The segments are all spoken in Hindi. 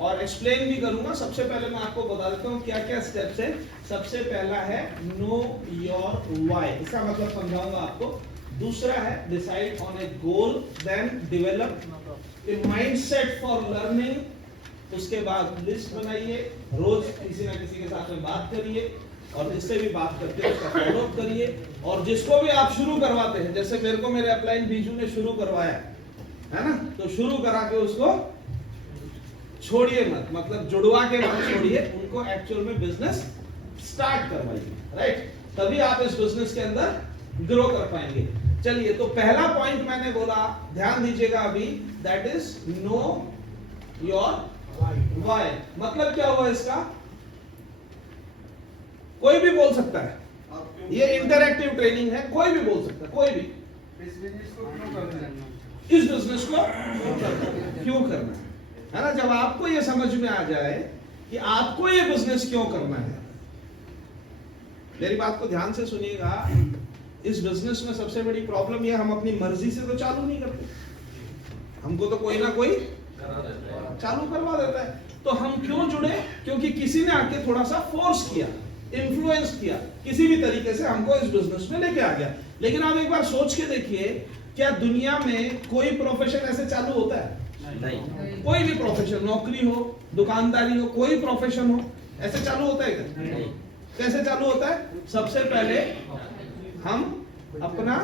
और एक्सप्लेन भी करूंगा। सबसे पहले मैं आपको बता देता हूँ क्या क्या स्टेप्स है। सबसे पहला है नो योर व्हाई, इसका मतलब समझाऊंगा आपको। दूसरा है decide on a goal, then develop a mindset for learning. उसके बाद लिस्ट बनाइए, रोज किसी ना किसी के साथ में बात करिए और जिससे भी बात करते हैं उसका फॉलो अप करिए। और जिसको भी आप शुरू करवाते हैं, जैसे मेरे को मेरे अपलाइन बीजू ने शुरू करवाया है ना, तो शुरू करा के उसको छोड़िए मत, मतलब जुड़वा के मत छोड़िए, उनको एक्चुअल में बिजनेस स्टार्ट करवाइए, राइट? तभी आप इस बिजनेस के अंदर ग्रो कर पाएंगे। चलिए, तो पहला पॉइंट मैंने बोला, ध्यान दीजिएगा अभी, that is know your why. मतलब क्या हुआ इसका? कोई भी बोल सकता है, ये इंटरैक्टिव ट्रेनिंग है, कोई भी बोल सकता है, कोई भी। इस बिजनेस को क्यों करना है? इस बिजनेस को क्यों करना है ना? जब आपको ये समझ में आ जाए कि आपको ये बिजनेस क्यों करना है, मेरी बात को ध्यान से सुनिएगा। इस बिजनेस में सबसे बड़ी प्रॉब्लम ये, हम अपनी मर्जी से तो चालू नहीं करते, हमको तो कोई ना कोई चालू करवा देता है। तो हम क्यों जुड़े? क्योंकि किसी ने आके थोड़ा सा फोर्स किया, इन्फ्लुएंस किया, किसी भी तरीके से हमको इस बिजनेस में लेके आ गया। लेकिन आप एक बार सोच के देखिए, क्या दुनिया में कोई प्रोफेशन ऐसे चालू होता है? नहीं। कोई भी प्रोफेशन, नौकरी हो, दुकानदारी हो, कोई प्रोफेशन हो, ऐसे चालू होता है क्या? नहीं। कैसे चालू होता है? सबसे पहले हम अपना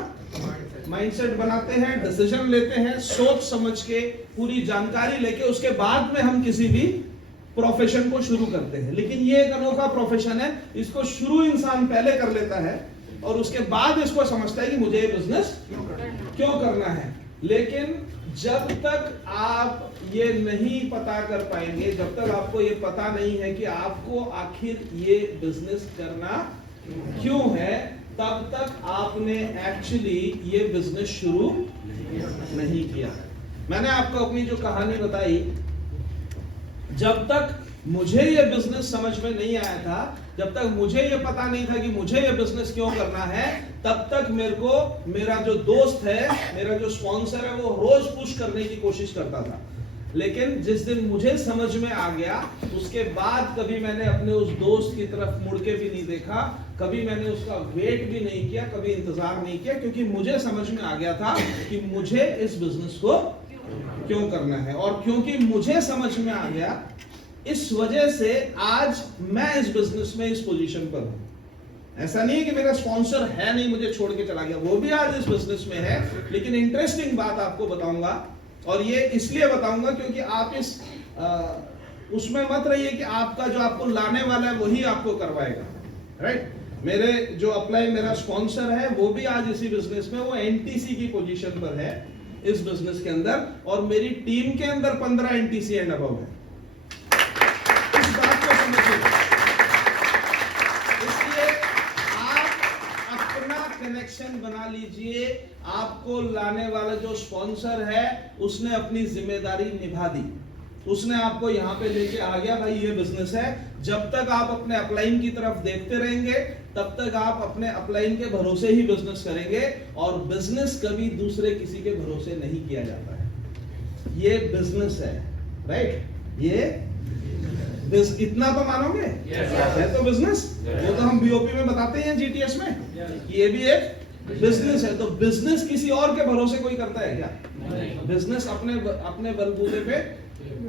माइंडसेट बनाते हैं, डिसीजन लेते हैं, सोच समझ के, पूरी जानकारी लेके, उसके बाद में हम किसी भी प्रोफेशन को शुरू करते हैं। लेकिन ये एक अनोखा प्रोफेशन है, इसको शुरू इंसान पहले कर लेता है और उसके बाद इसको समझता है कि मुझे ये बिजनेस क्यों करना है। लेकिन जब तक आप ये नहीं पता कर पाएंगे, जब तक आपको ये पता नहीं है कि आपको आखिर ये बिजनेस करना क्यों है, तब तक आपने एक्चुअली ये बिजनेस शुरू नहीं किया। मैंने आपको अपनी जो कहानी बताई, जब तक मुझे ये बिजनेस समझ में नहीं आया था, जब तक मुझे ये पता नहीं था कि मुझे ये बिजनेस क्यों करना है, तब तक मेरे को मेरा जो दोस्त है, मेरा जो स्पॉन्सर है, वो रोज पुश करने की कोशिश करता था। लेकिन जिस दिन मुझे समझ में आ गया, उसके बाद कभी मैंने अपने उस दोस्त की तरफ मुड़ के भी नहीं देखा, कभी मैंने उसका वेट भी नहीं किया, कभी इंतजार नहीं किया, क्योंकि मुझे समझ में आ गया था कि मुझे इस बिजनेस को क्यों करना है। और क्योंकि मुझे समझ में आ गया, इस वजह से आज मैं इस बिजनेस में इस पोजीशन पर हूं। ऐसा नहीं है कि मेरा स्पॉन्सर है नहीं, मुझे छोड़ के चला गया, वो भी आज इस बिजनेस में है। लेकिन इंटरेस्टिंग बात आपको बताऊंगा, और ये इसलिए बताऊंगा क्योंकि आप इस उसमें मत रहिए कि आपका जो आपको लाने वाला है वही आपको करवाएगा, राइट? मेरे जो अप्लाई मेरा स्पॉन्सर है, वो भी आज इसी बिजनेस में, वो एनटीसी की पोजीशन पर है इस बिजनेस के अंदर, और मेरी टीम के अंदर 15 एनटीसी एंड अबव है। इस बात को समझिए। इसलिए आप अपना कनेक्शन बना लीजिए। आपको लाने वाला जो स्पॉन्सर है, उसने अपनी जिम्मेदारी निभा दी, उसने आपको यहाँ पे लेके आ गया, भाई ये बिजनेस है। जब तक आप अपने अपलाइन की तरफ देखते रहेंगे, तब तक आप अपने अपलाइन के भरोसे ही बिजनेस करेंगे, और बिजनेस कभी दूसरे किसी के भरोसे नहीं किया जाता है। ये बिजनेस है, राइट? ये इतना तो मानोगे? है तो बिजनेस। वो तो हम बीओपी में बताते हैं, जीटीएस में, कि ये भी एक बिजनेस है। तो बिजनेस किसी और के भरोसे कोई करता है क्या? बिजनेस अपने बलबूते पे,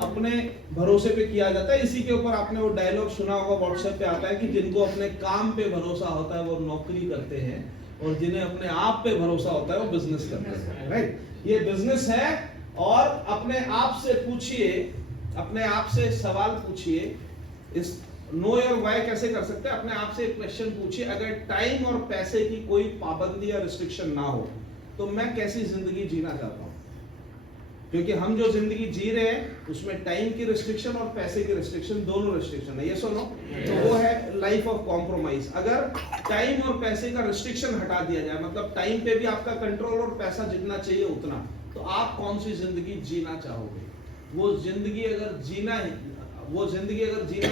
अपने भरोसे पे किया जाता है। इसी के ऊपर आपने वो डायलॉग सुना होगा, व्हाट्सएप पे आता है कि जिनको अपने काम पे भरोसा होता है वो नौकरी करते हैं, और जिन्हें अपने आप पे भरोसा होता है वो बिजनेस करते हैं, राइट? ये बिजनेस है। और अपने आप से पूछिए, अपने आप से सवाल पूछिए, इस नो योर व्हाई कैसे कर सकते हैं? अपने आप से एक क्वेश्चन पूछिए, अगर टाइम और पैसे की कोई पाबंदी या रिस्ट्रिक्शन ना हो, तो मैं कैसी जिंदगी जीना चाहता हूं? क्योंकि हम जो जिंदगी जी रहे हैं उसमें टाइम की रिस्ट्रिक्शन और पैसे की रिस्ट्रिक्शन, दोनों रिस्ट्रिक्शन है, ये सुनो। तो वो है लाइफ ऑफ कॉम्प्रोमाइज। अगर टाइम और पैसे का रिस्ट्रिक्शन हटा दिया जाए, मतलब टाइम पे भी आपका कंट्रोल और पैसा जितना चाहिए उतना, तो आप कौन सी जिंदगी जीना चाहोगे? वो जिंदगी अगर जीना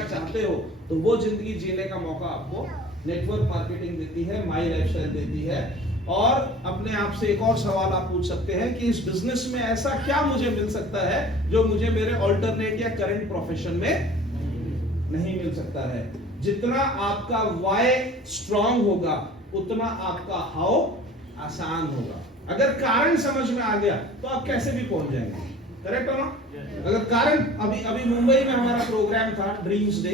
चाहते हो, तो वो जिंदगी जीने का मौका आपको नेटवर्क मार्केटिंग देती है, माई लाइफस्टाइल देती है। और अपने आप से एक और सवाल आप पूछ सकते हैं कि इस बिजनेस में ऐसा क्या मुझे मिल सकता है जो मुझे मेरे ऑल्टरनेट या करंट प्रोफेशन में नहीं मिल सकता है। जितना आपका वाई स्ट्रांग होगा उतना आपका हाउ आसान होगा। अगर कारण समझ में आ गया तो आप कैसे भी पहुंच जाएंगे। करेक्ट हो ना? अगर कारण, अभी मुंबई में हमारा प्रोग्राम था ड्रीम्स डे,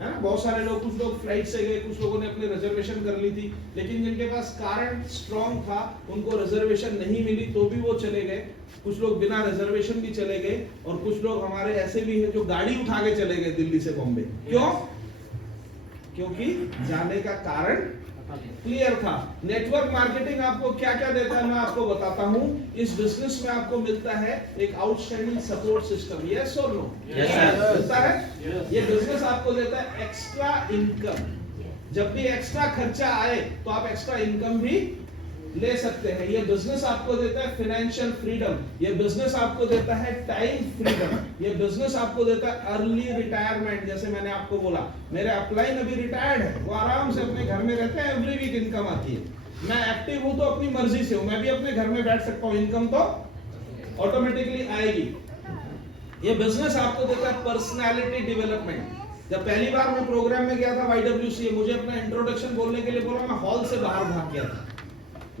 है ना, बहुत सारे लोग, कुछ लोग फ्लाइट से गए, कुछ लोगों ने अपनी रिजर्वेशन कर ली थी, लेकिन जिनके पास कारण स्ट्रांग था उनको रिजर्वेशन नहीं मिली तो भी वो चले गए। कुछ लोग बिना रिजर्वेशन भी चले गए और कुछ लोग हमारे ऐसे भी हैं जो गाड़ी उठा के चले गए दिल्ली से बॉम्बे। क्यों? क्योंकि जाने का कारण क्लियर था। नेटवर्क मार्केटिंग आपको क्या क्या देता है मैं आपको बताता हूं। इस बिजनेस में आपको मिलता है एक आउटस्टैंडिंग सपोर्ट सिस्टम। यस और नो? मिलता है। ये बिजनेस आपको देता है एक्स्ट्रा इनकम। जब भी एक्स्ट्रा खर्चा आए तो आप एक्स्ट्रा इनकम भी ले सकते हैं। ये बिजनेस आपको देता है फाइनेंशियल फ्रीडम। ये बिजनेस आपको देता है टाइम फ्रीडम। ये बिजनेस आपको देता है अर्ली रिटायरमेंट। जैसे मैंने आपको बोला, मेरे अपलाइन अभी रिटायर्ड है, वो आराम से अपने घर में रहते हैं, एवरी वीक इनकम आती है। मैं एक्टिव हूं तो अपनी मर्जी से हूं, मैं भी अपने घर में बैठ सकता हूं, इनकम तो ऑटोमेटिकली आएगी। ये बिजनेस आपको देता है पर्सनैलिटी डेवलपमेंट। जब पहली बार मैं प्रोग्राम में गया था YWCA, मुझे अपना इंट्रोडक्शन बोलने के लिए बोला, मैं हॉल से बाहर भाग गया था।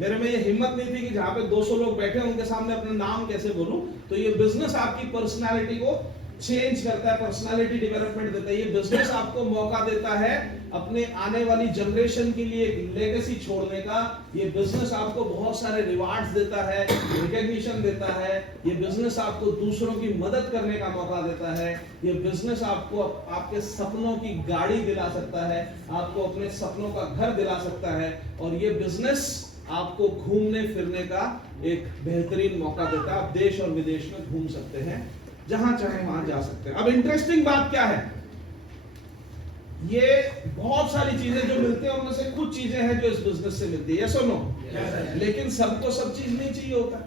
मेरे में ये हिम्मत नहीं थी कि जहां पे 200 लोग बैठे हैं उनके सामने अपना नाम कैसे बोलूं। तो ये बिजनेस आपकी पर्सनालिटी को चेंज करता है, पर्सनालिटी डेवलपमेंट देता है। ये बिजनेस आपको मौका देता है अपने आने वाली जनरेशन के लिए एक लेगेसी छोड़ने का। ये बिजनेस आपको बहुत सारे रिवार्ड्स देता है, रिकॉग्निशन देता है। ये बिजनेस आपको दूसरों की मदद करने का मौका देता है। ये बिजनेस आपको आपके सपनों की गाड़ी दिला सकता है, आपको अपने सपनों का घर दिला सकता है। और ये बिजनेस आपको घूमने फिरने का एक बेहतरीन मौका देता है। आप देश और विदेश में घूम सकते हैं, जहां चाहे वहां जा सकते हैं। अब इंटरेस्टिंग बात क्या है, ये बहुत सारी चीजें जो मिलती हैं उनमें से कुछ चीजें हैं जो इस बिजनेस से मिलती है। यस और नो? लेकिन सबको सब चीज नहीं चाहिए होता।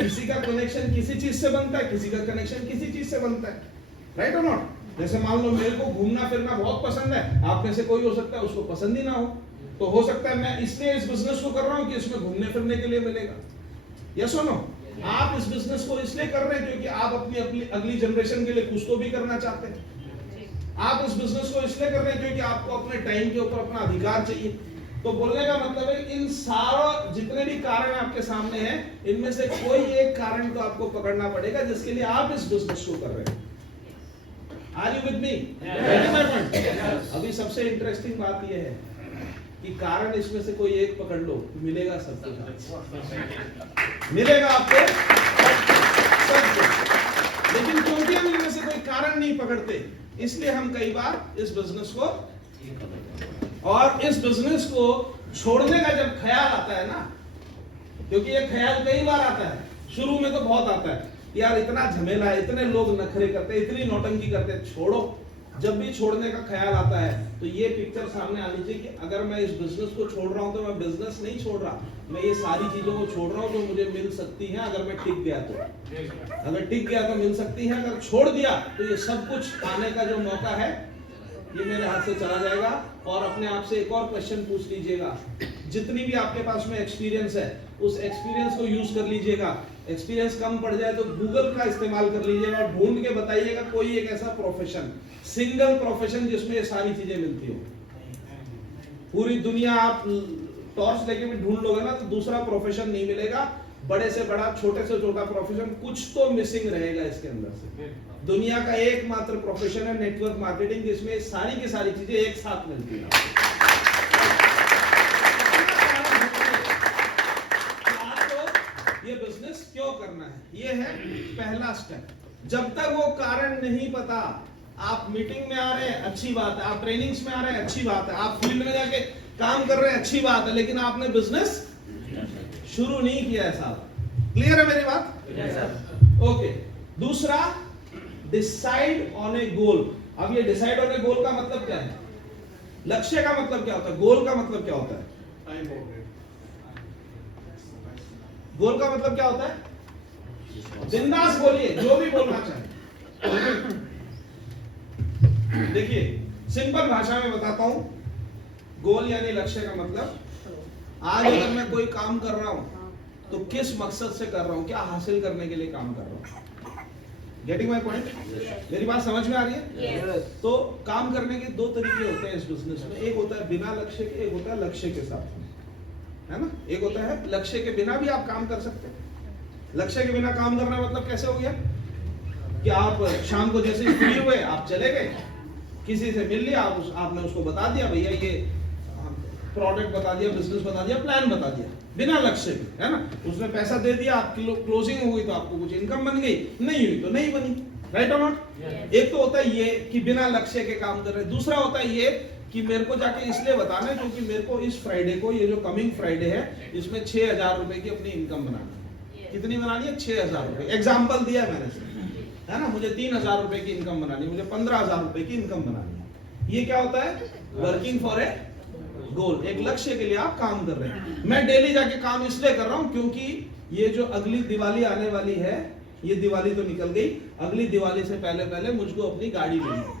किसी का कनेक्शन किसी चीज से बनता है, किसी का कनेक्शन किसी चीज से बनता है। राइट और नॉट? जैसे मान लो मेरे को घूमना फिरना बहुत पसंद है, आप में से कोई हो सकता है उसको पसंद ही ना हो, तो हो सकता है मैं इसलिए इस बिजनेस को कर रहा हूं कि इसमें घूमने फिरने के लिए मिलेगा। यस और नो? आप इस बिजनेस को इसलिए कर रहे हैं क्योंकि आप अपनी अगली जनरेशन के लिए कुछ तो भी करना चाहते हैं। आप इस बिजनेस को इसलिए कर रहे हैं क्योंकि आपको अपने टाइम के ऊपर अपना अधिकार चाहिए। तो बोलने का मतलब है इन सारा जितने भी कारण आपके सामने हैं, इनमें से कोई एक कारण तो आपको पकड़ना पड़ेगा जिसके लिए आप इस बिजनेस को कर रहे हैं। Are you with me? अभी सबसे इंटरेस्टिंग बात यह है कि कारण इसमें से कोई एक पकड़ लो, मिलेगा सब कुछ, मिलेगा आपको सब कुछ। लेकिन क्योंकि हम इनमें से कोई कारण नहीं पकड़ते, इसलिए हम कई बार इस बिजनेस को और इस बिजनेस को छोड़ने का जब ख्याल आता है ना, क्योंकि ये ख्याल कई बार आता है, शुरू में तो बहुत आता है, यार इतना झमेला है, इतने लोग नखरे करते हैं, इतनी नौटंकी करते हैं, छोड़ो। जब भी छोड़ने का ख्याल आता है तो ये पिक्चर सामने आनी चाहिए कि अगर मैं इस बिजनेस को छोड़ रहा हूं तो मैं बिजनेस नहीं छोड़ रहा, मैं ये सारी चीजों को छोड़ रहा हूं जो मुझे मिल सकती हैं अगर मैं टिक गया तो। अगर टिक गया तो मिल सकती है, अगर छोड़ दिया तो ये सब कुछ पाने का जो मौका है ये मेरे हाथ से चला जाएगा। और अपने आप से एक और क्वेश्चन पूछ लीजिएगा, जितनी भी आपके पास में एक्सपीरियंस है उस एक्सपीरियंस को यूज कर लीजिएगा। एक्सपीरियंस कम पड़ जाए तो गूगल का इस्तेमाल कर लीजिएगा और ढूंढ के बताइएगा कोई एक ऐसा प्रोफेशन, सिंगल प्रोफेशन जिसमें ये सारी चीजें मिलती हो। पूरी दुनिया आप टॉर्च लेके भी ढूंढ लोगे ना तो दूसरा प्रोफेशन नहीं मिलेगा। बड़े से बड़ा, छोटे से छोटा प्रोफेशन कुछ तो मिसिंग रहेगा इसके अंदर से। दुनिया का एकमात्र प्रोफेशन है नेटवर्क मार्केटिंग, जिसमें सारी की सारी चीजें एक साथ मिलती है। ये बिजनेस क्यों करना है, ये है पहला स्टेप। जब तक वो कारण नहीं पता, आप मीटिंग में आ रहे हैं अच्छी बात है, आप ट्रेनिंग्स में आ रहे हैं अच्छी बात है, आप फील्ड में जाके काम कर रहे हैं अच्छी बात है, लेकिन आपने बिजनेस शुरू नहीं किया है साहब। क्लियर है मेरी बात? ओके। दूसरा, डिसाइड ऑन ए गोल। अब ये डिसाइड ऑन ए गोल का मतलब क्या है? लक्ष्य का मतलब क्या होता है? गोल का मतलब क्या होता है? गोल का मतलब क्या होता है? बिंदास बोलिए, जो भी बोलना चाहे। देखिए, सिंपल भाषा में बताता हूं, गोल यानी लक्ष्य का मतलब आज अगर मैं कोई काम कर रहा हूं तो किस मकसद से कर रहा हूं, क्या हासिल करने के लिए काम कर रहा हूं। Getting my point? मेरी बात समझ में आ रही है? Yes. तो काम करने के दो तरीके होते हैं इस बिजनेस में, एक होता है बिना लक्ष्य के, एक होता है लक्ष्य के साथ में, है ना। एक होता है लक्ष्य के बिना भी आप काम कर सकते हैं। लक्ष्य के बिना काम करना मतलब कैसे हो गया कि आप शाम को जैसे फ्री हुए आप चले गए, किसी से मिल लिया, आपने उसको बता दिया भैया ये प्रोडक्ट बता दिया, बिजनेस बता दिया, प्लान बता दिया, बिना लक्ष्य के, है ना। उसने पैसा दे दिया, आपकी क्लोजिंग हो गई तो आपको कुछ इनकम बन गई, नहीं हुई तो नहीं बनी, राइट और नॉट। एक तो होता है ये कि बिना लक्ष्य के काम कर रहे हैं, दूसरा होता है ये कि मेरे को जाके इसलिए बताना है क्योंकि मेरे को इस फ्राइडे को, ये जो कमिंग फ्राइडे है, इसमें 6,000 रुपए की अपनी इनकम बनानी है। कितनी बनानी है? 6,000 रुपए। एग्जाम्पल दिया है मैंने, है ना। मुझे 3,000 रुपए की इनकम बनानी है, मुझे 15,000 रुपए की इनकम बनानी है। ये क्या होता है? वर्किंग फॉर ए गोल, एक लक्ष्य के लिए आप काम कर रहे हैं। मैं डेली जाके काम इसलिए कर रहा हूं क्योंकि ये जो अगली दिवाली आने वाली है, ये दिवाली तो निकल गई, अगली दिवाली से पहले पहले मुझको अपनी गाड़ी लेनी है।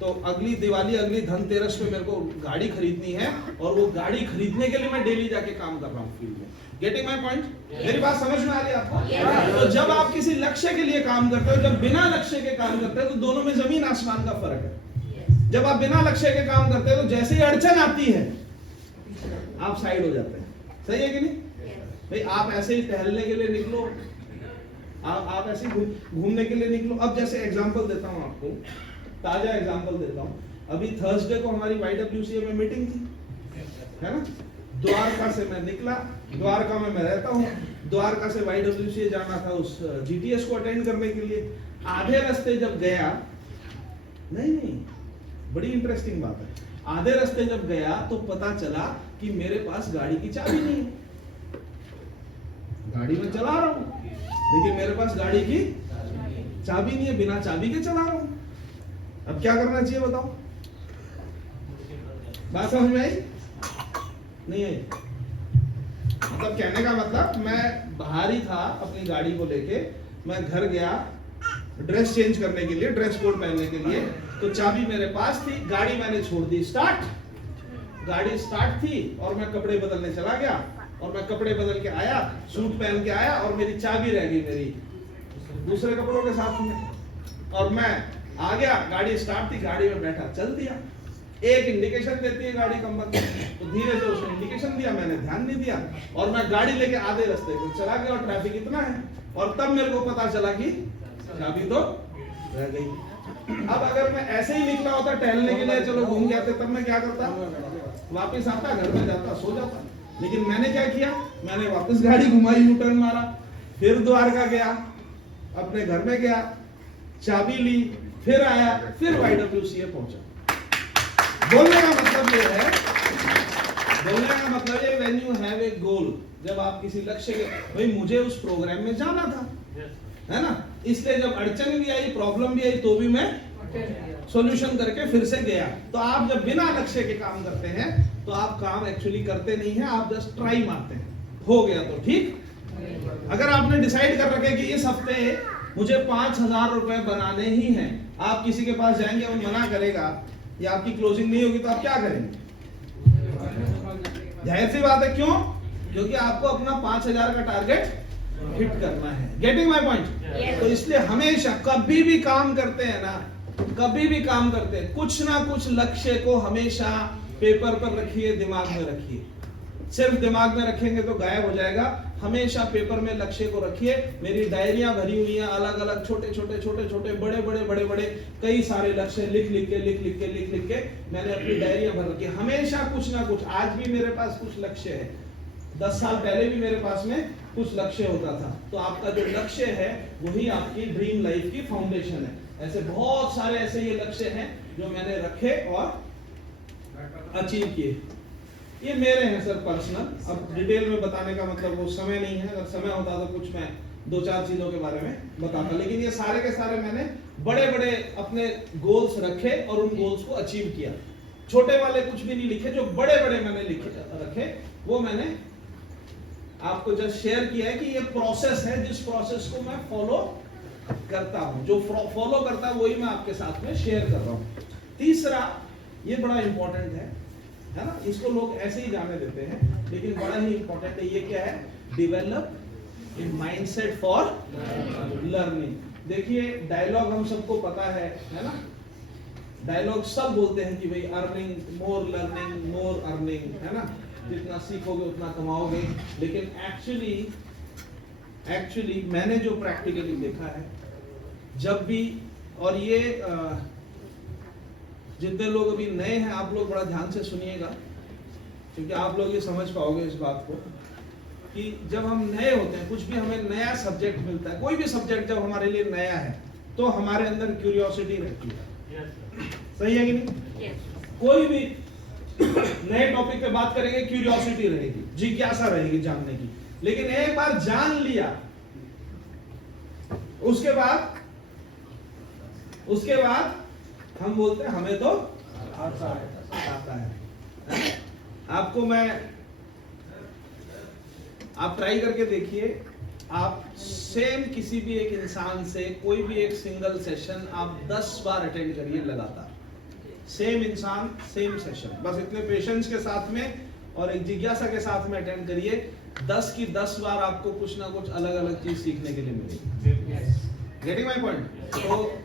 तो अगली दिवाली, अगली धनतेरस पे मेरे को गाड़ी खरीदनी है और वो गाड़ी खरीदने के लिए मैं डेली जाके काम कर रहा हूँ फील्ड में। Getting my point? मेरी बात समझ में आ रही है आपको? Yes. तो जब आप किसी लक्ष्य के लिए काम करते हो, जब बिना लक्ष्य के काम करते हो, तो दोनों में जमीन आसमान का फर्क है। जब आप बिना लक्ष्य के काम करते हैं तो जैसे ही अड़चन आती है आप साइड हो जाते हैं, सही है कि नहीं भाई। आप ऐसे ही टहलने के लिए निकलो, आप ऐसे ही घूमने के लिए निकलो। अब जैसे एग्जांपल देता हूं आपको, ताजा एग्जांपल देता हूं। अभी थर्सडे को हमारी YWCA में मीटिंग थी, है ना। द्वारका से मैं निकला, द्वारका में मैं रहता हूँ, द्वारका से YWCA जाना था उस GTS को अटेंड करने के लिए। आधे रास्ते जब गया, नहीं बड़ी इंटरेस्टिंग बात है, आधे रास्ते जब गया तो पता चला कि मेरे पास गाड़ी की चाबी नहीं है। गाड़ी में चला रहा हूं लेकिन मेरे पास गाड़ी की चाबी नहीं है, बिना चाबी के चला रहा हूं। अब क्या करना चाहिए बताओ? बात समझ में आई? नहीं आई? मतलब कहने का मतलब, मैं बाहर ही था अपनी गाड़ी को लेके, मैं घर गया ड्रेस चेंज करने के लिए, ड्रेस कोड पहनने के लिए, तो चाबी मेरे पास थी, गाड़ी मैंने छोड़ दी स्टार्ट, गाड़ी स्टार्ट थी और मैं कपड़े बदलने चला गया और मैं कपड़े बदल के आया, सूट पहन के आया और मेरी चाबी रह गई मेरी दूसरे कपड़ों के साथ में। और मैं आ गया, गाड़ी स्टार्ट थी, गाड़ी में बैठा, चल दिया। एक इंडिकेशन देती है गाड़ी कंपनी, तो धीरे से उसने इंडिकेशन दिया, मैंने ध्यान नहीं दिया और मैं गाड़ी लेके आधे रास्ते पे चला गया और ट्रैफिक इतना है, और तब मेरे को पता चला कि चाबी तो रह गई। अब अगर मैं ऐसे ही निकला होता टहलने के लिए, चलो घूम के आते, तब मैं क्या करता? वापस आता, घर में जाता, सो जाता। लेकिन मैंने क्या किया? मैंने वापस गाड़ी घुमाई, यू टर्न मारा, फिर द्वारका गया, अपने घर में गया, चाबी ली, फिर आया, फिर YWCA पहुंचा। बोलने का मतलब ये है, बोलने का मतलब ये, व्हेन यू हैव ए गोल, जब आप किसी लक्ष्य के, भाई मुझे उस प्रोग्राम में जाना था, है ना, इसलिए जब अड़चन भी आई, प्रॉब्लम भी आई, तो भी मैं सॉल्यूशन करके फिर से गया। तो आप जब बिना लक्ष्य के काम करते हैं तो आप काम एक्चुअली करते नहीं हैं, आप जस्ट ट्राई मारते हैं, हो गया तो ठीक। अगर आपने डिसाइड कर रखे कि इस हफ्ते मुझे 5,000 रुपए बनाने ही हैं, आप किसी के पास जाएंगे और मना करेगा या आपकी क्लोजिंग नहीं होगी तो आप क्या करेंगे? जाहिर सी बात है, क्यों? क्योंकि आपको अपना 5,000 का टारगेट हिट करना है। Getting my point? तो इसलिए हमेशा कभी भी काम करते हैं ना, कभी भी काम करते हैं, कुछ ना कुछ लक्ष्य को हमेशा पेपर पर रखिए, दिमाग में रखिए। सिर्फ दिमाग में रखेंगे तो गायब हो जाएगा, हमेशा पेपर में लक्ष्य को रखिए। मेरी डायरियां भरी हुई हैं, अलग अलग छोटे छोटे बड़े कई सारे लक्ष्य लिख लिख के मैंने अपनी डायरियां भर रखी। हमेशा कुछ ना कुछ, आज भी मेरे पास कुछ लक्ष्य है, 10 साल पहले भी मेरे पास में कुछ लक्ष्य होता था। तो आपका जो लक्ष्य है वही आपकी ड्रीम लाइफ की फाउंडेशन है। ऐसे बहुत सारे ऐसे ये लक्ष्य हैं जो मैंने रखे और अचीव किए। ये मेरे हैं सर पर्सनल, अब डिटेल में बताने का मतलब वो समय नहीं है, अगर समय होता तो कुछ मैं 2-4 चीजों के बारे में बताता, लेकिन ये सारे के सारे मैंने बड़े अपने गोल्स रखे और उन गोल्स को अचीव किया। छोटे वाले कुछ भी नहीं लिखे, जो बड़े मैंने रखे वो मैंने आपको जस्ट शेयर किया है कि ये प्रोसेस है, जिस प्रोसेस को मैं फॉलो करता हूं, जो फॉलो करता है वही मैं आपके साथ में शेयर कर रहा हूं। तीसरा, ये बड़ा इंपॉर्टेंट है, है ना, इसको लोग ऐसे ही जाने देते हैं, लेकिन बड़ा ही इंपॉर्टेंट है। ये क्या है? Develop a mindset for learning. देखिए डायलॉग हम सबको पता है ना, डायलॉग सब बोलते हैं कि भाई earning more, learning more, earning, है ना, जितना सीखोगे उतना कमाओगे। लेकिन एक्चुअली मैंने जो प्रैक्टिकली देखा है, जब भी, और ये जितने लोग अभी नए हैं आप लोग बड़ा ध्यान से सुनिएगा, क्योंकि आप लोग ये समझ पाओगे इस बात को कि जब हम नए होते हैं, कुछ भी हमें नया सब्जेक्ट मिलता है, कोई भी सब्जेक्ट जब हमारे लिए नया है तो हमारे अंदर क्यूरियोसिटी रहती है। सही है कि नहीं? कोई भी नए टॉपिक पे बात करेंगे, क्यूरियोसिटी रहेगी, जिज्ञासा रहेगी जानने की। लेकिन एक बार जान लिया, उसके बाद हम बोलते हैं हमें तो आता है। आपको आप ट्राई करके देखिए, आप सेम किसी भी एक इंसान से कोई भी एक सिंगल सेशन आप 10 बार अटेंड करिए लगातार, सेम इंसान सेम सेशन, बस इतने पेशेंस के साथ में और एक जिज्ञासा के साथ में अटेंड करिए। 10 की 10 बार आपको कुछ ना कुछ अलग अलग चीज सीखने के लिए मिलेगी। Getting my point?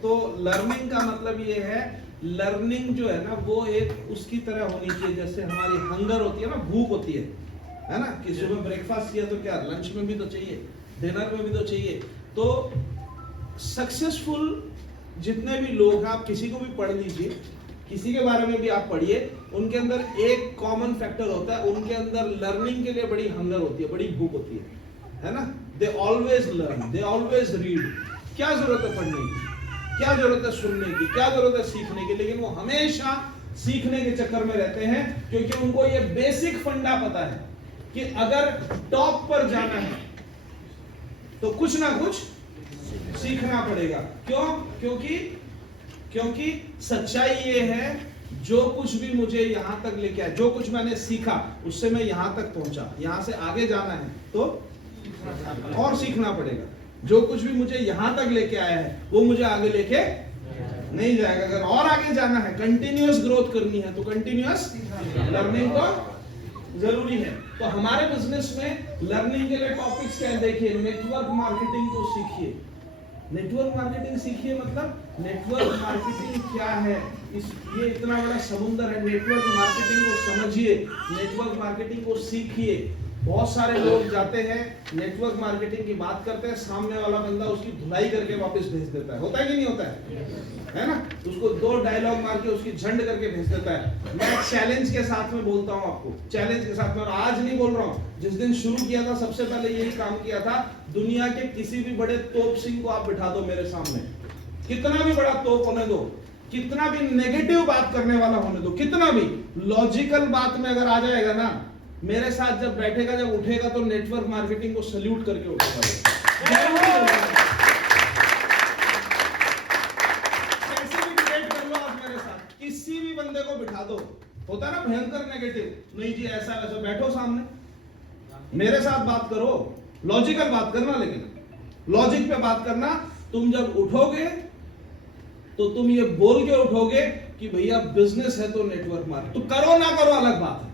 तो लर्निंग का मतलब ये है, लर्निंग जो है ना वो एक उसकी तरह होनी चाहिए जैसे हमारी हंगर होती है ना, भूख होती है ना, कि सुबह ब्रेकफास्ट किया तो क्या लंच में भी तो चाहिए, डिनर में भी तो चाहिए। तो सक्सेसफुल जितने भी लोग हैं, आप किसी को भी पढ़ लीजिए, किसी के बारे में भी आप पढ़िए, उनके अंदर एक कॉमन फैक्टर होता है, उनके अंदर लर्निंग के लिए बड़ी हंगर होती है, बड़ी भूख होती है ना। They always learn, they always read. क्या जरूरत है पढ़ने की, क्या जरूरत है सुनने की, क्या जरूरत है सीखने की, लेकिन वो हमेशा सीखने के चक्कर में रहते हैं, क्योंकि उनको ये बेसिक फंडा पता है कि अगर टॉप पर जाना है तो कुछ ना कुछ सीखना पड़ेगा। क्यों? क्योंकि सच्चाई ये है, जो कुछ भी मुझे यहां तक लेके आया, जो कुछ मैंने सीखा उससे मैं यहां तक पहुंचा, यहां से आगे जाना है तो और सीखना पड़ेगा। जो कुछ भी मुझे यहां तक लेके आया है वो मुझे आगे लेके नहीं जाएगा। अगर और आगे जाना है, कंटिन्यूअस ग्रोथ करनी है, तो कंटिन्यूअस लर्निंग तो जरूरी है। तो हमारे बिजनेस में लर्निंग के लिए टॉपिक्स क्या है? देखिए, नेटवर्क मार्केटिंग को सीखिए। नेटवर्क मार्केटिंग सीखिए मतलब नेटवर्क मार्केटिंग क्या है, ये इतना बड़ा समुंदर है। नेटवर्क मार्केटिंग को समझिए, नेटवर्क मार्केटिंग को सीखिए। बहुत सारे लोग जाते हैं, नेटवर्क मार्केटिंग की बात करते हैं, सामने वाला बंदा उसकी धुलाई करके वापस भेज देता है। होता है कि नहीं होता है ना? उसको 2 डायलॉग मार के उसकी झंड करके भेज देता है। मैं चैलेंज के साथ में बोलता हूं आपको, चैलेंज के साथ में, और आज नहीं बोल रहा हूं, जिस दिन शुरू किया था सबसे पहले यही काम किया था। दुनिया के किसी भी बड़े तोप सिंह को आप बिठा दो मेरे सामने, कितना भी बड़ा तोप होने दो, कितना भी नेगेटिव बात करने वाला होने दो, कितना भी लॉजिकल बात में अगर आ जाएगा ना, मेरे साथ जब बैठेगा, जब उठेगा तो नेटवर्क मार्केटिंग को सल्यूट करके उठेगा। कैसे भी डिबेट कर लो आप मेरे साथ, किसी भी बंदे को बिठा दो, होता है ना भयंकर नेगेटिव, नहीं जी ऐसा वैसा, बैठो सामने मेरे साथ बात करो, लॉजिकल बात करना, लेकिन लॉजिक पे बात करना। तुम जब उठोगे तो तुम ये बोल के उठोगे कि भैया बिजनेस है तो नेटवर्क मार्केटिंग, तो करो ना करो अलग बात है,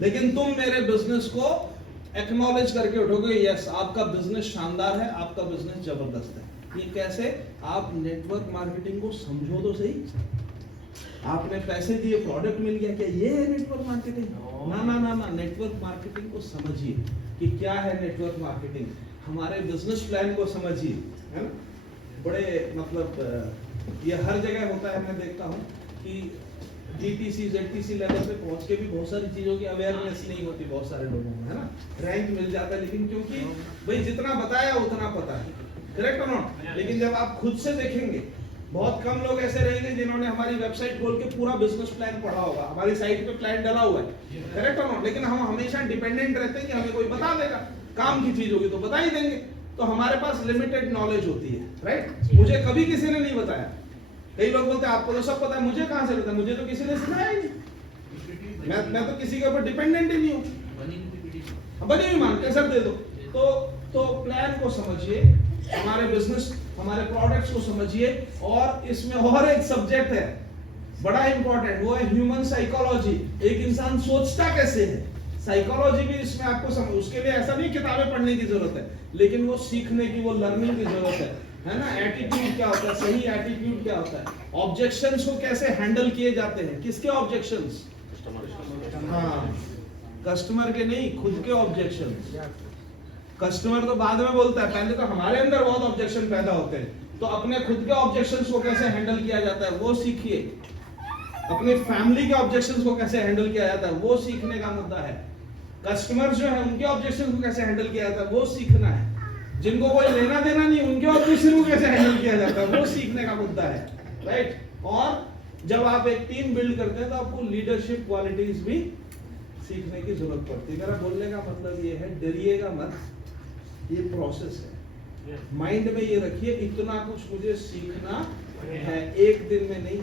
लेकिन तुम मेरे बिजनेस को एक्नॉलेज करके उठोगे, यस आपका बिजनेस शानदार है, आपका बिजनेस जबरदस्त है। ये कैसे? आप नेटवर्क मार्केटिंग को समझो तो सही। आपने पैसे दिए, प्रोडक्ट मिल गया, क्या ये है नेटवर्क मार्केटिंग? ना ना ना ना, नेटवर्क मार्केटिंग को समझिए कि क्या है नेटवर्क मार्केटिंग। हमारे बिजनेस प्लान को समझिए, है ना? बड़े मतलब ये हर जगह होता है, मैं देखता हूँ कि DTC ZTC लेवल पे पहुंच के भी बहुत सारी चीजों की अवेयरनेस नहीं होती बहुत सारे लोगों में, है ना? रैंक मिल जाता है, लेकिन क्योंकि भाई जितना बताया उतना पता है, करेक्ट और नॉट? लेकिन जब आप खुद से देखेंगे, बहुत कम लोग ऐसे रहेंगे जिन्होंने हमारी वेबसाइट खोल के पूरा बिजनेस प्लान पढ़ा होगा, हमारी साइट पे प्लान डला हुआ है, करेक्ट और नॉट? लेकिन हम हमेशा डिपेंडेंट रहते हैं कि हमें कोई बता देगा, काम की चीज होगी तो बता ही देंगे। तो हमारे पास लिमिटेड नॉलेज होती है, राइट? मुझे कभी किसी ने नहीं बताया। कई लोग बोलते हैं आपको तो सब पता है, मुझे कहां से पता? मुझे तो किसी ने सिखाया ही नहीं, मैं तो किसी के ऊपर डिपेंडेंट ही नहीं हूं। बनी हुई मान के सर दे दो। तो प्लान को समझिए, हमारे बिजनेस, हमारे प्रोडक्ट्स को समझिए, और इसमें और एक सब्जेक्ट है, बड़ा इंपॉर्टेंट वो है ह्यूमन साइकोलॉजी। एक इंसान सोचता कैसे है, साइकोलॉजी भी इसमें आपको समझ, उसके लिए ऐसा नहीं किताबें पढ़ने की जरूरत है, लेकिन वो सीखने की, वो लर्निंग की जरूरत है ना। एटीट्यूड क्या होता है, सही एटीट्यूड क्या होता है, ऑब्जेक्शंस को कैसे हैंडल किए जाते हैं, किसके ऑब्जेक्शंस, हाँ कस्टमर के नहीं, खुद के ऑब्जेक्शंस। कस्टमर तो बाद में बोलता है, पहले तो हमारे अंदर बहुत ऑब्जेक्शन पैदा होते हैं, तो अपने खुद के ऑब्जेक्शंस को कैसे हैंडल किया जाता है वो सीखिए, अपने फैमिली के ऑब्जेक्शंस को कैसे हैंडल किया जाता है वो सीखने का मुद्दा है। कस्टमर जो है उनके ऑब्जेक्शंस को कैसे हैंडल किया जाता है वो सीखना है। जिनको कोई लेना देना नहीं उनके ऑब्जेक्शन को कैसे हैंडल किया जाता है वो सीखने का मुद्दा है, राइट। और जब आप एक टीम बिल्ड करते हैं तो आपको लीडरशिप क्वालिटीज भी सीखने की जरूरत पड़ती है। मेरा बोलने का मतलब ये है, डरिएगा मत, ये प्रोसेस है। माइंड में ये रखिए, इतना कुछ मुझे सीखना है, एक दिन में नहीं,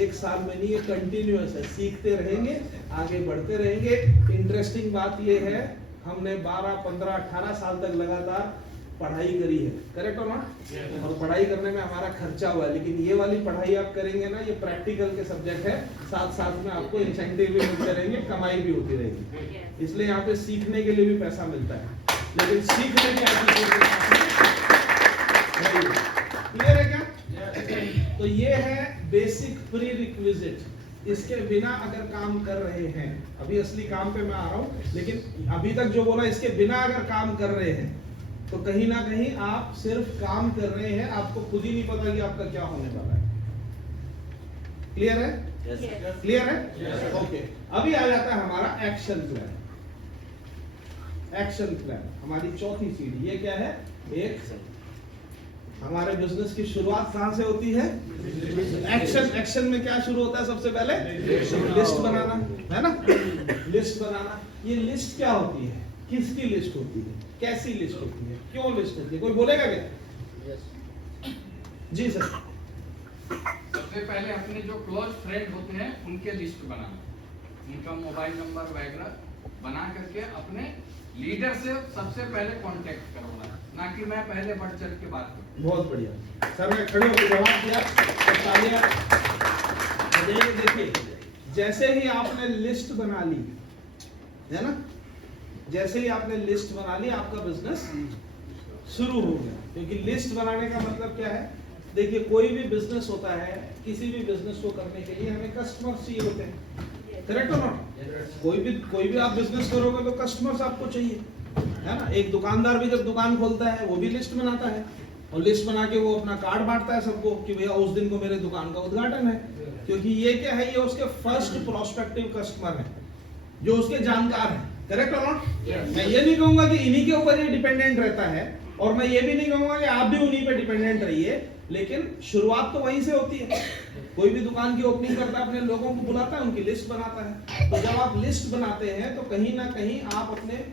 एक साल में नहीं, ये कंटिन्यूअस है, सीखते रहेंगे, आगे बढ़ते रहेंगे। इंटरेस्टिंग बात ये है, हमने 12, 15, 18 साल तक लगातार पढ़ाई करी है, करेक्ट हो ना, और पढ़ाई करने में हमारा खर्चा हुआ है, लेकिन ये वाली पढ़ाई आप करेंगे ना, ये प्रैक्टिकल के सब्जेक्ट है, साथ साथ में आपको इंसेंटिव भी मिलते रहेंगे, कमाई भी होती रहेगी। इसलिए यहाँ पे सीखने के लिए भी पैसा मिलता है, लेकिन सीखने के क्लियर है क्या? तो ये है बेसिक प्री रिक्विजिट। इसके बिना अगर काम कर रहे हैं, अभी असली काम पे मैं आ रहा हूं, लेकिन अभी तक जो बोला, इसके बिना अगर काम कर रहे हैं तो कहीं ना कहीं आप सिर्फ काम कर रहे हैं, आपको खुद ही नहीं पता कि आपका क्या होने वाला है। क्लियर है? क्लियर है? ओके। अभी आ जाता है हमारा एक्शन प्लान। एक्शन प्लान हमारी चौथी सीढ़ी। ये क्या है? एक हमारे बिजनेस की शुरुआत कहां से होती है? एक्शन। एक्शन में क्या शुरू होता है? सबसे पहले लिस्ट बनाना, है ना, लिस्ट बनाना। ये लिस्ट क्या होती है? किसकी लिस्ट होती है? कैसी लिस्ट होती है? क्यों लिस्ट होती है? कोई बोलेगा क्या? जी सर। सबसे पहले अपने जो क्लोज फ्रेंड होते हैं उनके लिस्ट बनाना, उनका मोबाइल नंबर वगैरह बना करके अपने लीडर से सबसे पहले कांटेक्ट करवाना, ना कि मैं पहले बढ़ चढ़ के बात करूं। बहुत बढ़िया सर, मैं खड़े होकर जवाब दिया। देखिए, जैसे ही आपने लिस्ट बना ली है ना, जैसे ही आपने लिस्ट बना ली, आपका बिजनेस शुरू हो गया। क्योंकि लिस्ट बनाने का मतलब क्या है? देखिए, कोई भी बिजनेस होता है, किसी भी बिजनेस को करने के लिए हमें कस्टमर्स चाहिए होते हैं, करेक्ट हो नॉट? कोई भी आप बिजनेस करोगे तो कस्टमर्स आपको चाहिए, है ना। एक दुकानदार भी जब दुकान खोलता है वो भी लिस्ट बनाता है, और लिस्ट बना के वो अपना कार्ड बांटता है सबको कि भैया उस दिन को मेरे दुकान का उद्घाटन है। क्योंकि ये क्या है? ये उसके फर्स्ट प्रोस्पेक्टिव कस्टमर है, जो उसके जानकार है, करेक्ट हो नॉट? मैं ये नहीं कहूंगा कि इन्हीं के ऊपर ये डिपेंडेंट रहता है, और मैं ये भी नहीं कहूंगा कि आप भी उन्हीं पे डिपेंडेंट रहिए, लेकिन शुरुआत तो वहीं से होती है। कोई भी दुकान की ओपनिंग करता है, अपने लोगों को बुलाता है, उनकी लिस्ट बनाता है। तो जब आप लिस्ट बनाते हैं तो कहीं ना कहीं आप अपने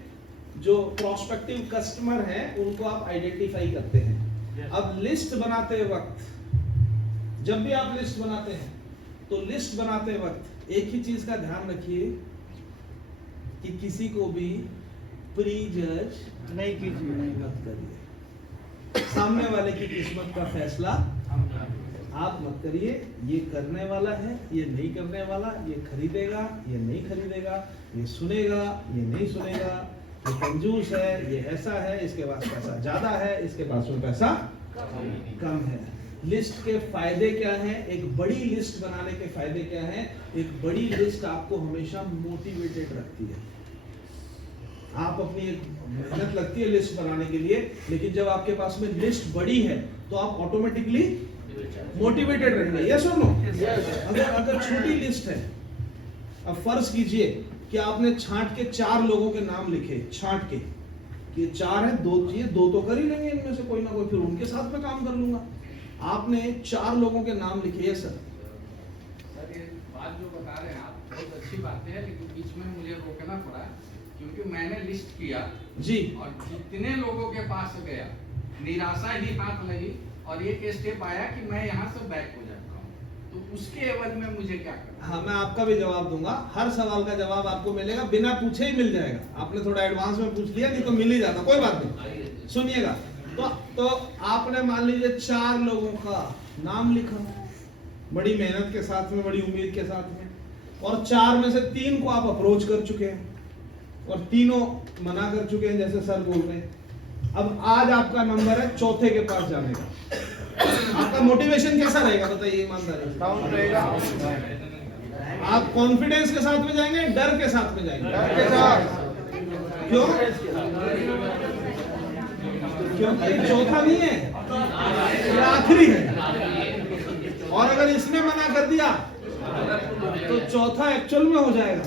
जो प्रोस्पेक्टिव कस्टमर हैं उनको आप आइडेंटिफाई करते हैं। अब लिस्ट बनाते वक्त, जब भी आप लिस्ट बनाते हैं तो लिस्ट बनाते वक्त एक ही चीज का ध्यान रखिए कि किसी को भी प्री जज नहीं कीजिए, मत करिए। सामने वाले की किस्मत का फैसला आप मत करिए। ये करने वाला है, ये नहीं करने वाला, ये खरीदेगा, ये नहीं खरीदेगा, ये सुनेगा, ये नहीं सुनेगा, ये कंजूस है, ये ऐसा है, इसके पास पैसा ज्यादा है, इसके पास में पैसा कम है। लिस्ट के फायदे क्या हैं? एक बड़ी लिस्ट बनाने के फायदे क्या हैं? एक बड़ी लिस्ट आपको हमेशा मोटिवेटेड रखती है। आप अपनी एक मेहनत लगती है लिस्ट बनाने के लिए, लेकिन जब आपके पास में लिस्ट बड़ी है तो आप ऑटोमेटिकली मोटिवेटेड रहेंगे। यस और नो? अगर छोटी लिस्ट है, अब फर्ज कीजिए कि आपने छांट के 4 लोगों के नाम लिखे, छांट के कि 4 है, 2 चाहिए, 2 तो कर ही लेंगे इनमें से कोई ना कोई, फिर उनके साथ में काम कर लूंगा। आपने 4 लोगों के नाम लिखे। है सर? सर, ये बात जो बता रहे हैं आप बहुत अच्छी बात है, लेकिन बीच में मुझे रोकना पड़ा क्योंकि मैंने लिस्ट किया जी, और जितने लोगों के पास गया निराशा ही हाथ लगी, और एक स्टेप आया कि मैं यहाँ से बैक हो जाता हूँ, तो उसके एवज में मुझे क्या करना? हाँ, मैं आपका भी जवाब दूंगा। हर सवाल का जवाब आपको मिलेगा, बिना पूछे ही मिल जाएगा। आपने थोड़ा एडवांस में पूछ लिया, नहीं तो मिल ही जाता, कोई बात नहीं। सुनिएगा, तो आपने मान लीजिए 4 लोगों का नाम लिखा, बड़ी मेहनत के साथ में, बड़ी उम्मीद के साथ में, और 4 में से 3 को आप अप्रोच कर चुके हैं और तीनों मना कर चुके हैं जैसे सर बोल रहे हैं। अब आज आपका नंबर है चौथे के पास जाने का। आपका मोटिवेशन कैसा रहेगा बताइए ईमानदारी से? डाउन रहेगा। आप कॉन्फिडेंस के साथ में जाएंगे, डर के साथ में जाएंगे? डर के साथ। क्यों? क्योंकि चौथा नहीं है, ये आखिरी है। और अगर इसने मना कर दिया तो चौथा एक्चुअल में हो जाएगा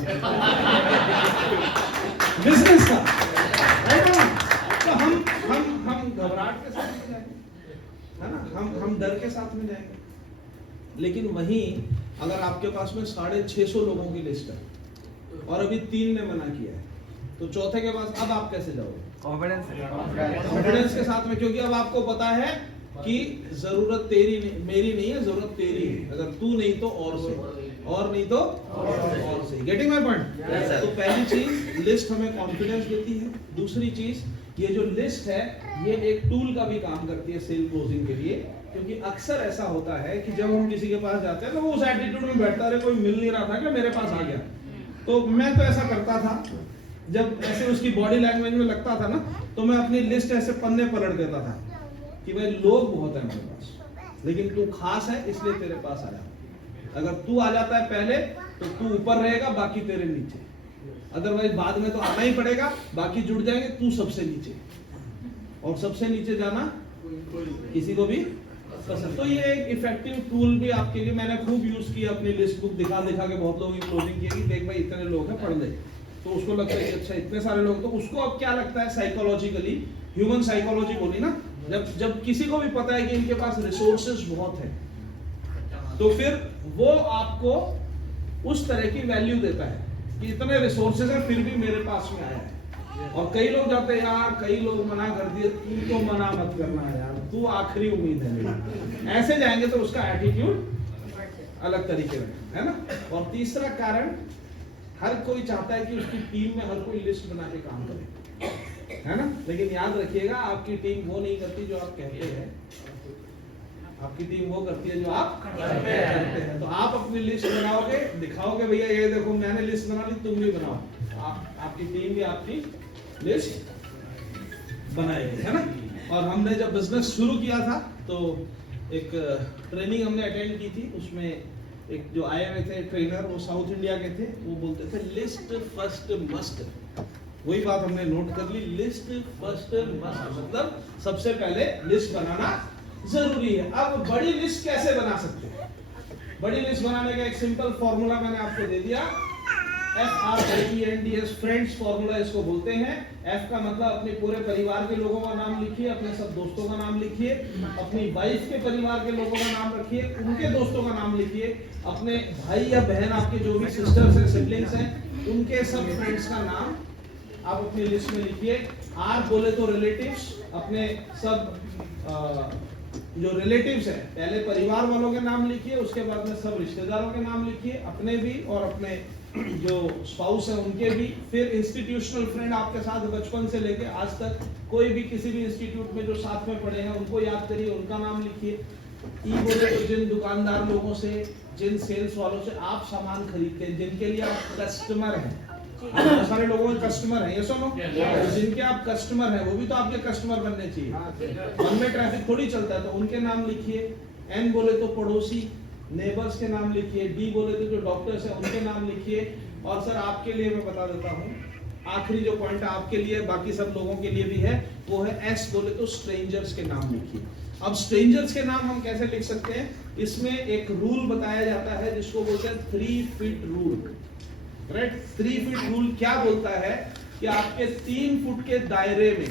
बिजनेस का, है ना? तो हम घबराहट के साथ में जाएंगे, है ना? हम डर के साथ में जाएंगे। लेकिन वहीं अगर आपके पास में 650 लोगों की लिस्ट है और अभी 3 ने मना किया है, तो चौथे के पास अब आप कैसे जाओगे? कॉन्फिडेंस के साथ में, क्योंकि अब आपको पता है कि जरूरत तेरी नहीं, मेरी नहीं है, जरूरत तेरी है। अगर तू नहीं तो और से, और नहीं तो और से। Getting my point? तो पहली चीज लिस्ट हमें कॉन्फिडेंस देती है। दूसरी चीज ये जो लिस्ट है ये एक टूल का भी काम करती है सेल क्लोजिंग के लिए, क्योंकि अक्सर ऐसा होता है कि जब हम किसी के पास जाते हैं तो वो उस एटीट्यूड में बैठता है, कोई मिल नहीं रहा था कि मेरे पास आ गया। तो मैं तो ऐसा करता था, जब ऐसे उसकी बॉडी लैंग्वेज में लगता था ना, तो मैं अपनी लिस्ट ऐसे पन्ने पलट देता था कि भाई लोग बहुत है मेरे पास, लेकिन तू खास है इसलिए तेरे पास आया। अगर तू आ जाता है पहले तो तू ऊपर रहेगा, बाकी तेरे नीचे। अदरवाइज बाद में तो आना ही पड़ेगा, बाकी जुड़ जाएंगे, तू सबसे नीचे। और सबसे नीचे जाना किसी को भी पसंद। तो ये एक इफेक्टिव टूल भी आपके लिए मैंने खूब यूज किया। अपनी लिस्ट बुक दिखा दिखा के बहुत लोगों की क्लोजिंग की, देख भाई इतने लोग हैं, पढ़ ले। तो उसको लगता है कि अच्छा इतने सारे लोग, तो उसको अब क्या लगता है साइकोलॉजिकली, ह्यूमन साइकोलॉजी बोली ना, जब किसी को भी पता है कि इनके पास रिसोर्सेज बहुत है, तो फिर वो आपको उस तरह की वैल्यू देता है कि इतने रिसोर्सेज हैं फिर भी मेरे पास में आया है। और कई लोग जाते हैं यार, कई लोग मना कर दिए, तू तो मना मत करना यार, तू आखिरी उम्मीद है मेरी। ऐसे जाएंगे तो उसका एटीट्यूड अलग तरीके में, है ना? और तीसरा कारण, हर कोई चाहता है कि उसकी टीम में हर कोई लिस्ट बना के काम करे, है ना? लेकिन याद रखिएगा आपकी टीम वो नहीं करती जो आप कहते हैं, आपकी टीम वो करती है जो आप करते हैं। तो आप अपनी लिस्ट बनाओगे, दिखाओगे भैया ये देखो मैंने लिस्ट बना ली, तुम भी बनाओ। आपकी टीम भी आपकी लिस्ट बनाएगी, है ना? और हमने जब बिजनेस शुरू किया था तो एक ट्रेनिंग हमने अटेंड की थी, उसमें एक जो आए हुए थे ट्रेनर, वो साउथ इंडिया के थे, वो बोलते थे लिस्ट फर्स्ट मस्ट। वही बात हमने नोट कर ली, लिस्ट फर्स्ट मस्ट, मतलब सबसे पहले लिस्ट बनाना जरूरी है। अब बड़ी लिस्ट कैसे बना सकते हैं? बड़ी लिस्ट बनाने का एक सिंपल फॉर्मूला मैंने आपको दे दिया, FRIENDS, फ्रेंड्स फॉर्मूला इसको बोलते हैं। F का मतलब अपने पूरे परिवार के लोगों का नाम लिखिए, अपने सब दोस्तों का नाम लिखिए, अपनी वाइफ के परिवार के लोगों का नाम रखिए, उनके दोस्तों का नाम लिखिए, अपने भाई या बहन आपके जो भी सिस्टर्स हैं, सिबलिंग्स हैं, उनके सब फ्रेंड्स का नाम आप अपनी लिस्ट में लिखिए। R बोले तो रिलेटिव्स, अपने सब जो रिलेटिव्स हैं, पहले परिवार वालों के नाम लिखिए, उसके बाद में सब रिश्तेदारों के नाम लिखिए, अपने भी और अपने जो स्पाउस है उनके भी। फिर इंस्टीट्यूशनल फ्रेंड आपके साथ बचपन से लेके आज तक कोई भी किसी भी इंस्टीट्यूट में जो साथ में पढ़े हैं उनको याद करिए, उनका नाम लिखिए। ई बोले तो जिन दुकानदार लोगों से, जिन सेल्स वालों से आप सामान खरीदते हैं, जिनके लिए आप कस्टमर हैं। बहुत सारे लोगों के कस्टमर हैं, ये सुनो, जिनके आप कस्टमर हैं वो भी तो आपके कस्टमर बनने चाहिए। मन में ट्रैफिक थोड़ी चलता है, तो उनके नाम लिखिए। एन बोले तो पड़ोसी, नेबर्स के नाम लिखिए। डी बोले तो जो डॉक्टर्स हैं उनके नाम लिखिए। और सर आपके लिए मैं बता देता हूँ, आखिरी जो पॉइंट आपके लिए, बाकी सब लोगों के लिए भी है, वो है एस बोले तो स्ट्रेंजर्स के नाम लिखिए। अब स्ट्रेंजर्स के नाम हम कैसे लिख सकते हैं? इसमें एक रूल बताया जाता है जिसको बोलते हैं 3 feet rule. Right, 3 feet rule क्या बोलता है कि आपके 3 फुट के दायरे में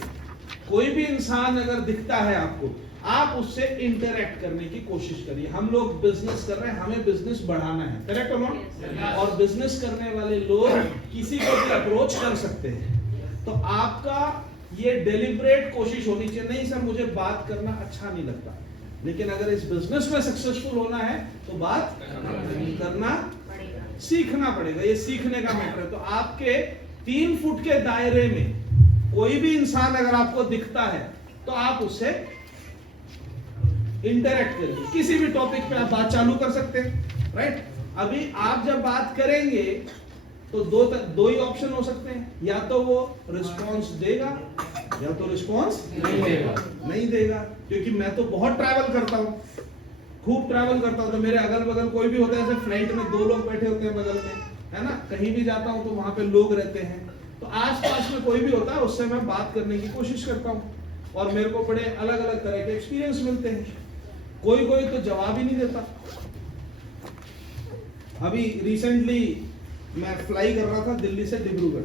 कोई भी इंसान अगर दिखता है आपको, आप उससे इंटरैक्ट करने की कोशिश करिए। हम लोग बिजनेस कर रहे हैं, हमें बिजनेस बढ़ाना है, करेक्ट हो ना? और बिजनेस करने वाले लोग किसी को भी अप्रोच कर सकते हैं। तो आपका ये डेलिब्रेट कोशिश होनी चाहिए, नहीं सर मुझे बात करना अच्छा नहीं लगता, लेकिन अगर इस बिजनेस में सक्सेसफुल होना है तो बात करना सीखना पड़ेगा। ये सीखने का मैटर है। तो आपके 3 फुट के दायरे में कोई भी इंसान अगर आपको दिखता है तो आप उससे इंटरेक्ट करके किसी भी टॉपिक पे आप बात चालू कर सकते हैं, राइट। अभी आप जब बात करेंगे तो दो ही ऑप्शन हो सकते हैं, या तो वो रिस्पॉन्स देगा या तो रिस्पॉन्स नहीं देगा। क्योंकि मैं तो बहुत ट्रैवल करता हूँ, खूब ट्रैवल करता हूँ, तो मेरे अगल बगल कोई भी होता है, जैसे फ्लाइट में 2 लोग बैठे होते हैं बगल में, है ना, कहीं भी जाता हूँ तो वहां पे लोग रहते हैं, तो आसपास में कोई भी होता है उससे मैं बात करने की कोशिश करता हूँ और मेरे को बड़े अलग अलग तरह के एक्सपीरियंस मिलते हैं। कोई कोई तो जवाब ही नहीं देता। अभी रिसेंटली मैं फ्लाई कर रहा था दिल्ली से डिब्रूगढ़,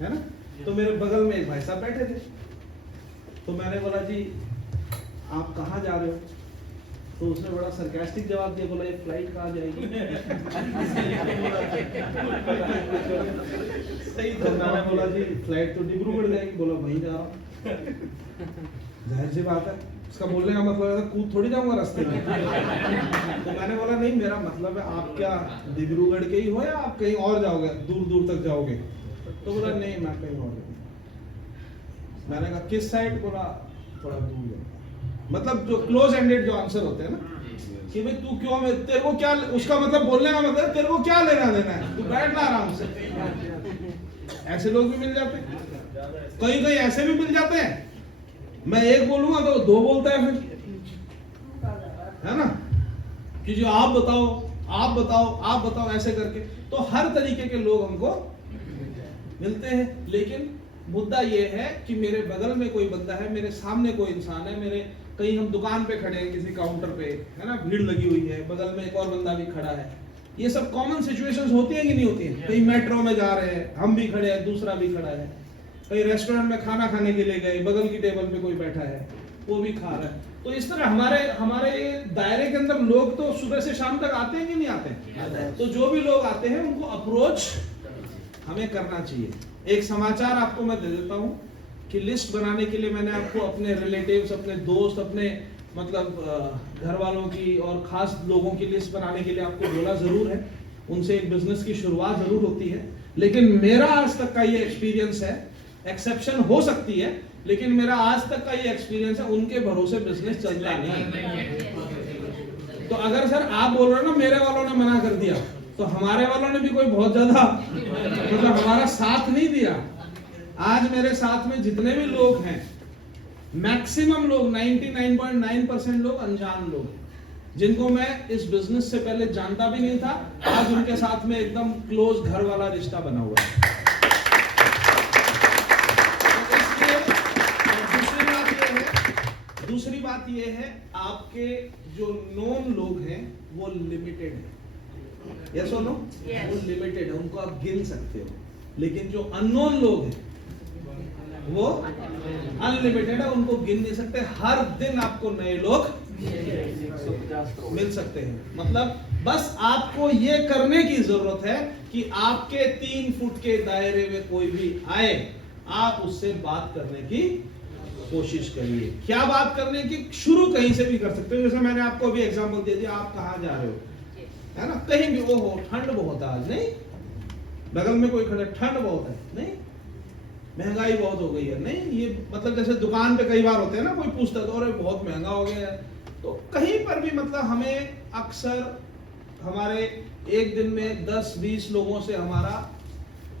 है ना, तो मेरे बगल में एक भाई साहब बैठे थे, तो मैंने बोला जी आप कहाँ जा रहे हो, तो उसने बड़ा सरकास्टिक जवाब दिया, बोला ये फ्लाइट कहाँ जाएगी। सही तो मैंने बोला जी फ्लाइट तो डिब्रूगढ़ जाएगी, बोला वहीं जा रहा हूँ। जाहिर सी बात है, उसका बोलने का मतलब है कूद थोड़ी जाऊंगा रास्ते में। तो मैंने बोला नहीं, मेरा मतलब है आप क्या डिब्रूगढ़ के ही हो या आप कहीं और जाओगे, दूर दूर तक जाओगे। तो बोला नहीं मैं कहीं और जाऊंगा। मैंने कहा किस साइड, बोला थोड़ा दूर जाऊंगा। मतलब जो क्लोज एंडेड जो आंसर होते हैं ना, कि भाई तू क्यों, तेरे को क्या, उसका मतलब बोलने का मतलब तेरे को क्या लेना देना है, तू बैठना आराम से। ऐसे लोग भी मिल जाते हैं, कई कई ऐसे भी मिल जाते हैं, मैं एक बोलूंगा तो 2 बोलता है फिर, है ना, कि जो आप बताओ आप बताओ आप बताओ ऐसे करके। तो हर तरीके के लोग हमको मिलते हैं, लेकिन मुद्दा ये है कि मेरे बगल में कोई बंदा है, मेरे सामने कोई इंसान है, मेरे कहीं हम दुकान पे खड़े हैं किसी काउंटर पे, है ना, भीड़ लगी हुई है, बगल में एक और बंदा भी खड़ा है। ये सब कॉमन सिचुएशंस होती है कि नहीं होती है। कहीं मेट्रो में जा रहे हैं, हम भी खड़े हैं, दूसरा भी खड़ा है, कहीं रेस्टोरेंट में खाना खाने के लिए गए, बगल की टेबल पे कोई बैठा है, वो भी खा रहा है। तो इस तरह हमारे दायरे के अंदर लोग तो सुबह से शाम तक आते हैं कि नहीं आते हैं। तो जो भी लोग आते हैं उनको अप्रोच हमें करना चाहिए। एक समाचार आपको मैं दे देता हूँ कि लिस्ट बनाने के लिए मैंने आपको अपने रिलेटिव्स, अपने दोस्त, अपने मतलब घर वालों की और खास लोगों की लिस्ट बनाने के लिए आपको बोला जरूर है। उनसे एक बिजनेस की शुरुआत जरूर होती है, लेकिन मेरा आज तक का ये एक्सपीरियंस है, एक्सेप्शन हो सकती है, लेकिन मेरा आज तक का ये एक्सपीरियंस है, उनके भरोसे बिजनेस चलता नहीं। तो अगर सर आप बोल रहे हो ना मेरे वालों ने मना कर दिया, तो हमारे वालों ने भी कोई बहुत ज्यादा मतलब हमारा साथ नहीं दिया। आज मेरे साथ में जितने भी लोग हैं, मैक्सिमम लोग 99.9% लोग अनजान लोग हैं, जिनको मैं इस बिजनेस से पहले जानता भी नहीं था, आज उनके साथ में एकदम क्लोज घर वाला रिश्ता बना हुआ है। दूसरी बात ये है आपके जो नोन लोग हैं वो लिमिटेड है, यस और नो, वो लिमिटेड है, उनको आप गिन सकते हो। लेकिन जो अननोन लोग हैं वो अनलिमिटेड है, उनको गिन नहीं सकते। हर दिन आपको नए लोग मिल सकते हैं। मतलब बस आपको ये करने की जरूरत है कि आपके 3 फुट के दायरे में कोई भी आए, आप उससे बात करने की कोशिश करिए। क्या बात करने की, शुरू कहीं से भी कर सकते हो। जैसे मैंने आपको अभी एग्जांपल दे दिया, आप कहाँ जा रहे हो, है ना, कहीं भी, ओहो ठंड बहुत है आज, नहीं, बगल में कोई खड़ा, ठंड बहुत है, नहीं, महंगाई बहुत हो गई है, नहीं, ये मतलब जैसे दुकान पे कई बार होते हैं ना, कोई पूछता है तो अरे बहुत महंगा हो गया है। तो कहीं पर भी मतलब हमें अक्सर हमारे एक दिन में 10-20 लोगों से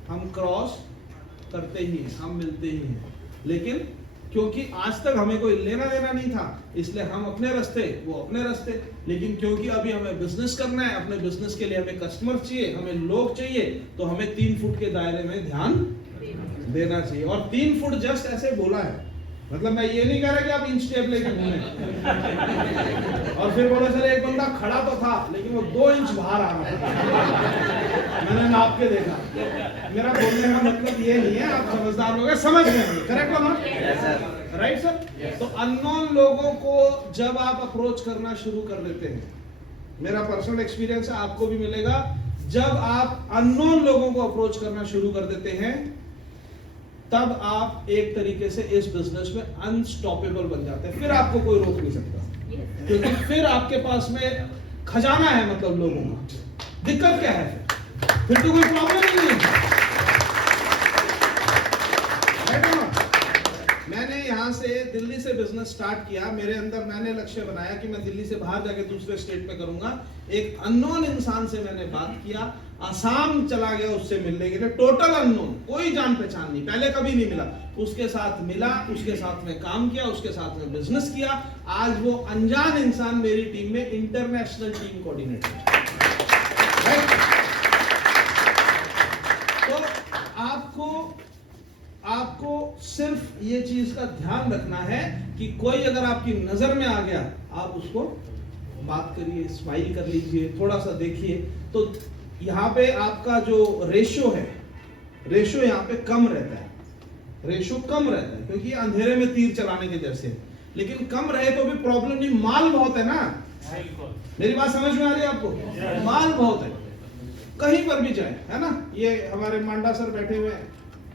हम क्रॉस करते ही हैं, हम मिलते ही हैं। लेकिन क्योंकि आज तक हमें कोई लेना देना नहीं था, इसलिए हम अपने रास्ते, वो अपने रास्ते। लेकिन क्योंकि अभी हमें बिजनेस करना है, अपने बिजनेस के लिए हमें कस्टमर चाहिए, हमें लोग चाहिए, तो हमें 3 फुट के दायरे में ध्यान देना चाहिए। और 3 फुट जस्ट ऐसे बोला है, मतलब मैं ये नहीं कह रहा कि आप इंच टेप लेके घूमें और फिर बोले सर एक बंदा खड़ा तो था लेकिन वो 2 इंच बाहर आ रहा था, मैंने नाप के देखा। मेरा बोलने का मतलब ये नहीं है, आप समझदार लोग हैं, समझ गए, करेक्ट हो ना, राइट सर। तो अननोन लोगों को जब आप अप्रोच करना शुरू कर देते हैं, मेरा पर्सनल एक्सपीरियंस है, आपको भी मिलेगा, जब आप अननोन लोगों को अप्रोच करना शुरू कर देते हैं, तब आप एक तरीके से इस बिजनेस में अनस्टॉपेबल बन जाते हैं। फिर आपको कोई रोक नहीं सकता, क्योंकि फिर आपके पास में खजाना है, मतलब लोगों का। दिक्कत क्या है, फिर तो कोई प्रॉब्लम ही नहीं है। मैंने यहाँ यहाँ से दिल्ली से बिजनेस स्टार्ट किया, मेरे अंदर मैंने लक्ष्य बनाया कि मैं दिल्ली से बाहर जाके दूसरे स्टेट पे करूंगा। एक अननोन इंसान से मैंने बात किया, आसाम चला गया उससे मिलने के लिए, टोटल अननोन, कोई जान पहचान नहीं, पहले कभी नहीं मिला, उसके साथ मिला, उसके साथ में काम किया, उसके साथ में बिजनेस किया। आज वो अनजान इंसान मेरी टीम में इंटरनेशनल टीम कोऑर्डिनेटर है। तो आपको सिर्फ ये चीज का ध्यान रखना है कि कोई अगर आपकी नजर में आ गया, आप उसको बात करिए, स्माइल कर लीजिए, थोड़ा सा देखिए। तो यहाँ पे आपका जो रेशो है, रेशो यहाँ पे कम रहता है, रेशो कम रहता है, क्योंकि अंधेरे में तीर चलाने के जैसे है। लेकिन कम रहे तो भी प्रॉब्लम नहीं, माल बहुत है ना। मेरी बात समझ में आ रही है आपको? माल बहुत है, कहीं पर भी जाए, है ना। ये हमारे मांडा सर बैठे हुए हैं,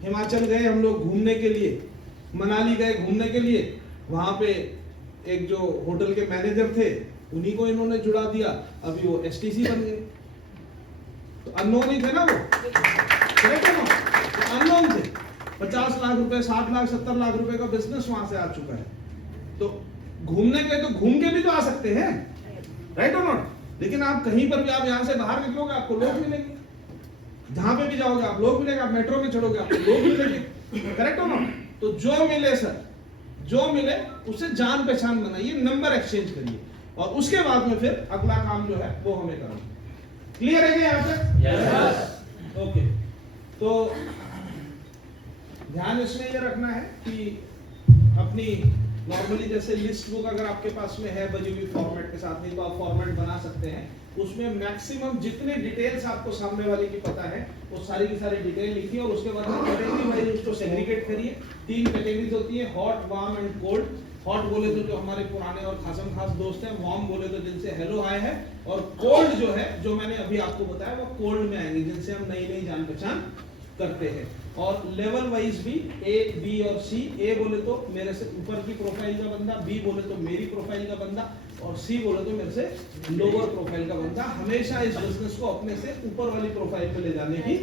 हिमाचल गए हम लोग घूमने के लिए, मनाली गए घूमने के लिए, वहां पे एक जो होटल के मैनेजर थे उन्हीं को इन्होंने जुड़ा दिया, अभी वो एसटीसी बन गए। तो अननोन ही थे ना वो, करेक्ट है ना, तो अननोन थे। 50 लाख रुपए, 60 लाख, 70 लाख रुपए का बिजनेस वहां से आ चुका है। तो घूमने गए तो घूम के भी तो आ सकते हैं, राइट और नॉट। लेकिन आप कहीं पर भी, आप यहाँ से बाहर निकलोगे आपको लोग मिलेंगे, जहां पे भी जाओगे आप लोग मिलेंगे, आप मेट्रो में चढ़ोगे आपको लोग मिलेंगे, करेक्ट हो ना। तो जो मिले सर, जो मिले उससे जान पहचान बनाइए, नंबर एक्सचेंज करिए, और उसके बाद में फिर अगला काम जो है वो हमें करना। क्लियर है क्या यहाँ पे? यस। ओके, तो ध्यान इसमें ये रखना है कि अपनी नॉर्मली जैसे लिस्ट बुक अगर आपके पास में है बजी हुई फॉर्मेट के साथ, नहीं तो आप फॉर्मेट बना सकते हैं। उसमें मैक्सिमम जितने डिटेल्स आपको सामने वाले की पता है वो सारी की सारी डिटेल लिखिए, और उसके बाद कैटेगरी वाइज उसको सेग्रीगेट करिए। 3 कैटेगरीज होती है, hot, warm and cold. Hot बोले तो जो हमारे पुराने और खासम खास दोस्त हैं, वार्म बोले तो जिनसे हेलो हाय है, और कोल्ड जो है, जो मैंने अभी आपको बताया, वो कोल्ड में आएंगे, जिनसे हम नई नई जान पहचान करते हैं। और लेवल वाइज भी ए, बी और सी। ए बोले तो मेरे से ऊपर की प्रोफाइल का बंदा, बी बोले तो मेरी प्रोफाइल का बंदा, और सी बोले तो मेरे से लोअर प्रोफाइल का बंदा। हमेशा इस बिजनेस को अपने से ऊपर वाली प्रोफाइल पे ले जाने की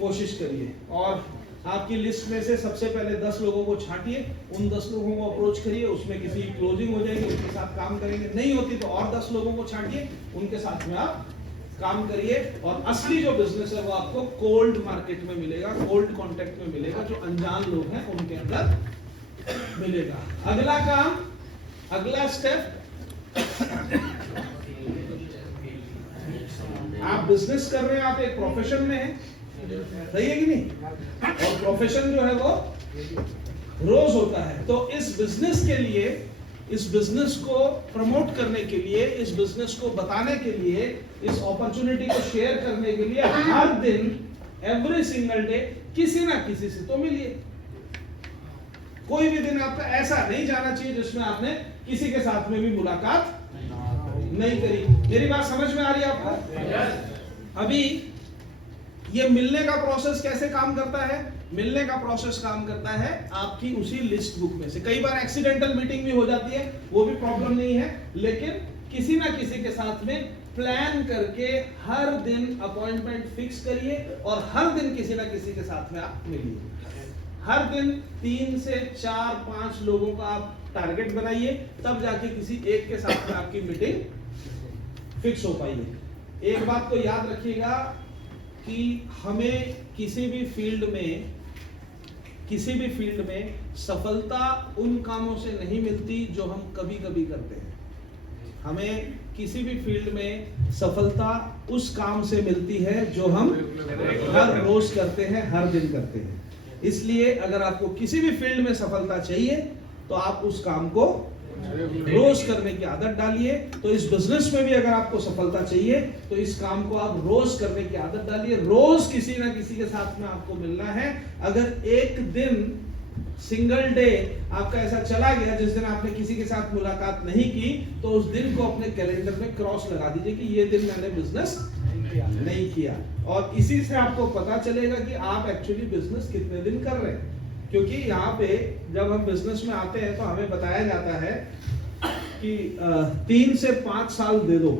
कोशिश करिए। और आपकी लिस्ट में से सबसे पहले 10 लोगों को छांटिए, उन 10 लोगों को अप्रोच करिए, उसमें किसी की क्लोजिंग हो जाएगी, उनके साथ काम करेंगे, नहीं होती तो और 10 लोगों को छांटिए, उनके साथ में आप काम करिए। और असली जो बिजनेस है वो आपको कोल्ड मार्केट में मिलेगा, कोल्ड कांटेक्ट में मिलेगा, जो अनजान लोग हैं उनके अंदर मिलेगा। अगला काम, अगला स्टेप, आप बिजनेस कर रहे हैं, आप एक प्रोफेशन में हैं, सही है कि नहीं? और प्रोफेशन जो है वो रोज होता है। तो इस बिजनेस के लिए, इस बिजनेस को प्रमोट करने के लिए, इस बिजनेस को बताने के लिए, इस अपॉर्चुनिटी को शेयर करने के लिए हर दिन, एवरी सिंगल डे किसी ना किसी से तो मिलिए। कोई भी दिन आपका ऐसा नहीं जाना चाहिए जिसमें आपने किसी के साथ में भी मुलाकात नहीं करी। मेरी बात समझ में आ रही है आपको? अभी ये मिलने का प्रोसेस कैसे काम करता है? मिलने का प्रोसेस काम करता है आपकी उसी लिस्ट बुक में से। कई बार एक्सीडेंटल मीटिंग भी हो जाती है, वो भी प्रॉब्लम नहीं है, लेकिन किसी ना किसी के साथ में प्लान करके हर दिन अपॉइंटमेंट फिक्स करिए, और हर दिन किसी ना किसी के साथ में आप मिलिए। हर दिन 3 से 4-5 लोगों का आप टारगेट बनाइए, तब जाके किसी एक के साथ में आपकी मीटिंग फिक्स हो पाई है। एक बात को याद रखिएगा कि हमें किसी भी फील्ड में सफलता उन कामों से नहीं मिलती जो हम कभी कभी करते हैं। हमें किसी भी फील्ड में सफलता उस काम से मिलती है जो हम हर रोज करते हैं, हर दिन करते हैं। इसलिए अगर आपको किसी भी फील्ड में सफलता चाहिए तो आप उस काम को रोज करने की आदत डालिए। तो इस बिजनेस में भी अगर आपको सफलता चाहिए तो इस काम को आप रोज करने की आदत डालिए। रोज किसी ना किसी के साथ में आपको मिलना है। अगर एक दिन, सिंगल डे आपका ऐसा चला गया जिस दिन आपने किसी के साथ मुलाकात नहीं की, तो उस दिन को अपने कैलेंडर में क्रॉस लगा दीजिए कि ये दिन मैंने बिजनेस नहीं किया। और इसी से आपको पता चलेगा कि आप एक्चुअली बिजनेस कितने दिन कर रहे हैं। क्योंकि यहाँ पे जब हम बिजनेस में आते हैं तो हमें बताया जाता है कि 3 से 5 साल दे दो,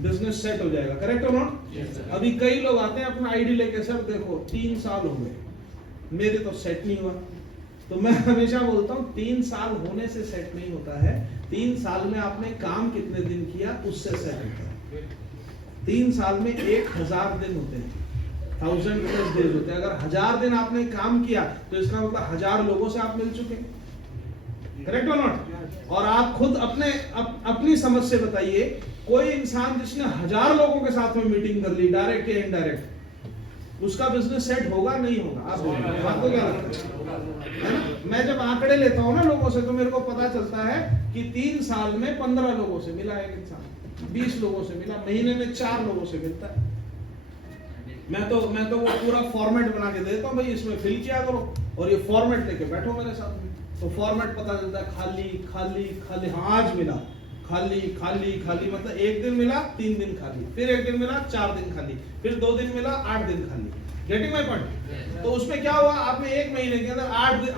बिजनेस सेट हो जाएगा। करेक्ट हो नॉट? अभी कई लोग आते हैं अपना आईडी लेके, सर देखो 3 साल हो गए, मेरे तो सेट नहीं हुआ, तो मैं हमेशा बोलता हूँ 3 साल होने से सेट नहीं होता है, 3 साल में आपने काम कितने दिन किया उससे सेट होता है। 3 साल में 1000 दिन होते हैं, 1000+ डेज होते हैं। अगर 1000 दिन आपने काम किया तो इसका मतलब 1000 लोगों से आप मिल चुके, करेक्ट और नॉट? और आप खुद अपनी समझ से बताइए, कोई इंसान जिसने 1000 लोगों के साथ में मीटिंग कर ली, डायरेक्ट या इनडायरेक्ट, उसका बिजनेस सेट होगा नहीं होगा? आप आपको क्या लगता है ना? मैं जब आंकड़े लेता हूँ ना लोगों से, तो मेरे को पता चलता है कि 3 साल में 15 लोगों से मिला एक इंसान, 20 लोगों से मिला, महीने में 4 लोगों से मिलता है। मैं तो वो पूरा फॉर्मेट बना के देता हूँ, भाई इसमें फिल किया करो और ये फॉर्मेट लेके बैठो मेरे साथ में, तो फॉर्मेट पता चलता है, खाली खाली खाली। हाँ, आज मिला खाली खाली खाली, मतलब एक दिन मिला 3 दिन खाली, फिर एक दिन मिला 4 दिन खाली, फिर 2 दिन मिला 8 दिन खाली। Getting my point? तो उसमें क्या हुआ, आपने एक महीने के अंदर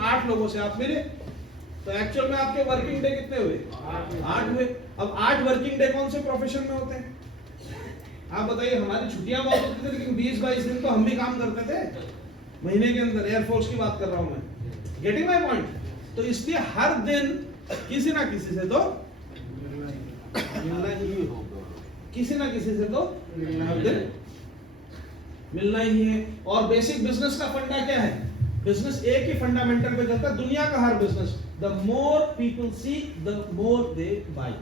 8 लोगों से आप मिले, तो एक्चुअल में आपके वर्किंग डे कितने हुए? 8 हुए। अब 8 वर्किंग डे कौन से प्रोफेशन में होते हैं? आप बताइए। हमारी छुट्टियां बहुत होती थी, लेकिन 20-22 दिन तो हम भी काम करते थे महीने के अंदर। एयरफोर्स की बात कर रहा हूं मैं। Getting my point? तो इसलिए हर दिन किसी ना किसी से तो मिलना ही होगा, किसी ना किसी से तो हर दिन मिलना ही है। और बेसिक बिजनेस का फंडा क्या है? बिजनेस एक ही फंडामेंटल पे चलता है, दुनिया का हर business, the more people see the more they buy.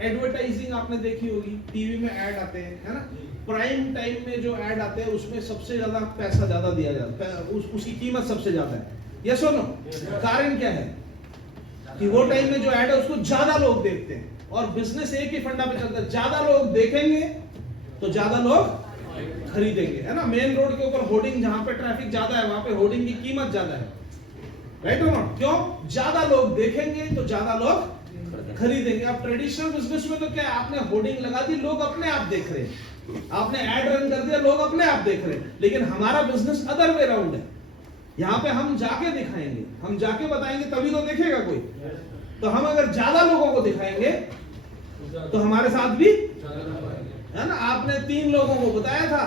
Advertising आपने देखी होगी, टीवी में ऐड आते हैं, है ना? प्राइम टाइम में जो ऐड आते हैं उसमें सबसे ज्यादा पैसा ज्यादा दिया जाता है, उसकी कीमत सबसे ज्यादा है। यस और नो? कारण क्या है कि वो टाइम में जो ऐड है उसको ज्यादा लोग देखते हैं, और बिजनेस एक ही फंडा पे चलता है, ज्यादा लोग देखेंगे तो ज्यादा लोग खरीदेंगे, है ना? मेन रोड के ऊपर होर्डिंग, जहां पे ट्रैफिक ज्यादा है वहां पे होर्डिंग की कीमत ज्यादा है, राइट और नॉट? क्यों? ज्यादा लोग देखेंगे तो ज्यादा लोग खरीदेंगे। अब ट्रेडिशनल बिजनेस में तो क्या है, आपने होर्डिंग लगा दी, लोग अपने आप देख रहे हैं, आपने ऐड रन कर दिया, लोग अपने आप देख रहे हैं। लेकिन हमारा बिजनेस अदर वे राउंड है, यहाँ पे हम जाके दिखाएंगे, हम जाके बताएंगे, तभी तो देखेगा कोई। तो हम अगर ज्यादा लोगों को दिखाएंगे तो हमारे साथ भी, है ना? आपने 3 लोगों को बताया था,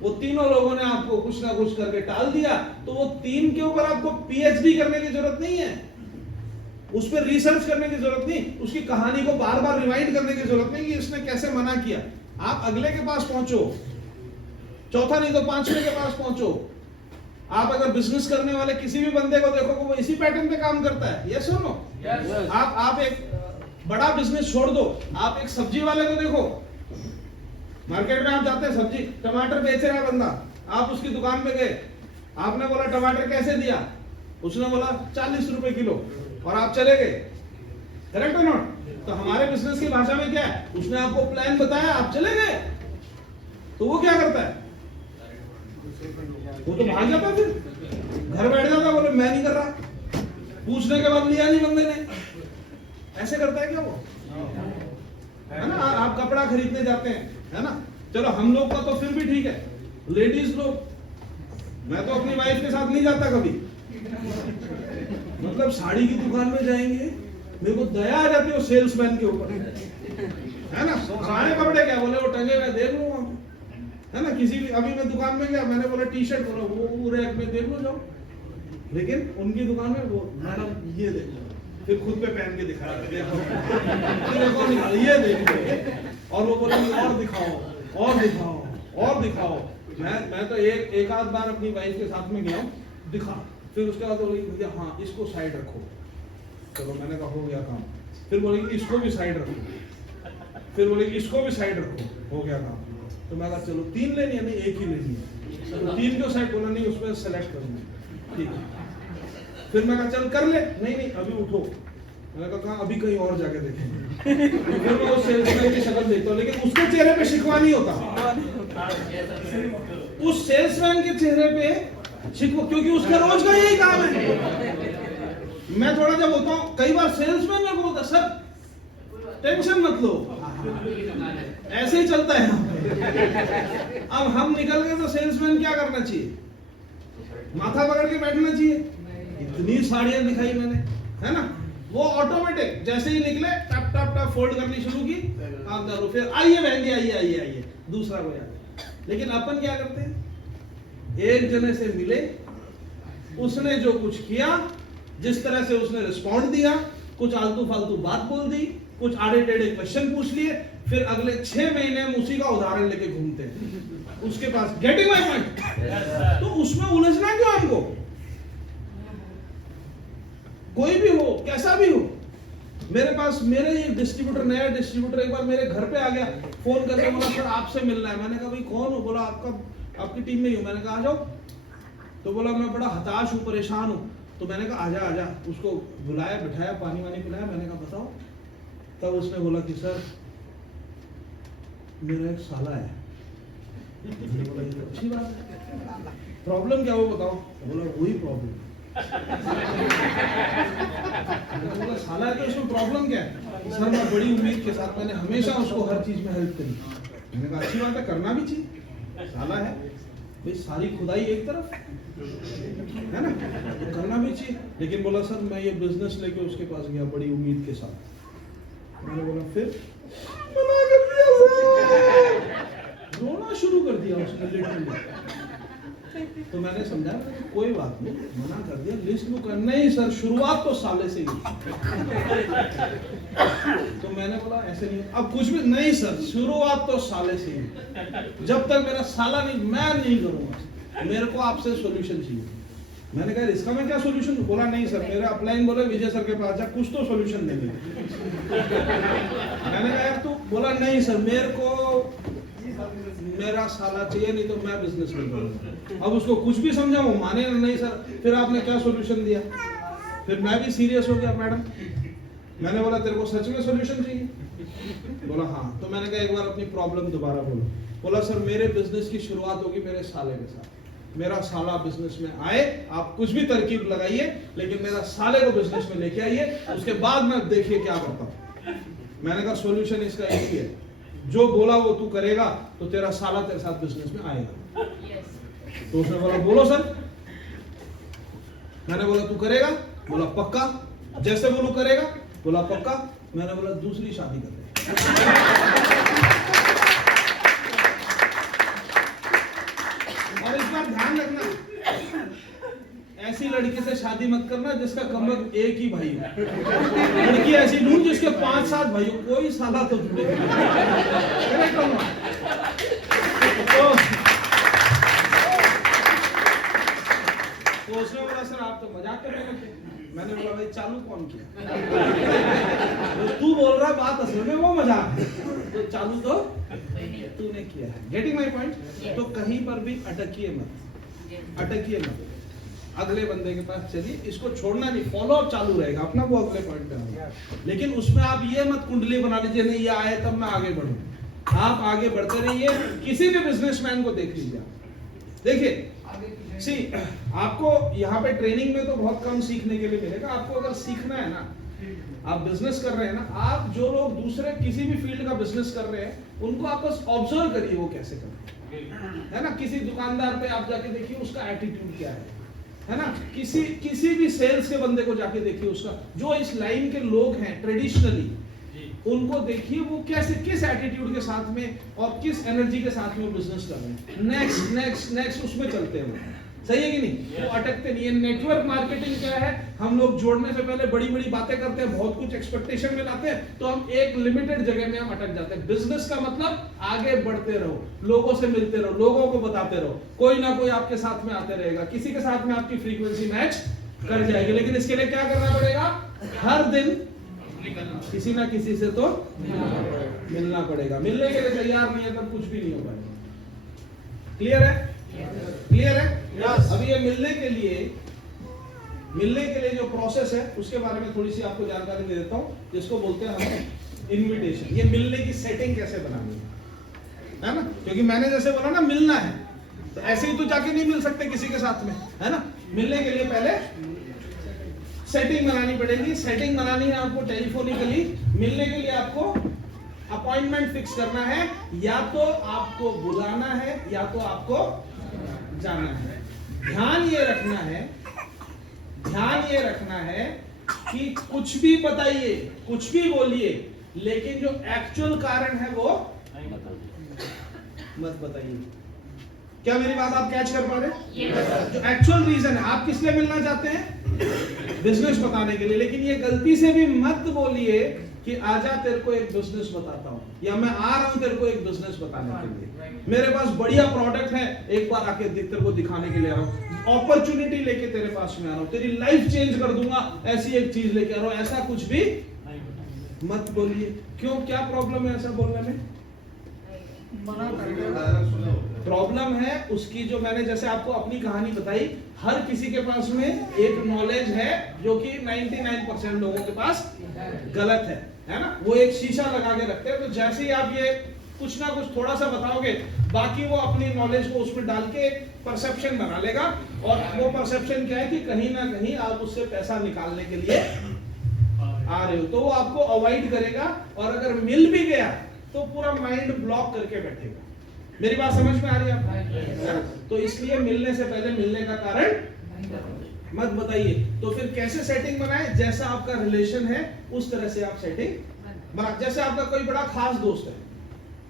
वो तीनों लोगों ने आपको कुछ ना कुछ करके टाल दिया, तो वो 3 के ऊपर आपको पीएचडी करने की जरूरत नहीं है, उस पर रिसर्च करने की जरूरत नहीं, उसकी कहानी को बार बार रिवाइंड करने की जरूरत नहीं कि इसने कैसे मना किया। आप अगले के पास पहुंचो, चौथा नहीं तो 5वें के पास पहुंचो। आप अगर बिजनेस करने वाले किसी भी बंदे को देखो, वो इसी पैटर्न पे काम करता है। यस और नो? आप एक बड़ा बिजनेस छोड़ दो, आप एक सब्जी वाले को देखो, मार्केट में आप जाते हैं, सब्जी टमाटर बेच रहा है बंदा, आप उसकी दुकान पे गए, आपने बोला टमाटर कैसे दिया, उसने बोला 40 रुपए किलो, और आप चले गए, करेक्ट और नॉट? तो हमारे बिजनेस की भाषा में क्या है, उसने आपको प्लान बताया, आप चले गए, तो वो क्या करता है, वो तो भाग जाता, फिर घर बैठ जाता, बोले मैं नहीं कर रहा, पूछने के बाद लिया नहीं बंदे ने। ऐसे करता है क्या वो? है ना? आप कपड़ा खरीदने जाते हैं, है ना? चलो हम लोग का तो फिर भी ठीक है, लेडीज लोग, मैं तो अपनी वाइफ के साथ नहीं जाता कभी, मतलब साड़ी की दुकान में जाएंगे, मेरे को दया आ जाती है सेल्समैन के ऊपर, है ना? सारे कपड़े क्या बोले वो टंगे हुए देख लो, है ना? किसी भी, अभी मैं दुकान में गया, मैंने बोला टी शर्ट, बोला वो रैक में देख लो जाओ, लेकिन उनकी दुकान में वो मैडम ये देखो, फिर खुद पे पहन के दिखाया, देखो ये देखो, और वो बोले और दिखाओ और दिखाओ और दिखाओ। मैं तो एक आध बार अपनी वाइफ के साथ में गया हूँ, दिखा, फिर उसके बाद बोली भैया हाँ इसको साइड रखो, चलो मैंने कहा हो गया काम, फिर बोलेगी इसको भी साइड रखो, फिर बोलेगी इसको भी साइड रखो, हो गया काम। तो मैं कहा चलो 3 लेनी है, नहीं एक ही लेनी है, तो 3 को साइड, बोला नहीं उसमें सेलेक्ट करूंगा, ठीक है। फिर मैं कहा चल कर ले, नहीं अभी उठो, मैंने कहा अभी कहीं और जाके देखेंगे। फिर मैं उस सेल्समैन की शक्ल देखता हूँ, लेकिन उसके चेहरे पे शिकवा नहीं होता, उस सेल्समैन के चेहरे पे शिकवा, क्योंकि उसका रोज का यही काम है। मैं थोड़ा जब होता हूँ, कई बार सेल्समैन मेरे को बोलता सर टेंशन मत लो, ऐसे ही चलता है। अब हम निकल गए तो सेल्समैन क्या करना चाहिए, माथा पकड़ के बैठना चाहिए। इतनी साड़ियां दिखाई मैंने, है ना? वो ऑटोमेटिक जैसे ही निकले टप टप टप फोल्ड करनी शुरू की, आप करो, फिर आइए बहन जी आइए आइए आइए, दूसरा को याद। लेकिन अपन क्या करते हैं, एक जने से मिले, उसने जो कुछ किया जिस तरह से उसने रिस्पॉन्ड दिया, कुछ आलतू फालतू बात बोल दी, कुछ आड़े टेढ़े क्वेश्चन पूछ लिए, फिर अगले 6 महीने हम उसी का उदाहरण लेके घूमते हैं उसके पास। Getting my point? तो उसमें उलझना क्यों हमको? कोई भी हो, कैसा भी हो। मेरे पास मेरे एक डिस्ट्रीब्यूटर, नया डिस्ट्रीब्यूटर एक बार मेरे घर पे आ गया, फोन करके बोला सर आपसे मिलना है। मैंने कहा भाई कौन हो? बोला आपकी टीम में ही हूं। मैंने कहा आ जाओ। तो बोला मैं बड़ा हताश हूं, परेशान हूं। तो मैंने कहा आजा आजा। उसको बुलाया, बिठाया, पानी वानी पिलाया। मैंने कहा बताओ। तब उसने बोला कि सर मेरा एक साला है। मैंने बोला ये तो अच्छी बात है, प्रॉब्लम क्या हो बताओ? बोला वही प्रॉब्लम। बोला साला है तो इसमें प्रॉब्लम क्या है? सर मैं बड़ी उम्मीद के साथ, मैंने हमेशा उसको हर चीज में हेल्प करी। मैंने कहा अच्छी बात है, करना भी चाहिए। साला है भाई, सारी खुदाई एक तरफ है ना, तो करना भी चाहिए। लेकिन बोला सर मैं ये बिजनेस लेके उसके पास गया बड़ी उम्मीद के साथ। मैंने बोला फिर मना कर दिया, रोना शुरू कर दिया उसने लिटरली। तो मैंने समझा कोई बात नहीं, मना कर दिया, लिस्ट बुक करना ही सर, शुरुआत तो साले से ही। तो मैंने बोला ऐसे नहीं, अब कुछ भी नहीं सर, शुरुआत तो साले से ही। जब तक मेरा साला नहीं, मैं नहीं करूंगा, मेरे को आपसे सॉल्यूशन चाहिए। मैंने कहा इसका मैं क्या सॉल्यूशन? बोला नहीं सर, मेरा अपलाइन बोले विजय सर के पास जा, कुछ तो सॉल्यूशन देंगे। मैंने कहा यार तू, बोला नहीं सर मेरे को मेरा साला चाहिए, नहीं तो मैं बिजनेस नहीं करूंगा। अब उसको कुछ भी समझा, वो माने ना, नहीं सर फिर आपने क्या सॉल्यूशन दिया? फिर मैं भी सीरियस हो गया मैडम। मैंने बोला तेरे को सच में सॉल्यूशन चाहिए? बोला हाँ। तो मैंने कहा एक बार अपनी प्रॉब्लम दोबारा बोलो। बोला सर मेरे बिजनेस की शुरुआत होगी मेरे साले के साथ, मेरा साला बिजनेस में आए, आप कुछ भी तरकीब लगाइए लेकिन मेरा साले को बिजनेस में लेके आइए, उसके बाद मैं देखिए क्या करता हूं। मैंने कहा सॉल्यूशन इसका एक ही है, जो बोला वो तू करेगा तो तेरा साला तेरे साथ बिजनेस में आएगा। तो उसने बोला बोलो सर। मैंने बोला तू करेगा? बोला पक्का। जैसे बोलूं करेगा? बोला पक्का। मैंने बोला दूसरी शादी कर ले। और इस बार ध्यान रखना, ऐसी लड़की से शादी मत करना जिसका कम एक ही भाई हो। लड़की ऐसी ढूंढ जिसके 5-7 भाई हो, कोई साला तो ढूंढे। तो उसने बोला सर आप तो मजाक कर रहे थे। मैंने बोला भाई चालू कौन किया? तो तू बोल रहा बात असल में वो मजाक है, तो चालू तो तूने किया है। Getting my point? तो कहीं पर भी अटकिए मत, अटकिए मत, अगले बंदे के पास चलिए, इसको छोड़ना नहीं, फॉलो अप चालू रहेगा अपना, वो अगले पॉइंट पे आएगा। लेकिन उसमें आप ये मत कुंडली बना लीजिए नहीं ये आए तब मैं आगे बढ़ूं। आप आगे बढ़ते रहिए। किसी भी बिजनेसमैन को देख लीजिए, देखिए सी आपको यहाँ पे ट्रेनिंग में तो बहुत कम सीखने के लिए मिलेगा। आपको अगर सीखना है ना, आप बिजनेस कर रहे हैं ना, आप जो लोग दूसरे किसी भी फील्ड का बिजनेस कर रहे हैं उनको आप बस ऑब्जर्व करिए वो कैसे कर रहे हैं, है ना। किसी दुकानदार पे आप जाके देखिए उसका एटीट्यूड क्या है ना। किसी भी सेल्स के बंदे को जाके देखिए उसका, जो इस लाइन के लोग हैं ट्रेडिशनली, उनको देखिए वो कैसे, किस एटीट्यूड के साथ में और किस एनर्जी के साथ में बिजनेस कर रहे हैं। नेक्स्ट नेक्स्ट नेक्स्ट उसमें चलते हैं वो, सही है कि नहीं? वो अटकते नहीं है। नेटवर्क मार्केटिंग क्या है? हम लोग जोड़ने से पहले बड़ी बड़ी बातें करते हैं, बहुत कुछ एक्सपेक्टेशन में लाते हैं, तो हम एक लिमिटेड जगह में हम अटक जाते हैं। बिजनेस का मतलब आगे बढ़ते रहो, लोगों से मिलते रहो, लोगों को बताते रहो, कोई ना कोई आपके साथ में आते रहेगा, किसी के साथ में आपकी फ्रीक्वेंसी मैच कर जाएगी। लेकिन इसके लिए क्या करना पड़ेगा? हर दिन किसी ना किसी से तो मिलना पड़ेगा। मिलने के लिए तैयार नहीं है तब कुछ भी नहीं हो पाएगा। क्लियर है? क्लियर है? अभी ये मिलने के लिए जो प्रोसेस है उसके बारे में थोड़ी सी आपको जानकारी दे देता हूं, जिसको बोलते हैं हम इनविटेशन। ये मिलने की सेटिंग कैसे बनानी है ना, क्योंकि मैंने जैसे बोला ना मिलना है, तो ऐसे ही तो जाके नहीं मिल सकते किसी के साथ में, है ना। मिलने के लिए पहले सेटिंग बनानी पड़ेगी। सेटिंग बनानी है आपको टेलीफोनिकली। मिलने के लिए आपको अपॉइंटमेंट फिक्स करना है, या तो आपको बुलाना है या तो आपको जाना है। ध्यान ये रखना है कि कुछ भी बताइए, कुछ भी बोलिए, लेकिन जो एक्चुअल कारण है वो मत बताइए। क्या मेरी बात आप कैच कर पा रहे? जो एक्चुअल रीजन है, आप किस लिए मिलना चाहते हैं? बिजनेस बताने के लिए। लेकिन ये गलती से भी मत बोलिए कि आजा तेरे को एक बिजनेस बताता हूँ, या मैं आ रहा हूँ तेरे को एक बिजनेस बताने के लिए, मेरे पास बढ़िया प्रोडक्ट है, एक बार आके तेरे को दिखाने के लिए आ रहा हूँ, अपॉर्चुनिटी लेके तेरे पास में आ रहा हूँ, तेरी लाइफ चेंज कर दूंगा, ऐसी एक चीज लेके आ रहा हूँ। ऐसा कुछ भी मत बोलिए। क्यों, क्या प्रॉब्लम है ऐसा बोलने में? प्रॉब्लम है उसकी, जो मैंने जैसे आपको अपनी कहानी बताई, हर किसी के पास में एक नॉलेज है जो कि 99% लोगों के पास गलत है ना। वो एक शीशा लगा के रखते हैं, तो जैसे ही आप ये कुछ ना कुछ थोड़ा सा बताओगे, बाकी वो अपनी नॉलेज को उसमें डाल के एक परसेप्शन बना लेगा, और वो परसेप्शन क्या है कि कहीं ना कहीं आप उससे पैसा निकालने के लिए आ रहे हो, तो वो आपको अवॉइड करेगा, और अगर मिल भी गया तो पूरा माइंड ब्लॉक करके बैठेगा। मेरी बात समझ में आ रही है आपको? तो इसलिए मिलने से पहले मिलने का कारण मत बताइए। तो फिर कैसे सेटिंग बनाए? जैसा आपका रिलेशन है उस तरह से आप सेटिंग बना। जैसे आपका कोई बड़ा खास दोस्त है,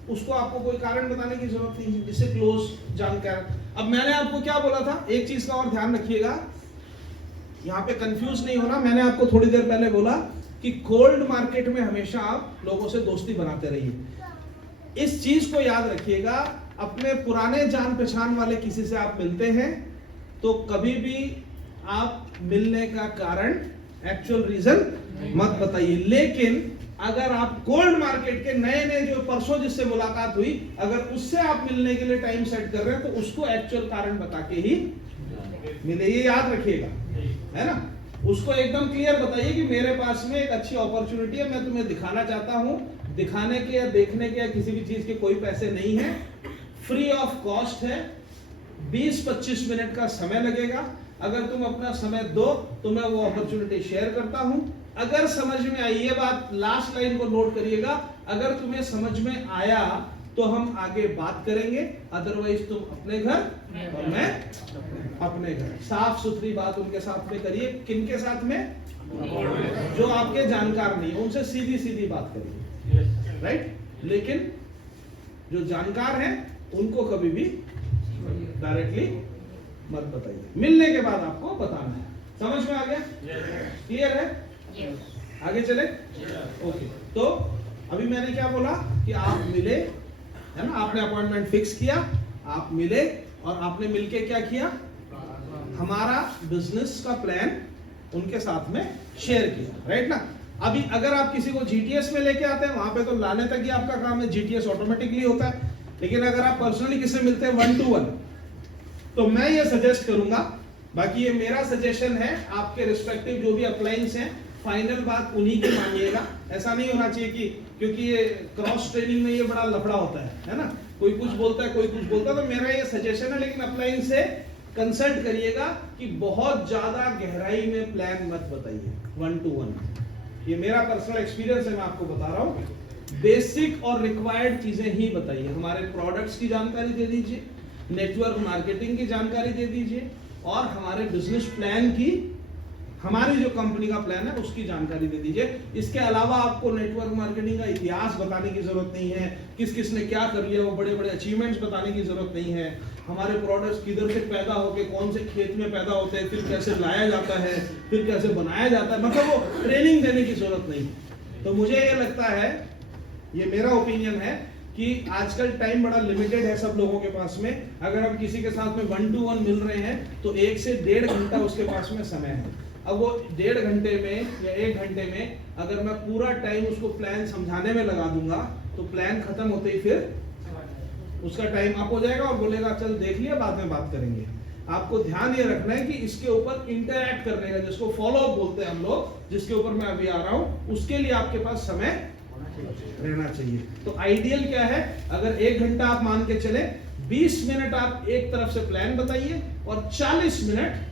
उसको आपको कोई कारण बताने की जरूरत नहीं है, जिससे क्लोज जानकार। अब मैंने आपको क्या बोला था, एक चीज का और ध्यान रखिएगा, यहाँ पे कंफ्यूज नहीं होना। मैंने आपको थोड़ी देर पहले बोला कि कोल्ड मार्केट में हमेशा आप लोगों से दोस्ती बनाते रहिए। इस चीज को याद रखिएगा, अपने पुराने जान पहचान वाले किसी से आप मिलते हैं तो कभी भी आप मिलने का कारण, एक्चुअल रीजन मत बताइए। लेकिन अगर आप कोल्ड मार्केट के नए नए जो परसों जिससे मुलाकात हुई, अगर उससे आप मिलने के लिए टाइम सेट कर रहे हैं तो उसको एक्चुअल कारण बता के ही मिले, ये याद रखिएगा, है ना। उसको एकदम क्लियर बताइए कि मेरे पास में एक अच्छी अपॉर्चुनिटी है, मैं तुम्हें दिखाना चाहता हूं। दिखाने के या देखने के या किसी भी चीज के कोई पैसे नहीं है, फ्री ऑफ कॉस्ट है, 20-25 मिनट का समय लगेगा। अगर तुम अपना समय दो तो मैं वो अपॉर्चुनिटी शेयर करता हूं। अगर समझ में आई, ये बात लास्ट लाइन को नोट करिएगा, अगर तुम्हें समझ में आया तो हम आगे बात करेंगे, अदरवाइज तुम अपने घर और मैं अपने घर। साफ सुथरी बात उनके साथ में करिए। किनके साथ में? जो आपके जानकार नहीं, उनसे सीधी सीधी बात करिए, राइट। लेकिन जो जानकार हैं उनको कभी भी डायरेक्टली मत बताइए, मिलने के बाद आपको बताना है। समझ में आ गया? क्लियर है? आगे चले? ओके। तो अभी मैंने क्या बोला कि आप मिले, है ना, आपने अपॉइंटमेंट फिक्स किया, आप मिले, और आपने मिलके क्या किया? हमारा बिजनेस का प्लान उनके साथ में शेयर किया, राइट ना। अभी अगर आप किसी को जीटीएस में लेके आते हैं, वहां पे तो लाने तक ही आपका काम है, जीटीएस ऑटोमेटिकली होता है। लेकिन अगर आप पर्सनली किससे मिलते हैं 1 to 1, तो मैं ये सजेस्ट करूंगा, बाकी ये मेरा सजेशन है, आपके रिस्पेक्टिव जो भी अप्लायंस हैं, फाइनल बात उन्हीं की मानिएगा। ऐसा नहीं होना चाहिए कि, क्योंकि ये क्रॉस ट्रेनिंग में ये बड़ा लफड़ा होता है ना, कोई कुछ बोलता है कोई कुछ बोलता है। तो मेरा ये सजेशन है, लेकिन अप्लायंस से कंसल्ट करिएगा कि बहुत ज्यादा गहराई में प्लान मत बताइए 1 to 1। ये मेरा पर्सनल एक्सपीरियंस है, मैं आपको बता रहा हूँ। बेसिक और रिक्वायर्ड चीजें ही बताइए। हमारे प्रोडक्ट्स की जानकारी दे दीजिए, नेटवर्क मार्केटिंग की जानकारी दे दीजिए, और हमारे बिजनेस प्लान की, हमारी जो कंपनी का प्लान है उसकी जानकारी दे दीजिए। इसके अलावा आपको नेटवर्क मार्केटिंग का इतिहास बताने की जरूरत नहीं है, किस किस ने क्या कर लिया, वो बड़े बड़े अचीवमेंट्स बताने की जरूरत नहीं है। हमारे प्रोडक्ट्स किधर से पैदा होके कौन से खेत में पैदा होते हैं, फिर कैसे लाया जाता है, फिर कैसे बनाया जाता है, मतलब वो ट्रेनिंग देने की जरूरत नहीं। तो मुझे ये लगता है, ये मेरा ओपिनियन है कि आजकल टाइम बड़ा लिमिटेड है सब लोगों के पास में। अगर हम किसी के साथ में 1 to 1 मिल रहे हैं तो 1 से 1.5 घंटा उसके पास में समय है। अब वो 1.5 घंटे में या 1 घंटे में अगर मैं पूरा टाइम उसको प्लान समझाने में लगा दूंगा तो प्लान खत्म होते ही फिर उसका टाइम अप हो जाएगा और बोलेगा चल देख लिया, बाद में बात करेंगे। आपको ध्यान ये रखना है कि इसके ऊपर इंटरैक्ट करने का, जिसको फॉलो अप बोलते हैं हम लोग, जिसके ऊपर मैं अभी आ रहा हूं, उसके लिए आपके पास समय रहना चाहिए। तो आइडियल क्या है, अगर 1 घंटा आप मान के चले, 20 मिनट आप एक तरफ से प्लान बताइए और 40 मिनट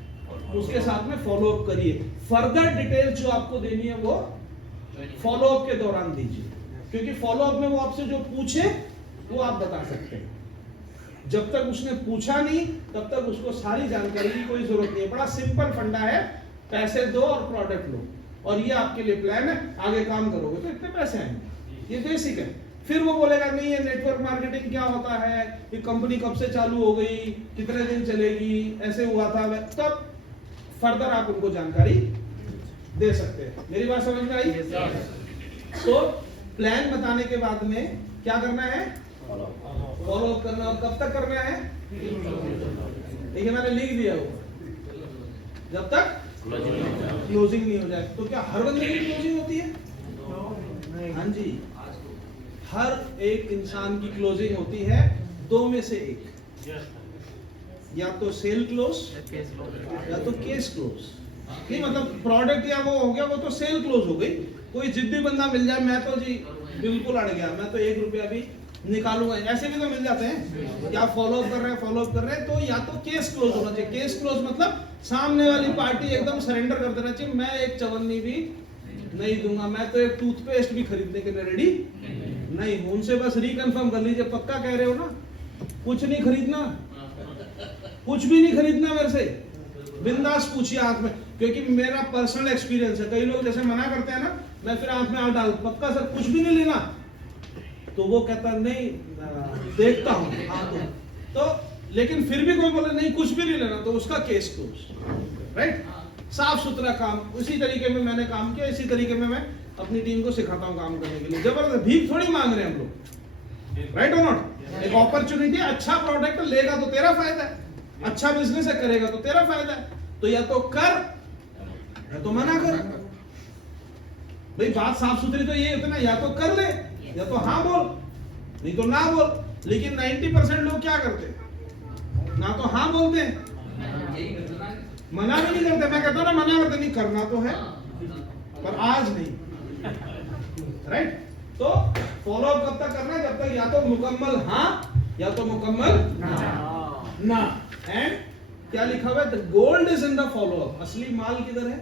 उसके साथ में फॉलो अप करिए। फर्दर डिटेल जो आपको देनी है वो फॉलो अप के दौरान दीजिए, क्योंकि फॉलो अप में वो आपसे जो पूछे वो आप बता सकते हैं। जब तक उसने पूछा नहीं तब तक उसको सारी जानकारी की कोई जरूरत नहीं है। बड़ा सिंपल फंडा है, पैसे दो और प्रोडक्ट लो, और ये आपके लिए प्लान है, आगे काम करोगे तो इतने पैसे आएंगे। ये बेसिक है। फिर वो बोलेगा नहीं ये नेटवर्क मार्केटिंग क्या होता है, ये कंपनी कब से चालू हो गई, कितने दिन चलेगी, ऐसे हुआ था, तब फर्दर आप उनको जानकारी दे सकते हैं। मेरी बात समझ में आई? तो प्लान बताने के बाद में क्या करना है? फॉलो अप करना। और कब तक करना है? देखिए मैंने लिख दिया वो, जब तक क्लोजिंग नहीं हो जाए। तो क्या हर बंदे की क्लोजिंग होती है? हाँ जी, हर एक इंसान की क्लोजिंग होती है दो में से एक, या तो सेल क्लोज या तो केस क्लोज। नहीं मतलब प्रोडक्ट या वो हो गया, वो तो सेल क्लोज हो गई। कोई जिद्दी बंदा मिल जाए, मैं तो जी बिल्कुल अड़ गया, मैं तो 1 रुपया भी निकालूंगा, ऐसे भी तो मिल जाते हैं। क्या फॉलो अप कर रहे हैं, तो या तो केस क्लोज होना चाहिए। केस क्लोज मतलब सामने वाली पार्टी एकदम सरेंडर कर देना चाहिए, मैं एक चवन्नी भी नहीं दूंगा, मैं तो एक टूथपेस्ट भी खरीदने के लिए रेडी नहीं हूं। उनसे बस रिकंफर्म कर लीजिए, पक्का कह रहे हो ना? कुछ नहीं खरीदना, कुछ भी नहीं खरीदना मेरे से, बिंदास पूछिए आंख में, क्योंकि मेरा पर्सनल एक्सपीरियंस है। कई लोग जैसे मना करते हैं ना, मैं फिर आंख में आंख डाल, पक्का सर कुछ भी नहीं लेना, तो वो कहता नहीं देखता हूं। हाँ तो लेकिन फिर भी कोई बोले नहीं कुछ भी नहीं लेना, तो उसका केस क्लोज। राइट? साफ सुथरा काम, उसी तरीके में मैंने काम किया, इसी तरीके में मैं अपनी टीम को सिखाता हूं काम करने के लिए। जबरदस्त भीख थोड़ी मांग रहे हैं हम लोग, राइट और नॉट? एक अपॉर्चुनिटी, अच्छा प्रोडक्ट लेगा तो तेरा फायदा है, अच्छा बिजनेस है करेगा तो तेरा फायदा है। तो या तो कर या तो मना कर। भाई बात साफ सुथरी तो ये होती है ना, या तो कर ले या तो हाँ बोल, नहीं तो ना बोल। लेकिन 90% लोग क्या करते हैं? ना तो हाँ बोलते हैं, मना भी नहीं करते। मैं कहता हूं ना, मना करते नहीं, करना तो है पर आज नहीं। राइट? तो फॉलो अप कब तक करना है? जब तक या तो मुकम्मल हाँ या तो मुकम्मल ना। एंड क्या लिखा हुआ है? The gold is in the follow up. असली माल किधर है?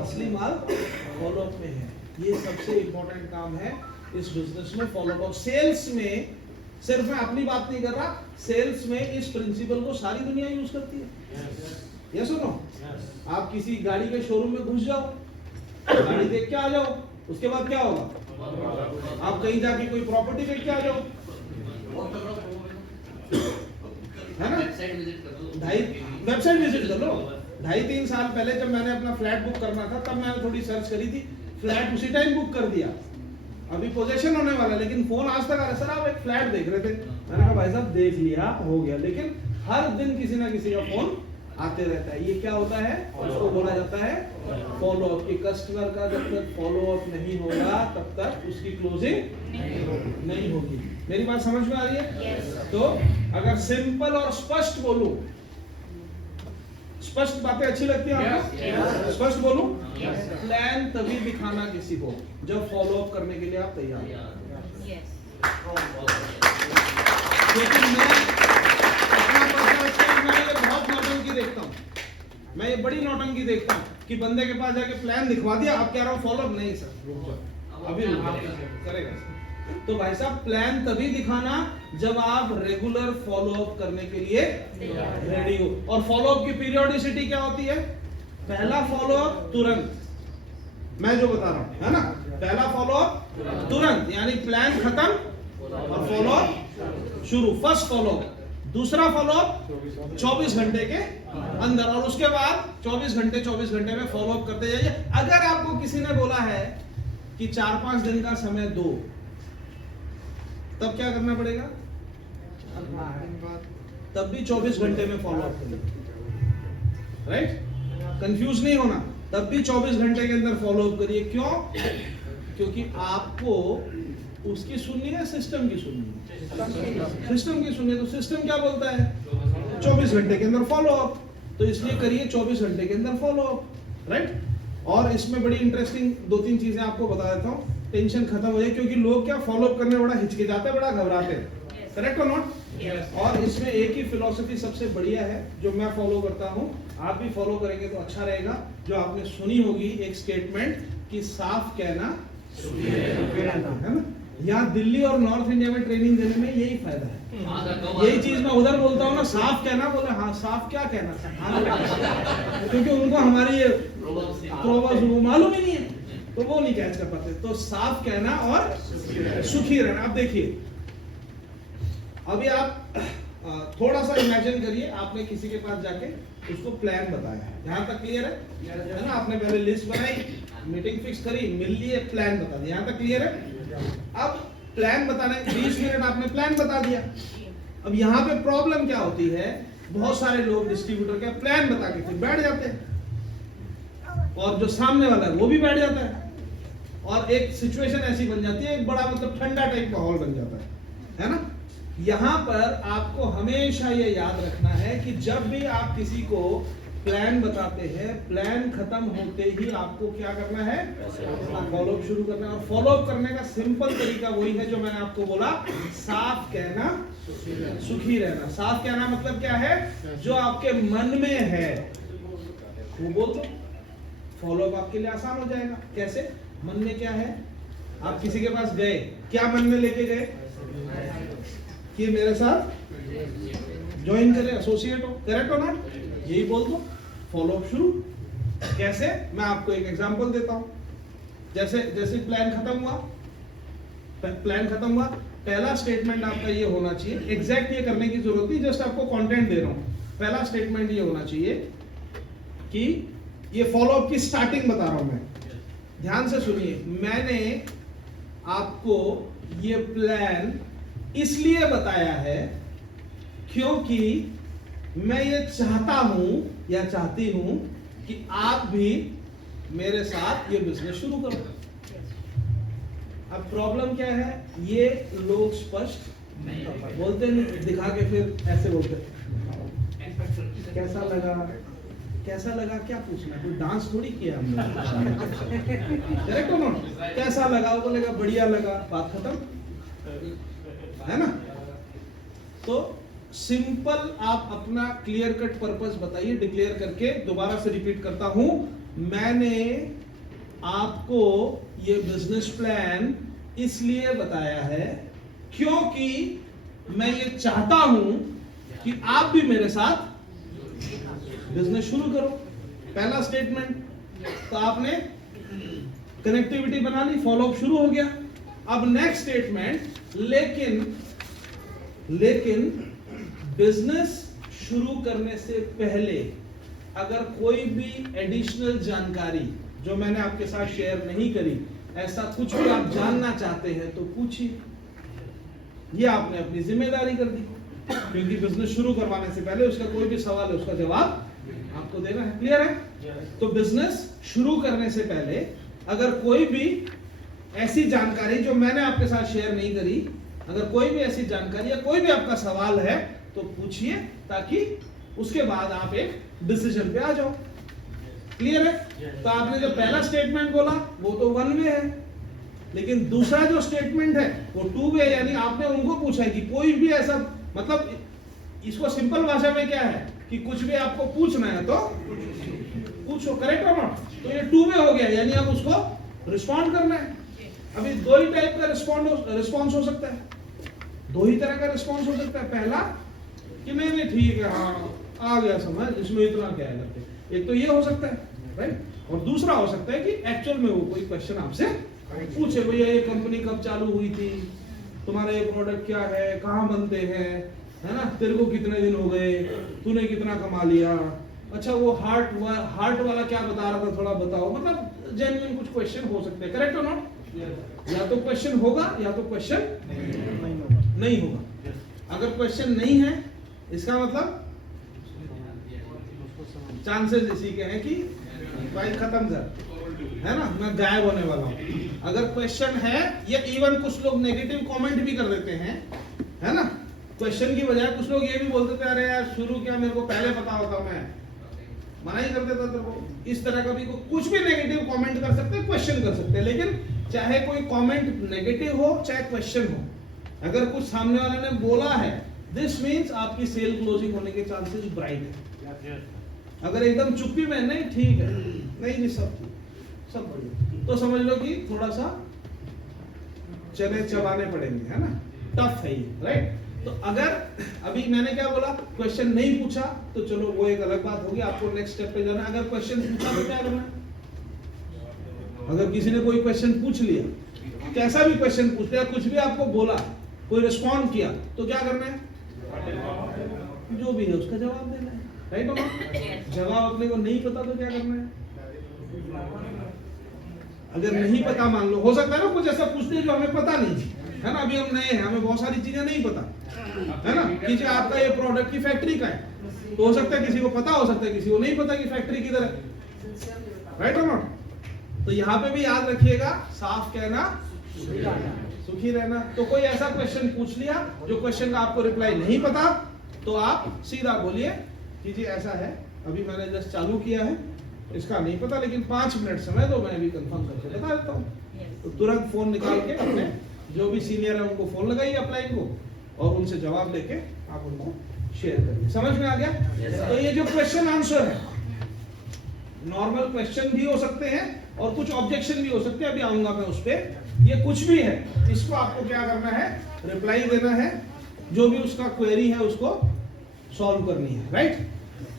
असली माल फॉलो अप में है। ये सबसे इंपॉर्टेंट काम है इस बिजनेस में, फॉलो अप। सेल्स में सिर्फ मैं अपनी बात नहीं कर रहा, सेल्स में इस प्रिंसिपल को सारी दुनिया यूज करती है। यस और नो? आप किसी गाड़ी के शोरूम में घुस जाओ, गाड़ी देख के आ जाओ, उसके बाद क्या होगा? आप कहीं जाके कोई प्रॉपर्टी देख के आ जाओ, है ना? वेबसाइट विजिट कर लो। 2.5-3 साल पहले जब मैंने अपना फ्लैट बुक करना था, तब मैंने थोड़ी सर्च करी थी, फ्लैट उसी टाइम बुक कर दिया। अभी पोजेशन होने वाला, लेकिन फोन आज तक आ रहा, सर आप एक फ्लैट देख रहे थे। मैंने कहा भाई साहब देख लिया, हो गया। लेकिन हर दिन किसी ना किसी का फोन आते रहता है। ये क्या होता है? उसको बोला जाता है फॉलो अप। कि कस्टमर का जब तक फॉलो अप नहीं होगा तब तक उसकी क्लोजिंग नहीं होगी। मेरी बात समझ में आ रही है? तो अगर सिंपल और स्पष्ट बोलूं, स्पष्ट बातें अच्छी लगती है आपको? स्पष्ट बोलूं? प्लान तभी दिखाना किसी को जब फॉलो अप करने के लिए आप तैयार हैं। क्योंकि मैं अपना पर्सनल एक्सपीरियंस में ये बहुत नौटंकी देखता हूँ, मैं ये बड़ी नौटंकी देखता हूँ कि बंदे के पास जाके प्लान दिखवा दिया, आप कह रहे हो फॉलो अप नहीं सर, अभी करेगा। तो भाई साहब प्लान तभी दिखाना जब आप रेगुलर फॉलो अप करने के लिए रेडी हो। और फॉलो अप की पीरियोडिसिटी क्या होती है? पहला फॉलो अप तुरंत, मैं जो बता रहा हूं, है ना? पहला फॉलो अप तुरंत, यानी प्लान खत्म और फॉलो अप शुरू, फर्स्ट फॉलो अप। दूसरा फॉलो अप 24 घंटे के अंदर, और उसके बाद 24 घंटे में फॉलो अप करते जाइए। अगर आपको किसी ने बोला है कि 4-5 दिन का समय दो, तब क्या करना पड़ेगा? तब भी 24 घंटे में फॉलो अप करिए। राइट? कंफ्यूज नहीं होना, तब भी 24 घंटे के अंदर फॉलो अप करिए। क्यों? क्योंकि आपको उसकी सुननी है, सिस्टम की सुननी है। सिस्टम की सुननी है, तो सिस्टम क्या बोलता है? 24 घंटे के अंदर फॉलो अप। तो इसलिए करिए 24 घंटे के अंदर फॉलो अप। राइट? और इसमें बड़ी इंटरेस्टिंग 2-3 चीजें आपको बता देता हूँ, टेंशन खत्म हो जाए। क्योंकि लोग क्या फॉलो अप करने में बड़ा हिचकिचाते हैं, बड़ा घबराते हैं। करेक्ट और नॉट? और इसमें एक ही फिलॉसफी सबसे बढ़िया है जो मैं फॉलो करता हूँ, आप भी फॉलो करेंगे तो अच्छा रहेगा। जो आपने सुनी होगी एक स्टेटमेंट कि साफ कहना है ना? यहाँ दिल्ली और नॉर्थ इंडिया में ट्रेनिंग देने में यही फायदा है। यही चीज मैं उधर बोलता हूँ ना, साफ कहना, बोले हाँ साफ क्या कहना था, क्योंकि उनको हमारी ये प्रोवर्ब्स मालूम ही नहीं है, तो वो नहीं कैच कर पाते। तो साफ कहना और सुखी रहना। अब देखिए, अभी आप थोड़ा सा इमेजिन करिए, आपने किसी के पास जाके उसको प्लान बताया है, यहाँ तक क्लियर है ना? आपने पहले लिस्ट बनाई, मीटिंग फिक्स करी, मिल लिए, प्लान बता दिया, यहाँ तक क्लियर है? अब प्लान बताने 20 मिनट आपने प्लान बता दिया। अब यहाँ पे प्रॉब्लम क्या होती है, बहुत सारे लोग डिस्ट्रीब्यूटर का प्लान बता के फिर बैठ जाते हैं, और जो सामने वाला है वो भी बैठ जाता है, और एक सिचुएशन ऐसी बन जाती है, एक बड़ा मतलब ठंडा टाइप का हॉल बन जाता है ना? यहाँ पर आपको हमेशा ये याद रखना है कि जब भी आप किसी को प्लान बताते हैं, प्लान खत्म होते ही आपको क्या करना है, फॉलोअप शुरू करना है। और फॉलोअप करने का सिंपल तरीका वही है जो मैंने आपको बोला, साफ कहना, सुखी रहना। साफ कहना मतलब क्या है, जो आपके मन में है वो बोल दो, फॉलोअप आपके लिए आसान हो जाएगा। कैसे? मन में क्या है, आप किसी के पास गए, क्या मन में लेके गए कि मेरे साथ ज्वाइन करे, एसोसिएट हो, करेक्ट हो ना? यही बोल दो, फॉलोअप शुरू। कैसे? मैं आपको एक एग्जांपल देता हूं। जैसे जैसे प्लान खत्म हुआ, पहला स्टेटमेंट आपका ये होना चाहिए, एग्जैक्ट ये करने की जरूरत नहीं, जस्ट आपको कंटेंट दे रहा हूं। पहला स्टेटमेंट ये होना चाहिए कि ये फॉलोअप की स्टार्टिंग बता रहा हूं मैं, ध्यान से सुनिए। मैंने आपको ये प्लान इसलिए बताया है क्योंकि मैं ये चाहता हूं या चाहती हूं कि आप भी मेरे साथ ये बिजनेस शुरू करो। अब प्रॉब्लम क्या है, ये लोग स्पष्ट बोलते नहीं, दिखा के फिर ऐसे बोलते, कैसा लगा, कैसा लगा, क्या पूछना है, कोई डांस थोड़ी किया हमने, करेक्ट हो ना? कैसा लगा, वो बोलेगा बढ़िया लगा, बात खत्म, है ना? तो सिंपल आप अपना क्लियर कट पर्पस बताइए, डिक्लेयर करके। दोबारा से रिपीट करता हूं, मैंने आपको ये बिजनेस प्लान इसलिए बताया है क्योंकि मैं ये चाहता हूं कि आप भी मेरे साथ बिजनेस शुरू करो। पहला स्टेटमेंट, तो आपने कनेक्टिविटी बना ली, फॉलोअप शुरू हो गया। अब नेक्स्ट स्टेटमेंट, लेकिन बिजनेस शुरू करने से पहले अगर कोई भी एडिशनल जानकारी जो मैंने आपके साथ शेयर नहीं करी, ऐसा कुछ भी आप जानना चाहते हैं तो पूछिए। ये आपने अपनी जिम्मेदारी कर दी, क्योंकि बिजनेस शुरू करवाने से पहले उसका कोई भी सवाल है उसका जवाब आपको देना है। क्लियर है? तो बिजनेस शुरू करने से पहले अगर कोई भी ऐसी जानकारी जो मैंने आपके साथ शेयर नहीं करी, अगर कोई भी ऐसी जानकारी या कोई भी आपका सवाल है तो पूछिए, ताकि उसके बाद आप एक डिसीजन पे आ जाओ। क्लियर है? तो आपने जो पहला स्टेटमेंट बोला वो तो वन वे है, लेकिन दूसरा जो स्टेटमेंट है वो टू वे, यानी आपने उनको पूछा है कि कोई भी ऐसा, मतलब इसको सिंपल भाषा में क्या है कि कुछ भी आपको पूछना है तो पूछो, करेक्ट हो ना? तो ये टू वे हो गया, यानी अब उसको रिस्पॉन्ड करना है। अभी दो ही टाइप का रिस्पॉन्स हो सकता है, दो ही तरह का रिस्पॉन्स हो सकता है। पहला कि नहीं ठीक है, हाँ आ गया समझ, इसमें इतना क्या है करके, एक तो ये हो सकता है, राइट? और दूसरा हो सकता है कि एक्चुअल में वो कोई क्वेश्चन आपसे पूछे, भैया ये कंपनी कब चालू हुई थी, तुम्हारा ये प्रोडक्ट क्या है, कहाँ बनते हैं, है ना, तेरे को कितने दिन हो गए, तूने कितना कमा लिया, अच्छा वो हार्ट वाला क्या बता रहा था, थोड़ा बताओ। मतलब जेन्युइन कुछ क्वेश्चन हो सकते हैं, करेक्ट हो नॉट? या तो क्वेश्चन होगा या तो क्वेश्चन नहीं होगा। अगर क्वेश्चन नहीं है, इसका मतलब चांसेस इसी के हैं कि भाई खत्म कर, है ना, मैं गायब होने वाला हूं। अगर क्वेश्चन है, या इवन कुछ लोग नेगेटिव कमेंट भी कर देते हैं, है ना, क्वेश्चन की बजाय कुछ लोग ये भी बोलते थे, अरे यार शुरू क्या, मेरे को पहले पता होता, मैं मना ही कर देता तेरे को। इस तरह का भी कुछ भी नेगेटिव कमेंट कर सकते हैं, क्वेश्चन कर सकते हैं, लेकिन चाहे कोई कमेंट नेगेटिव हो चाहे क्वेश्चन हो, अगर कुछ सामने वाले ने बोला है, दिस मींस आपकी सेल क्लोजिंग होने के चांसेस ब्राइट है। अगर एकदम चुप्पी में नहीं ठीक है, नहीं सब बढ़िया, तो समझ लो कि थोड़ा सा चने चबाने पड़ेंगे, है ना, टफ है ये, राइट? तो अगर अभी मैंने क्या बोला, क्वेश्चन नहीं पूछा तो चलो वो एक अलग बात होगी, आपको नेक्स्ट स्टेप पे जाना है। अगर क्वेश्चन पूछा तो क्या करना है? अगर किसी ने कोई क्वेश्चन पूछ लिया, कैसा भी क्वेश्चन पूछ लिया, कुछ भी आपको बोला, कोई रिस्पॉन्ड किया, तो क्या करना है? जो भी है उसका जवाब देना है, राइट और जवाब अपने को नहीं पता तो क्या करना है? अगर नहीं पता, मान लो हो सकता है ना कुछ ऐसा पूछ ले जो हमें पता नहीं है ना, अभी हम नए हैं, हमें बहुत सारी चीजें नहीं पता है ना, कि आपका ये प्रोडक्ट की फैक्ट्री का है, तो हो सकता है किसी को पता, हो सकता है किसी को नहीं पता कि फैक्ट्री किधर है, राइट और नॉट? तो यहाँ पे भी याद रखिएगा, साफ कहना सुखी रहना। तो कोई ऐसा क्वेश्चन पूछ लिया जो क्वेश्चन का आपको रिप्लाई नहीं पता, तो आप सीधा बोलिए कि जी ऐसा है, अभी मैंने जस्ट चालू किया है, इसका नहीं पता, लेकिन 5 मिनट समय दो, मैं अभी कंफर्म करके बता देता हूँ। तो तुरंत फोन निकाल के अपने जो भी सीनियर है उनको फोन लगाइए अपलाइन को, और उनसे जवाब लेके आप उनको शेयर करिए। समझ में आ गया? तो ये जो क्वेश्चन आंसर है, नॉर्मल क्वेश्चन भी हो सकते हैं और कुछ ऑब्जेक्शन भी हो सकते हैं, अभी आऊंगा मैं उस पर। ये कुछ भी है, इसको आपको क्या करना है? रिप्लाई देना है, जो भी उसका क्वेरी है उसको सॉल्व करनी है, राइट?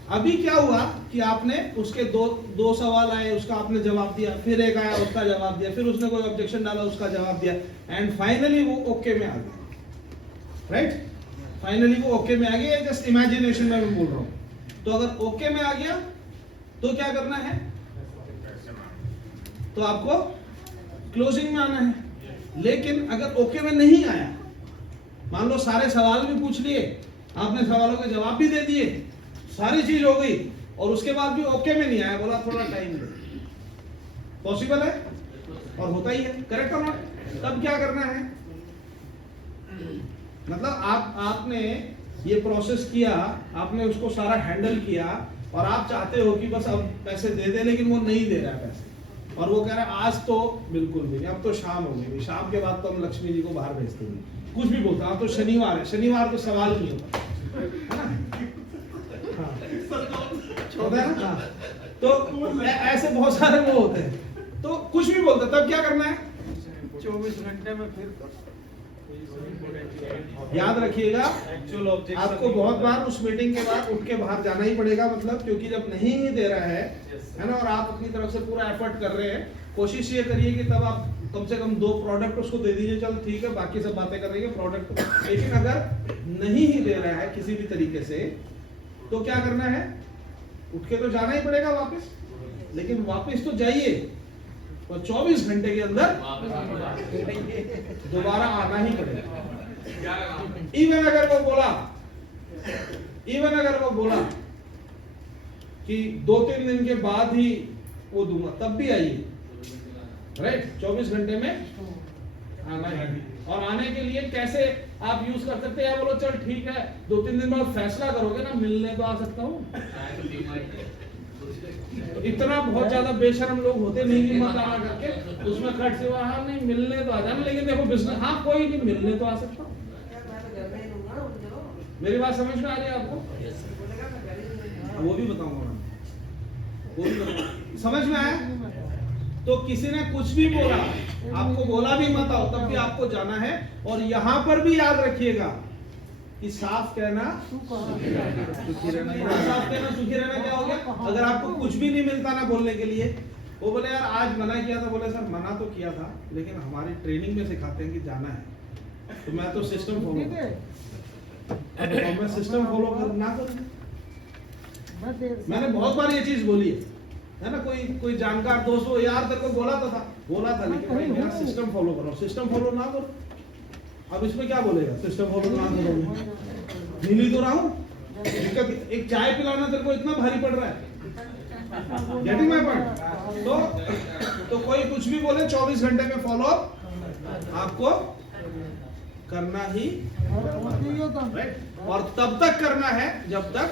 अभी क्या हुआ कि आपने उसके दो सवाल आए, उसका आपने जवाब दिया, फिर एक आया उसका जवाब दिया, फिर उसने कोई ऑब्जेक्शन डाला उसका जवाब दिया, एंड फाइनली वो ओके में आ गया, राइट? फाइनली वो ओके में आ गया। जस्ट इमेजिनेशन में मैं बोल रहा हूं। तो अगर ओके में आ गया तो क्या करना है? तो आपको क्लोजिंग में आना है। लेकिन अगर ओके में नहीं आया, मान लो सारे सवाल भी पूछ लिए, आपने सवालों के जवाब भी दे दिए, सारी चीज हो गई, और उसके बाद भी ओके में नहीं आया, बोला थोड़ा टाइम दे, पॉसिबल है और होता ही है, करेक्ट और नॉट? तब क्या करना है? मतलब आपने ये प्रोसेस किया, आपने उसको सारा हैंडल किया, और आप चाहते हो कि बस अब पैसे दे दे, लेकिन वो नहीं दे रहा है पैसे, और वो कह रहा है आज तो बिल्कुल भी नहीं, अब तो शाम हो गई, शाम के बाद तो हम लक्ष्मी जी को बाहर भेजते हैं, कुछ भी बोलता है, अब तो शनिवार है, शनिवार तो सवाल नहीं होता है ना? होता है ना? हाँ। तो ऐसे बहुत सारे वो होते हैं, तो कुछ भी बोलते, तब क्या करना है? 24 घंटे में फिर याद रखिएगा, आपको बहुत बार उस मीटिंग के बाद उठ के बाहर जाना ही पड़ेगा, मतलब क्योंकि जब नहीं दे रहा है ना, और आप अपनी तरफ से पूरा एफर्ट कर रहे हैं, कोशिश ये करिए कि तब आप कम से कम 2 प्रोडक्ट उसको दे दीजिए, चल ठीक है, बाकी सब बातें कर रही है प्रोडक्ट। लेकिन अगर नहीं ही दे रहा है किसी भी तरीके से, तो क्या करना है? उठ के तो जाना ही पड़ेगा वापस, लेकिन वापस तो जाइए, और 24 घंटे के अंदर दोबारा आना ही पड़ेगा। इवन अगर वो बोला कि 2-3 दिन के बाद ही वो दूंगा, तब भी आइए, राइट? 24 घंटे में आना है। और आने के लिए कैसे आप यूज कर सकते हैं? या बोलो चल ठीक है, 2-3 दिन बाद फैसला करोगे ना, मिलने तो आ सकता हूँ। इतना बहुत ज्यादा बेशरम लोग होते नहीं कि मत आना करके उसमें कट से हाँ नहीं मिलने तो आ जाना, लेकिन देखो बिजनेस, हाँ कोई नहीं, मिलने तो आ सकता हूँ। मेरी बात समझ में आ रही है आपको? वो भी बताऊंगा मैं, वो भी बताऊंगा। समझ में आया? तो किसी ने कुछ भी बोला, आपको बोला भी मत आओ, तब भी आपको जाना है। और यहाँ पर भी याद रखिएगा कि साफ कहना सुखी रहना। साफ कहना सुखी रहना क्या हो गया? अगर आपको कुछ भी नहीं मिलता ना बोलने के लिए, वो बोले यार आज मना किया था, बोले सर मना तो किया था, लेकिन हमारी ट्रेनिंग में सिखाते हैं कि जाना है, तो मैं तो सिस्टम फॉलो मैं सिस्टम फॉलो कर ना करूं। मैंने बहुत बार ये चीज बोली है ना, कोई जानकार दोस्त हो, यार तेरे को बोला था, लेकिन भाई मेरा सिस्टम फॉलो करो, सिस्टम फॉलो ना करो। अब इसमें क्या बोलेगा? सिस्टम फॉलो ना करो, मिल ही तो रहा हूं, एक चाय पिलाना तेरे को इतना भारी पड़ रहा है, गेटिंग माय पॉइंट? तो कोई कुछ भी बोले, 24 घंटे में फॉलो आपको करना ही, राइट? और तब तक करना है जब तक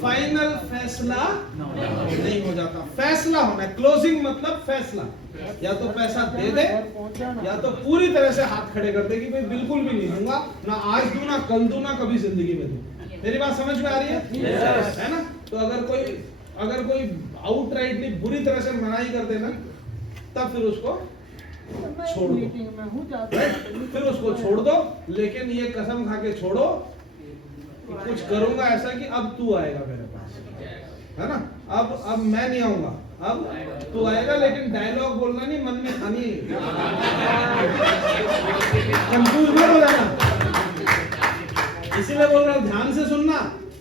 फाइनल फैसला नहीं हो जाता। फैसला होना है, क्लोजिंग मतलब फैसला, या तो पैसा दे दे, या तो पूरी तरह से हाथ खड़े कर दे कि भाई बिल्कुल भी नहीं दूंगा, ना आज दूं, ना कल दूं, ना कभी जिंदगी में दूं। मेरी बात समझ में आ रही है? है ना? तो अगर कोई आउटराइटली बुरी तरह से मनाही कर देना, तब फिर उसको छोड़ दो, फिर उसको छोड़ दो। लेकिन ये कसम खा के छोड़ो कि कुछ करूंगा ऐसा कि अब तू आएगा मेरे पास, है ना? अब मैं नहीं आऊंगा, अब तू आएगा, लेकिन डायलॉग बोलना नहीं, मन में खानी है, कंफ्यूज मत हो जाना। इसीलिए बोल रहा हूँ ध्यान से सुनना,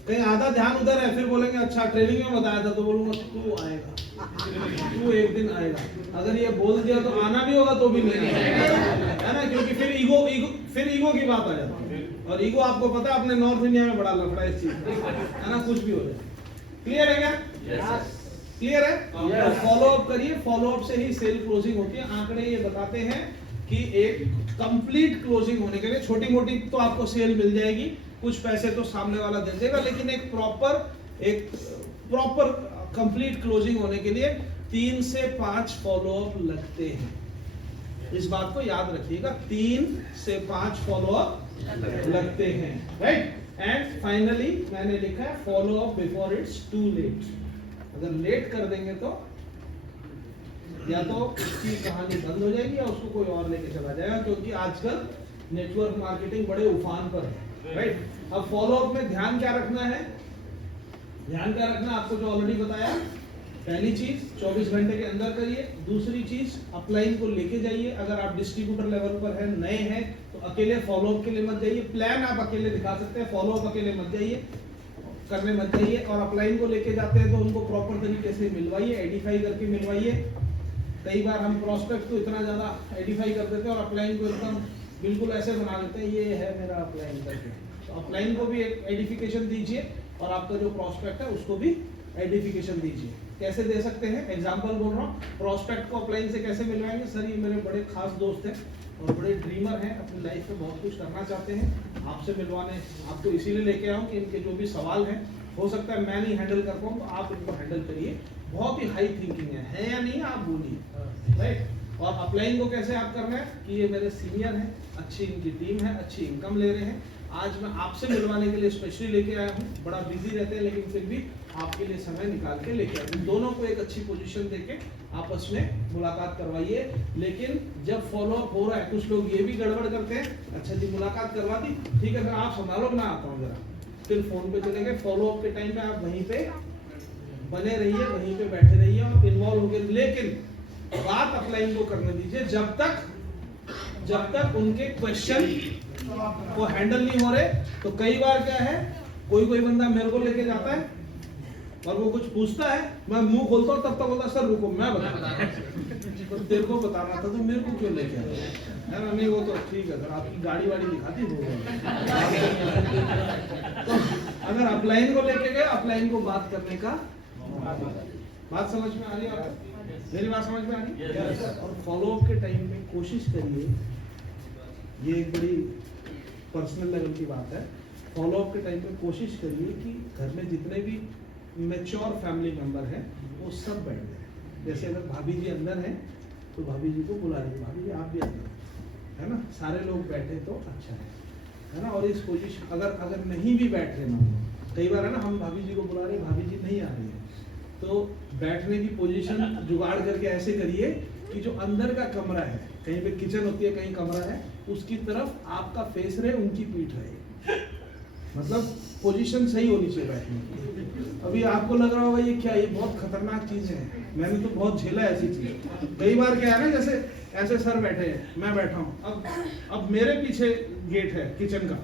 कहीं आधा ध्यान उधर है फिर बोलेंगे अच्छा ट्रेनिंग में बताया था, तो बोलूंगा तू आएगा, तू एक दिन आएगा। अगर ये बोल दिया तो आना भी होगा तो भी नहीं आएगा, है ना, क्योंकि फिर ईगो की बात आ जाती है, और ईगो आपको पता है अपने नॉर्थ इंडिया में बड़ा लफड़ा इस चीज है ना, कुछ भी हो जाए। क्लियर है क्या? क्लियर है? फॉलो अप करिए, फॉलो अप से ही सेल क्लोजिंग होती है। आंकड़े ये बताते हैं कि एक कंप्लीट क्लोजिंग होने के लिए छोटी मोटी तो आपको सेल मिल जाएगी, कुछ पैसे तो सामने वाला दे देगा, लेकिन एक प्रॉपर कंप्लीट क्लोजिंग होने के लिए 3 से 5 फॉलो अप लगते हैं। इस बात को याद रखिएगा, 3 से 5 फॉलो अप लगते हैं, राइट। एंड फाइनली मैंने लिखा है follow up before it's too late. अगर लेट कर देंगे तो या तो उसकी कहानी बंद हो जाएगी या उसको कोई और लेके चला जाएगा, क्योंकि आजकल नेटवर्क मार्केटिंग बड़े उफान पर है, राइट। अब फॉलो अप में ध्यान क्या रखना है? ध्यान क्या रखना आपको जो ऑलरेडी बताया, पहली चीज 24 घंटे के अंदर करिए। दूसरी चीज अपलाइन को लेके जाइए, अगर आप डिस्ट्रीब्यूटर लेवल पर है, नए हैं तो अकेले फॉलो अप के लिए मत जाइए। प्लान आप अकेले दिखा सकते हैं, फॉलो अप अकेले मत जाइए, करने मत जाइए। और अपलाइन को लेके जाते हैं तो उनको प्रॉपर तरीके से मिलवाइए, एडिफाई करके मिलवाइए। कई बार हम प्रोस्पेक्ट को इतना ज्यादा एडिफाई कर देते हैं और अपलाइन को एकदम बिल्कुल ऐसे बना देते हैं, ये है मेरा अपलाइन करके। तो अपलाइन को भी एक एडिफिकेशन दीजिए और आपका जो प्रोस्पेक्ट है उसको भी एडिफिकेशन दीजिए। कैसे दे सकते हैं? एग्जांपल बोल रहा हूँ, प्रोस्पेक्ट को अपलाइन से कैसे मिलवाएंगे? सर ये मेरे बड़े खास दोस्त हैं और बड़े ड्रीमर हैं, अपनी लाइफ में बहुत कुछ करना चाहते हैं, आपसे मिलवाने आपको इसीलिए लेके आऊँ कि इनके जो भी सवाल हैं, हो सकता है मैं नहीं हैंडल कर पाऊँ तो आप इनको हैंडल करिए। बहुत ही हाई थिंकिंग है या नहीं, आप बोलिए, राइट। और अपलाइन को कैसे आप करना है कि ये मेरे सीनियर हैं, अच्छी इनकी टीम है, अच्छी इनकम ले रहे हैं, आज मैं आपसे मिलवाने के लिए स्पेशली लेके आया हूँ। बड़ा बिजी रहते हैं लेकिन फिर भी आपके लिए समय निकाल के लेके आया हूँ। दोनों को एक अच्छी पोजीशन देके आपस में मुलाकात करवाइए। लेकिन जब फॉलो अप हो रहा है, कुछ लोग ये भी गड़बड़ करते हैं, अच्छा जी मुलाकात करवा दी, ठीक है, फिर आप संभालो, मैं आता हूँ जरा, फिर फोन पे चले गए। फॉलो अप के टाइम पे आप वहीं पे बने रहिए, वहीं पे बैठे रहिए और इन्वॉल्व हो गए, लेकिन बात अपलाइन को करने दीजिए जब तक उनके क्वेश्चन को हैंडल नहीं हो रहे। तो कई बार क्या है, कोई बंदा मेरे को लेके जाता है और वो कुछ पूछता है, मैं मुंह खोलता हूँ, तब तक बोलता सर रुको मैं बता तो तेरे को बताना था तो मेरे को क्यों लेके आया है ना। नहीं वो तो ठीक है सर, आपकी गाड़ी वाड़ी दिखाती हो। तो अगर अपलाइन को लेके गए, अपलाइन को बात करने का, बात समझ में आ रही है आपको? मेरी बात समझ में आ रही है? और फॉलो अप के टाइम में कोशिश करिए, ये एक बड़ी पर्सनल लेवल की बात है, फॉलो अप के टाइम पे कोशिश करिए कि घर में जितने भी मैच्योर फैमिली मेंबर हैं वो सब बैठ जाए। जैसे अगर भाभी जी अंदर हैं तो भाभी जी को बुला लीजिए, भाभी जी आप भी अंदर, है ना, सारे लोग बैठे तो अच्छा है ना। और इस पोजीशन अगर नहीं भी बैठ रहे ना, कई बार है ना हम भाभी जी को बुला रहे, भाभी जी नहीं आ रही है, तो बैठने की पोजीशन जुगाड़ करके ऐसे करिए कि जो अंदर का कमरा है, कहीं पे किचन होती है कहीं कमरा है, उसकी तरफ आपका फेस रहे, उनकी पीठ रहे, मतलब पोजीशन सही होनी चाहिए बैठने की। अभी आपको लग रहा होगा ये क्या, ये बहुत खतरनाक चीज है, मैंने तो बहुत झेला ऐसी चीज। कई बार क्या है ना, जैसे ऐसे सर बैठे हैं, मैं बैठा हूँ, अब मेरे पीछे गेट है किचन का,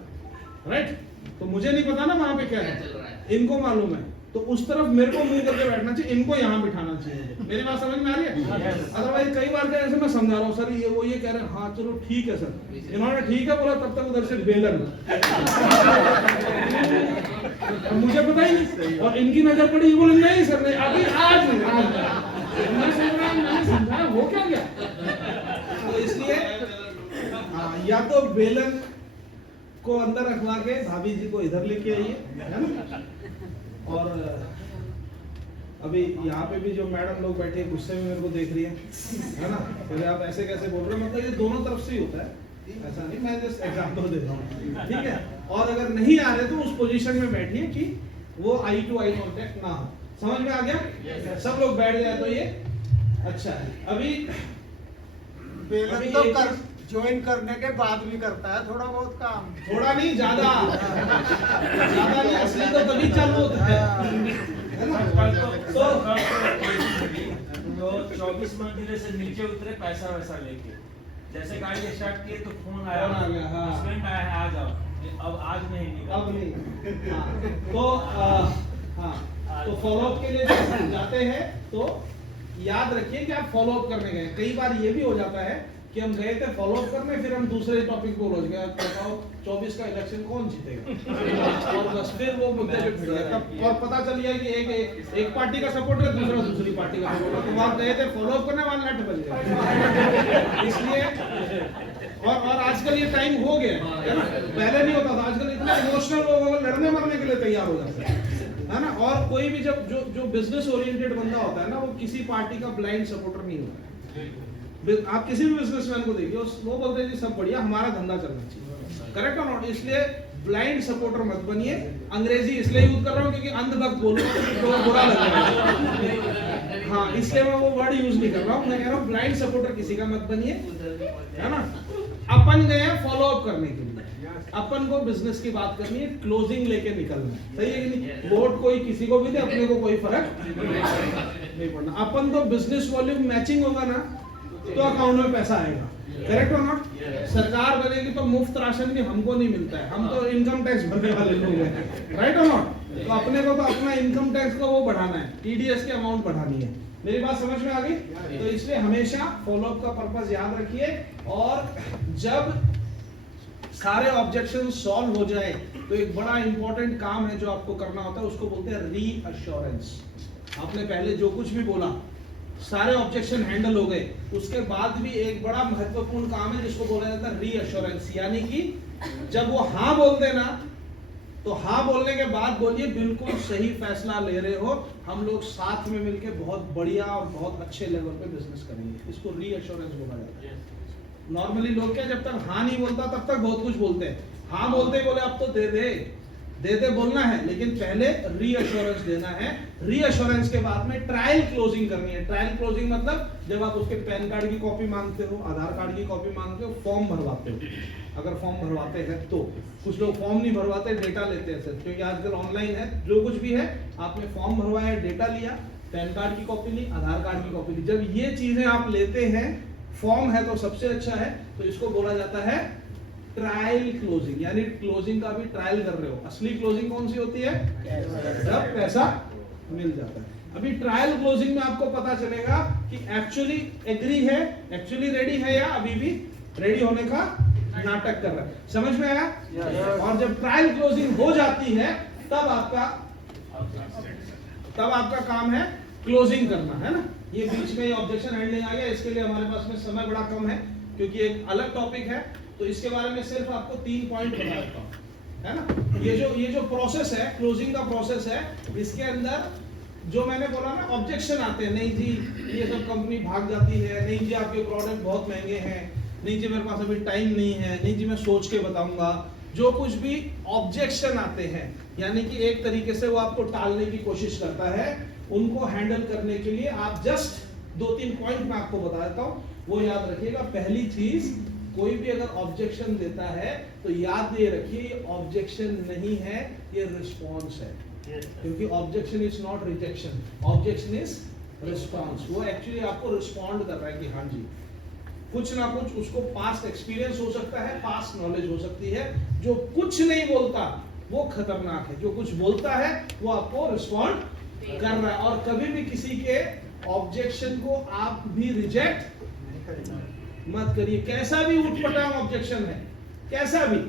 राइट, तो मुझे नहीं पता ना वहां पे क्या है, इनको मालूम है, तो उस तरफ मेरे को मुंह करके बैठना चाहिए, इनको यहाँ बिठाना चाहिए। मेरी बात समझ में आ रही है? अदरवाइज कई बार क्या, जैसे मैं समझा रहा हूँ सर ये वो ये कह रहे हैं, हाँ चलो ठीक है सर, इन्होंने ठीक है बोला, तब तक उधर से बेलन मुझे पता ही नहीं, और इनकी नजर पड़ी, बोले नहीं सर नहीं, अभी आज नहीं, मैंने समझा वो क्या गया। तो इसलिए या तो बेलन को अंदर रखवा के भाभी जी को इधर लेके आइए, है ना। और अभी यहाँ पे भी जो मैडम लोग बैठे हैं गुस्से में मेरे को देख रही है ना, तो आप ऐसे कैसे बोल रहे हो, मतलब ये दोनों तरफ से ही होता है, ऐसा नहीं, मैं जस्ट एग्जांपल दे रहा हूँ, ठीक है। और अगर नहीं आ रहे तो उस पोजीशन में बैठिए कि वो आई टू आई कांटेक्ट ना हो। समझ में आ गया? सब लोग बैठ जाए तो ये अच्छा है। अभी तो कर ज्वाइन करने के बाद भी करता है थोड़ा बहुत काम, थोड़ा नहीं ज्यादा नहीं, असली तो तभी चालू होता है ना। तो 24 मंजिले से नीचे उतरे पैसा वैसा लेके, जैसे गाड़ी स्टार्ट किए तो फोन आया, फोन आ गया, हाँ। हस्बैंड आया है आ जाओ, अब आज नहीं निकाल। अब नहीं। हाँ तो फॉलो अप के लिए जब हम जाते हैं तो याद रखिए कि आप फॉलो अप करने गए। कई बार ये भी हो जाता है कि हम गए थे फॉलो अप करने, फिर हम दूसरे टॉपिक को रोज गए, बताओ 24 का इलेक्शन कौन जीतेगा, और बस फिर वो मुद्दे पे फिर गए। तब और पता चल गया कि एक पार्टी का सपोर्ट है, दूसरा दूसरी पार्टी का सपोर्ट है, तो वहां गए थे फॉलो अप करने, वहां लट बज गए। इसलिए और आजकल ये टाइम हो गया है ना, पहले नहीं होता था। आजकल इतना इमोशनल लोग लड़ने मरने के लिए तैयार हो जाते हैं, है ना। और कोई भी जब जो बिजनेस ओरिएंटेड बंदा होता है ना, वो किसी पार्टी का ब्लाइंड सपोर्टर नहीं होता है। आप किसी भी बिजनेसमैन को देखिए, वो बोलते हैं जी सब बढ़िया, हमारा धंधा चलना चाहिए, करेक्ट और नॉट। इसलिए ब्लाइंड सपोर्टर मत बनिए। अंग्रेजी इसलिए यूज कर रहा हूँ क्योंकि अंधभक्त बोलूंगा तो बुरा लगेगा। हाँ, इसलिए मैं वो वर्ड यूज नहीं कर रहा हूँ। मैं कह रहा हूँ ब्लाइंड सपोर्टर किसी का मत बनिए, है ना। अपन गए हैं फॉलो अप करने के लिए, अपन को बिजनेस की बात करनी है, क्लोजिंग लेके निकलना है, सही है कि नहीं। वोट कोई किसी को भी दे, अपने को कोई फर्क नहीं पड़ना। अपन तो बिजनेस वॉल्यूम मैचिंग होगा ना तो अकाउंट में पैसा आएगा, करेक्ट और नॉट। सरकार बनेगी तो मुफ्त राशन भी हमको नहीं मिलता है, हम तो इनकम टैक्स भरने वाले लोग हैं, राइट और नॉट। तो अपने को तो अपना इनकम टैक्स का वो बढ़ाना है, टीडीएस की अमाउंट बढ़ानी है। मेरी बात समझ में आ गई। तो इसलिए हमेशा फॉलोअप का पर्पस याद रखिए, और जब सारे ऑब्जेक्शन सॉल्व हो जाए तो एक बड़ा इंपॉर्टेंट काम है जो आपको करना होता है, उसको बोलते हैं रीअश्योरेंस। आपने पहले जो कुछ भी बोला, सारे ऑब्जेक्शन हैंडल हो गए, उसके बाद भी एक बड़ा महत्वपूर्ण काम है जिसको बोला जाता है रीअश्योरेंस। यानी कि जब वो हाँ बोल देना, तो हाँ बोलने के बाद बोलिए बिल्कुल सही फैसला ले रहे हो, हम लोग साथ में मिलकर बहुत बढ़िया और बहुत अच्छे लेवल पे बिजनेस करेंगे। इसको रीअश्योरेंस बोला जाता है। नॉर्मली लोग क्या, जब तक हाँ नहीं बोलता तब तक बहुत कुछ बोलते हैं, हाँ बोलते ही बोले अब तो दे दे बोलना है, लेकिन पहले रीअश्योरेंस देना है। रीअश्योरेंस के बाद में ट्रायल क्लोजिंग करनी है। ट्रायल क्लोजिंग मतलब जब आप उसके पैन कार्ड की कॉपी मांगते हो, आधार कार्ड की कॉपी मांगते हो, फॉर्म भरवाते हो, अगर फॉर्म भरवाते हैं तो। कुछ लोग फॉर्म नहीं भरवाते, डेटा लेते हैं सिर्फ, क्योंकि आजकल ऑनलाइन है, जो कुछ भी है आपने फॉर्म भरवाया, डेटा लिया, पैन कार्ड की कॉपी ली, आधार कार्ड की कॉपी ली। जब ये चीजें आप लेते हैं, फॉर्म है तो सबसे अच्छा है, तो इसको बोला जाता है ट्रायल क्लोजिंग। यानी क्लोजिंग का भी ट्रायल कर रहे हो। असली क्लोजिंग कौन सी होती है, जब पैसा मिल जाता है। अभी ट्रायल क्लोजिंग में आपको पता चलेगा कि एक्चुअली एग्री है, एक्चुअली रेडी है, या अभी भी रेडी होने का नाटक कर रहा है। समझ में आया। और जब ट्रायल क्लोजिंग हो जाती है तब आपका काम है क्लोजिंग करना, है ना। ये बीच में ऑब्जेक्शन हैंडलिंग आ गया, इसके लिए हमारे पास में समय बड़ा कम है क्योंकि एक अलग टॉपिक है, तो इसके बारे में सिर्फ आपको 3 पॉइंट बता देता हूं, है ना। ये जो प्रोसेस है, क्लोजिंग का प्रोसेस है, इसके अंदर जो मैंने बोला ना, ऑब्जेक्शन आते हैं, नहीं जी ये सब कंपनी भाग जाती है, नहीं जी आपके प्रोडक्ट बहुत महंगे हैं, नहीं जी मेरे पास अभी टाइम नहीं है, नहीं जी मैं सोच के बताऊंगा। जो कुछ भी ऑब्जेक्शन आते हैं, यानी कि एक तरीके से वो आपको टालने की कोशिश करता है, उनको हैंडल करने के लिए आप जस्ट 2-3 पॉइंट मैं आपको बता देता हूं, वो याद रखिएगा। पहली चीज, कोई भी अगर ऑब्जेक्शन देता है तो याद ये रखिए, ये ऑब्जेक्शन नहीं है, ये रिस्पॉन्स है। क्योंकि objection is not rejection, objection is response. वो एक्चुअली आपको रिस्पॉन्ड कर रहा है कि हाँ जी, कुछ ना कुछ उसको पास्ट एक्सपीरियंस हो सकता है, पास्ट नॉलेज हो सकती है। जो कुछ नहीं बोलता वो खतरनाक है, जो कुछ बोलता है वो आपको रिस्पॉन्ड कर रहा है। और कभी भी किसी के ऑब्जेक्शन को आप भी रिजेक्ट मत करिए, कैसा भी उठपटांग ऑब्जेक्शन है, कैसा भी,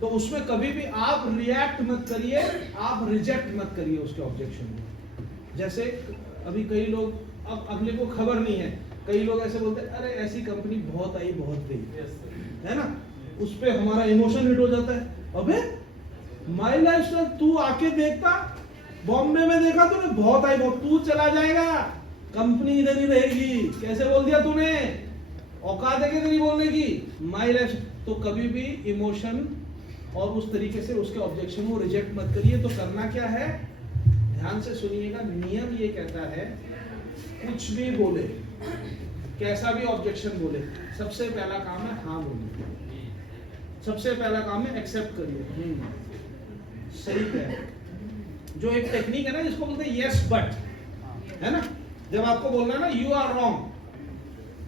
तो उसमें कभी भी आप रिएक्ट मत करिए, आप रिजेक्ट मत करिए उसके ऑब्जेक्शन को। जैसे अभी कई लोग, अब अगले को खबर नहीं है, कई लोग ऐसे बोलते हैं अरे ऐसी कंपनी बहुत आई बहुत गई, है ना, उस पे हमारा इमोशन हिट हो जाता है। अबे माय लाइफस्टाइल तू आके देखता, बॉम्बे में देखा तूने, बहुत आई बहुत, तू चला जाएगा, कंपनी इधर ही रहेगी, कैसे बोल दिया तूने, औकात है क्या तेरी बोलने की, माय लाइफ। तो कभी भी इमोशन और उस तरीके से उसके ऑब्जेक्शन को रिजेक्ट मत करिए। तो करना क्या है, ध्यान से सुनिएगा, नियम ये कहता है कुछ भी बोले, कैसा भी ऑब्जेक्शन बोले, सबसे पहला काम है हाँ बोलिए, सबसे पहला काम है एक्सेप्ट करिए, सही है। जो एक टेक्निक है ना जिसको बोलते हैं यस बट, है ना, जब आपको बोलना है ना यू आर रॉन्ग,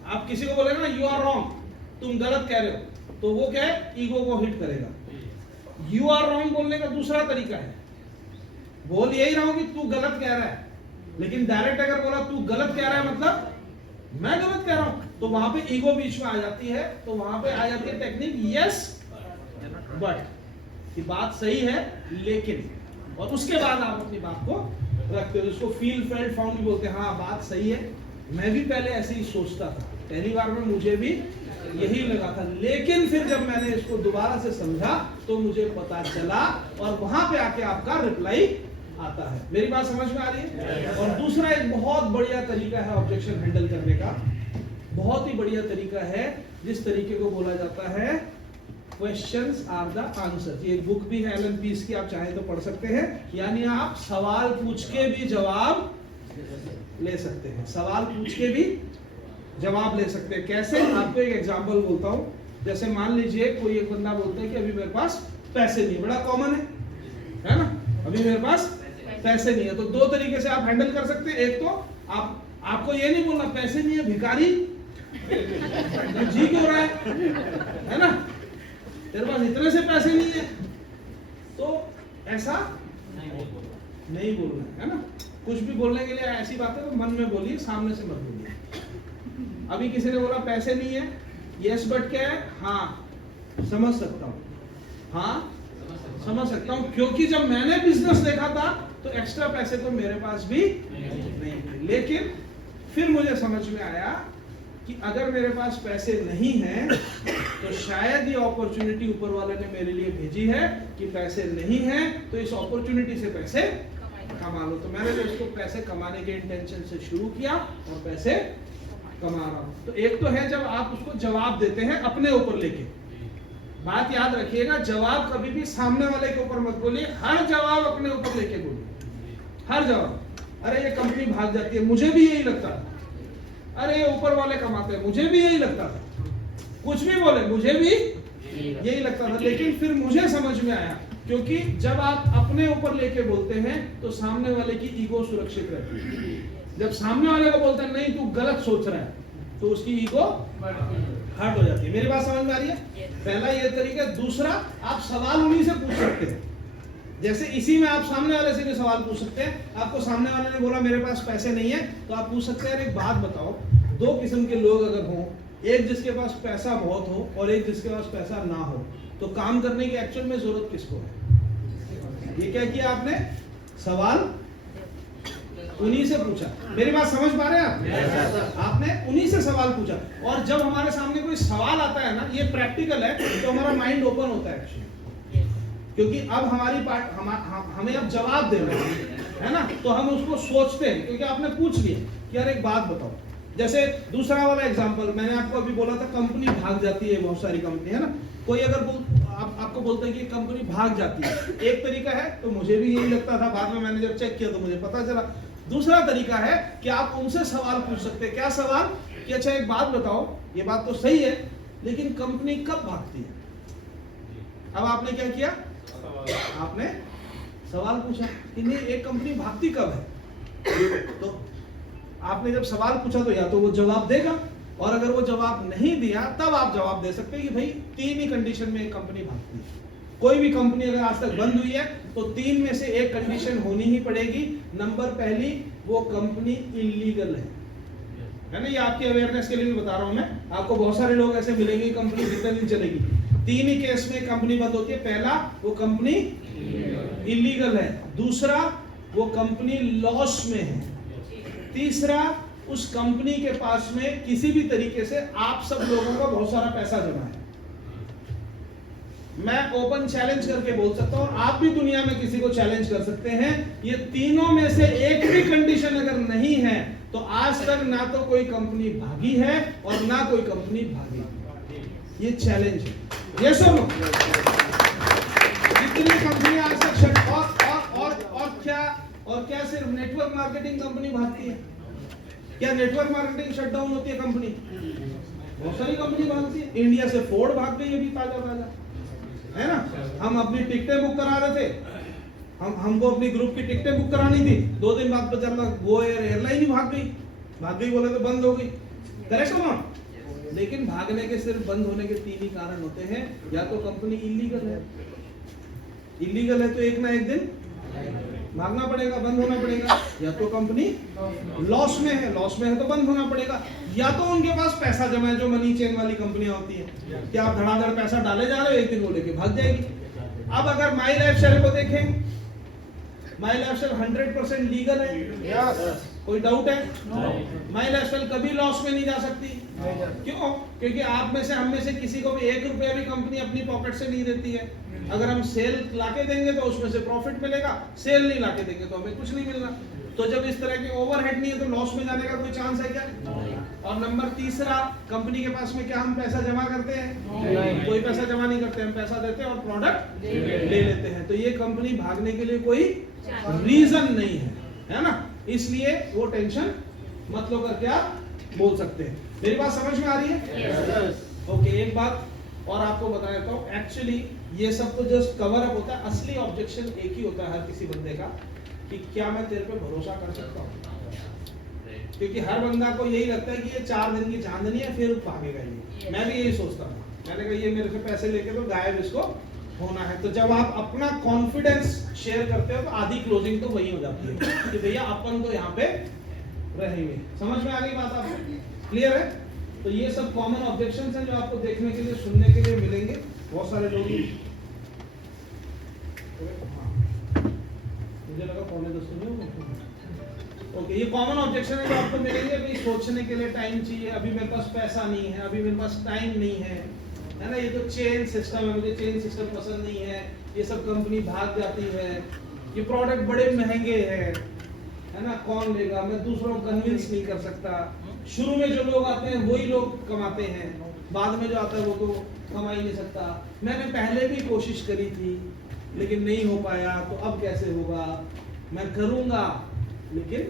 आप किसी को बोलेगा ना यू आर रॉन्ग, तुम गलत कह रहे हो, तो वो क्या है, ईगो को हिट करेगा, यू आर रॉन्ग बोलने का दूसरा तरीका है। बोल यही रहा हूं कि तू गलत कह रहा है, लेकिन डायरेक्ट अगर बोला तू गलत कह रहा है मतलब मैं गलत कह रहा हूं, तो वहां पे ईगो बीच में आ जाती है। तो वहां पे आ जाती है टेक्निक यस बट, कि बात सही है लेकिन, और उसके बाद आप अपनी बात को रखते हो। इसको फील फेल्ट फाउंड भी बोलते हैं। हाँ बात सही है, मैं भी पहले ऐसे ही सोचता था, पहली बार में मुझे भी यही लगा था, लेकिन फिर जब मैंने इसको दोबारा से समझा तो मुझे पता चला, और वहां पे आके आपका रिप्लाई आता है। मेरी बात समझ में आ रही है? और दूसरा एक बहुत बढ़िया तरीका है ऑब्जेक्शन हैंडल करने का, बहुत ही बढ़िया तरीका है, जिस तरीके को बोला जाता है क्वेश्चंस आर द आंसर। ये एक बुक भी है एलन पीस की, आप चाहें तो पढ़ सकते हैं। यानी आप सवाल पूछ के भी जवाब ले सकते हैं, सवाल पूछ के भी जवाब ले सकते हैं। कैसे? आपको एक एग्जांपल बोलता हूं। जैसे मान लीजिए कोई एक बंदा बोलता है कि अभी मेरे पास पैसे नहीं, बड़ा कॉमन है ना, अभी मेरे पास पैसे नहीं है। तो दो तरीके से आप हैंडल कर सकते हैं। एक तो आपको ये नहीं बोलना पैसे नहीं है भिखारी, जी क्यों रहा है ना, तेरे पास इतने से पैसे नहीं है, तो ऐसा नहीं बोलना है ना। कुछ भी बोलने के लिए ऐसी बातें तो मन में बोलिए, सामने से मत बोलिए। अभी किसी ने बोला पैसे नहीं है, यस बट क्या है, हाँ समझ सकता हूँ, हाँ समझ सकता हूँ, क्योंकि जब मैंने बिजनेस देखा था तो एक्स्ट्रा पैसे तो मेरे पास भी नहीं थे, लेकिन फिर मुझे समझ में आया कि अगर मेरे पास पैसे नहीं हैं तो शायद ये अपॉर्चुनिटी ऊपर वाले ने मेरे लिए भेजी है कि पैसे नहीं हैं तो इस अपॉर्चुनिटी से पैसे कमा लो। तो मैंने जो इसको पैसे कमाने के इंटेंशन से शुरू किया और पैसे कमा रहा हूं। तो एक तो है जब आप उसको जवाब देते हैं अपने ऊपर लेके, बात याद रखिएगा, जवाब कभी भी सामने वाले के ऊपर मत बोलिए, हर जवाब अपने ऊपर लेके बोलिए, हर जवाब। अरे ये कंपनी भाग जाती है, मुझे भी यही लगता था, अरे ये ऊपर वाले कमाते हैं, मुझे भी यही लगता था, कुछ भी बोले मुझे भी यही लगता था। लेकिन फिर मुझे समझ में आया, क्योंकि जब आप अपने ऊपर लेके बोलते हैं तो सामने वाले की ईगो सुरक्षित रहती है। जब सामने वाले को बोलते हैं नहीं तू गलत सोच रहा है, तो उसकी ईगो हर्ट हो जाती है। मेरी बात समझ में आ रही है? पहला ये तरीका। दूसरा, आप सवाल उन्हीं से पूछ सकते हैं। जैसे इसी में आप सामने वाले से भी सवाल पूछ सकते हैं। आपको सामने वाले ने बोला मेरे पास पैसे नहीं है, तो आप पूछ सकते हैं एक बात बताओ, दो किस्म के लोग अगर हों, एक जिसके पास पैसा बहुत हो और एक जिसके पास पैसा ना हो, तो काम करने की एक्चुअल में जरूरत किसको है? ये क्या किया आपने? सवाल उन्हीं से पूछा। मेरी बात समझ पा रहे हैं आप? आपने उन्हीं से सवाल पूछा। और जब हमारे सामने कोई सवाल आता है ना, ये प्रैक्टिकल है, तो हमारा माइंड ओपन होता है एक्चुअली, क्योंकि अब हमारी हमें अब जवाब देना है ना, तो हम उसको सोचते हैं, क्योंकि आपने पूछ लिया कि यार एक बात बताओ। जैसे दूसरा वाला एग्जांपल मैंने आपको अभी बोला था, कंपनी भाग जाती है, बहुत सारी कंपनी है ना, कोई अगर आपको बोलते हैं कि कंपनी भाग जाती है, एक तरीका है, तो मुझे भी यही लगता था, बाद में मैंने जब चेक किया तो मुझे पता चला। दूसरा तरीका है कि आप उनसे सवाल पूछ सकते हैं। क्या सवाल? कि अच्छा एक बात बताओ, ये बात तो सही है, लेकिन कंपनी कब भागती है? अब आपने क्या किया? आपने सवाल पूछा कि नहीं एक कंपनी भागती कब है, तो आपने जब सवाल पूछा तो या तो वो जवाब देगा, और अगर वो जवाब नहीं दिया तब आप जवाब दे सकते हैं कि भाई तीन ही कंडीशन में एक कंपनी भागती है। कोई भी कंपनी अगर आज तक बंद हुई है तो तीन में से एक कंडीशन होनी ही पड़ेगी। नंबर पहली, वो कंपनी इलीगल है ना। ये आपके अवेयरनेस के लिए भी बता रहा हूं मैं, आपको बहुत सारे लोग ऐसे मिलेंगे कंपनी कितने दिन चलेगी। तीन ही केस में कंपनी बंद होती है। पहला, वो कंपनी इलीगल है। दूसरा, वो कंपनी लॉस में है। तीसरा, उस कंपनी के पास में किसी भी तरीके से आप सब लोगों का बहुत सारा पैसा जमा है। मैं ओपन चैलेंज करके बोल सकता हूं, आप भी दुनिया में किसी को चैलेंज कर सकते हैं, ये तीनों में से एक भी कंडीशन अगर नहीं है तो आज तक ना तो कोई कंपनी भागी है और ना कोई कंपनी भागी। ये चैलेंज है। ये सब जितनी कंपनी आज तक और क्या सिर्फ नेटवर्क मार्केटिंग कंपनी भागती है? क्या नेटवर्क मार्केटिंग शटडाउन होती है कंपनी? बहुत सारी कंपनी भागती है। इंडिया से फोर्ड भाग गई अभी ताजा है ना। हम अपनी टिकटें बुक करा रहे थे, हमको अपनी ग्रुप की टिकटें बुक करानी थी, 2 दिन बाद पता चला वो एयरलाइन ही भाग गई बोले तो बंद हो गई। करेक्ट हो ना? लेकिन भागने के सिर्फ बंद होने के तीन ही कारण होते हैं, या तो कंपनी इलीगल है, इलीगल है तो एक ना एक दिन भागना पड़ेगा, बंद होना पड़ेगा। या तो कंपनी लॉस में है तो बंद होना पड़ेगा, या तो उनके पास पैसा जमा है, जो मनी चेन वाली कंपनियां होती है कि आप धड़ाधड़ पैसा डाले जा रहे हो, एक दिन वो लेके भाग जाएगी। अब अगर माई लाइफ स्टाइल को देखें, माई लाइफ स्टाइल 100% लीगल है, कोई डाउट है? माई लाइफ स्टाइल कभी लॉस में नहीं जा सकती। क्यों? क्योंकि आप में से हम में से किसी को भी 1 रुपया भी कंपनी अपनी पॉकेट से नहीं देती है। अगर हम सेल लाके देंगे तो उसमें से प्रॉफिट मिलेगा, सेल नहीं लाके देंगे तो हमें कुछ नहीं मिलना। तो जब इस तरह के ओवरहेड नहीं है तो लॉस में जाने का कोई चांस है क्या? और नंबर तीसरा, कंपनी के पास में क्या हम पैसा जमा करते हैं? कोई पैसा जमा नहीं करते, हम पैसा देते हैं और प्रोडक्ट ले लेते हैं। तो ये कंपनी भागने के लिए कोई रीजन नहीं है ना? इसलिए वो टेंशन मत लो करके आप बोल सकते हैं। मेरी बात समझ में आ रही है? ओके, एक बात और आपको बता देता हूँ। एक्चुअली ये सब तो जस्ट कवर अप होता है, असली ऑब्जेक्शन एक ही होता है हर किसी बंदे का कि क्या मैं तेरे पे भरोसा कर सकता हूँ। क्योंकि हर बंदा को यही लगता है कि ये 4 दिन की चांदनी है, फिर भागेगा ये। मैं भी यही सोचता था, मैंने कहा ये मेरे से पैसे लेके तो गायब इसको होना है। तो जब आप अपना कॉन्फिडेंस शेयर करते हो तो आधी क्लोजिंग तो वही हो जाती है कि भैया अपन तो यहाँ पे रहेंगे। समझ में आ गई बात आपको? क्लियर है? तो ये सब कॉमन ऑब्जेक्शंस हैं जो आपको देखने के लिए, सुनने के लिए मिलेंगे। बहुत सारे लोग, मुझे लगा 9:45 नहीं। ओके, ये कॉमन ऑब्जेक्शन है जो आपको मिलेंगे। भाई सोचने के लिए टाइम चाहिए, अभी मेरे पास पैसा नहीं है, अभी मेरे पास टाइम नहीं है ना? ये तो चेन सिस्टम है, मुझे चेन सिस्टम पसंद नहीं है, ये सब कंपनी भाग जाती है, ये प्रोडक्ट बड़े महंगे हैं, है ना? कौन लेगा? मैं दूसरों को कन्विंस नहीं कर सकता। शुरू में जो लोग आते हैं वही लोग कमाते हैं, बाद में जो आता है वो तो कमा ही नहीं सकता। मैंने पहले भी कोशिश करी थी लेकिन नहीं हो पाया, तो अब कैसे होगा? मैं करूंगा लेकिन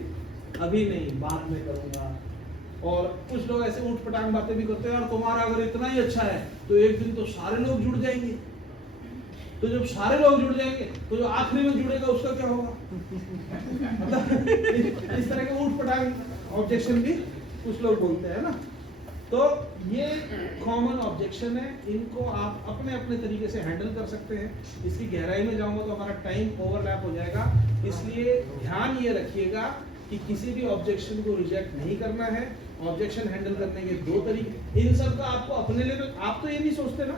अभी नहीं, बाद में करूंगा। और कुछ लोग ऐसे ऊट पटांग बातें भी करते हैं, और तुम्हारा अगर इतना ही अच्छा है तो एक दिन तो सारे लोग जुड़ जाएंगे। तो जब सारे लोग जुड़ जाएंगे तो जो आखिरी में जुड़ेगा उसका क्या होगा? मतलब इस तरह के ऊट पटांग ऑब्जेक्शन भी कुछ लोग बोलते हैं ना। तो ये कॉमन ऑब्जेक्शन है, इनको आप अपने अपने तरीके से हैंडल कर सकते हैं। इसकी गहराई में जाऊंगा तो हमारा टाइम ओवरलैप हो जाएगा, इसलिए ध्यान ये रखिएगा कि किसी भी ऑब्जेक्शन को रिजेक्ट नहीं करना है। ऑब्जेक्शन हैंडल करने के 2 तरीके, इन सब का आपको अपने लिए, आप तो ये नहीं सोचते ना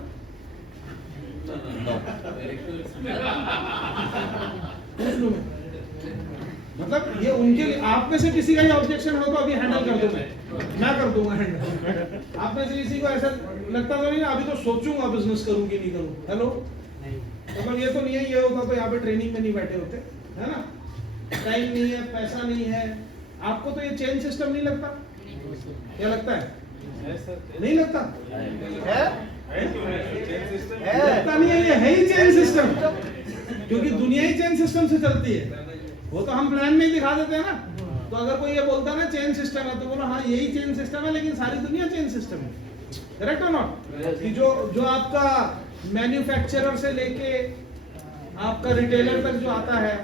मतलब ये उनके लिए, आप में से किसी का ये ऑब्जेक्शन हो तो अभी हैंडल कर दूं, मैं कर दूंगा हैंडल। आप में से किसी को ऐसा लगता तो नहीं अभी तो सोचूंगा बिजनेस करूं कि नहीं करूं। हेलो, मतलब ये तो नहीं है, ये होता तो यहाँ पे ट्रेनिंग में नहीं बैठे होते, है ना? टाइम नहीं है, पैसा नहीं है। आपको तो ये चेन सिस्टम नहीं लगता? क्या लगता है? नहीं लगता? लगता नहीं है, ये है ही चेन सिस्टम, क्योंकि दुनिया ही चेन सिस्टम से चलती है। वो तो हम प्लान में ही दिखा देते हैं ना। तो अगर कोई ये बोलता है ना चेन सिस्टम है, तो बोलो हाँ यही चेन सिस्टम है, लेकिन सारी दुनिया चेन सिस्टम है। करेक्ट और नॉट? कि जो आपका मैन्युफैक्चरर से लेके आपका रिटेलर तक जो आता है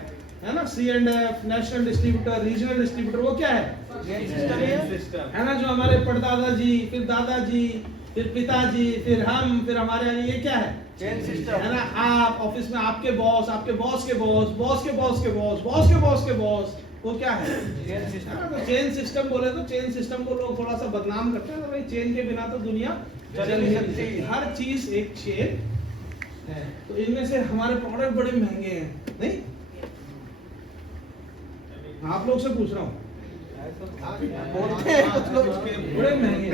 ना, C&F, national distributor, regional distributor, वो क्या है? है ना? जो हमारे परदादा जी, फिर दादाजी, फिर पिताजी, फिर हम, फिर हमारे, ये क्या है? चेन सिस्टम है ना? आप ऑफिस में आपके बॉस, आपके बॉस के बॉस, बॉस के बॉस के बॉस, बॉस के बॉस के बॉस, वो क्या है? Chain system. तो चेन सिस्टम बोले तो चेन सिस्टम को लोग थोड़ा सा बदनाम करते हैं, तो भाई चेन के बिना तो दुनिया चल नहीं सकती। हर चीज एक चेन है। तो इनमें से हमारे प्रोडक्ट बड़े महंगे हैं, नहीं? आप लोग से पूछ रहा हूँ, बड़े महंगे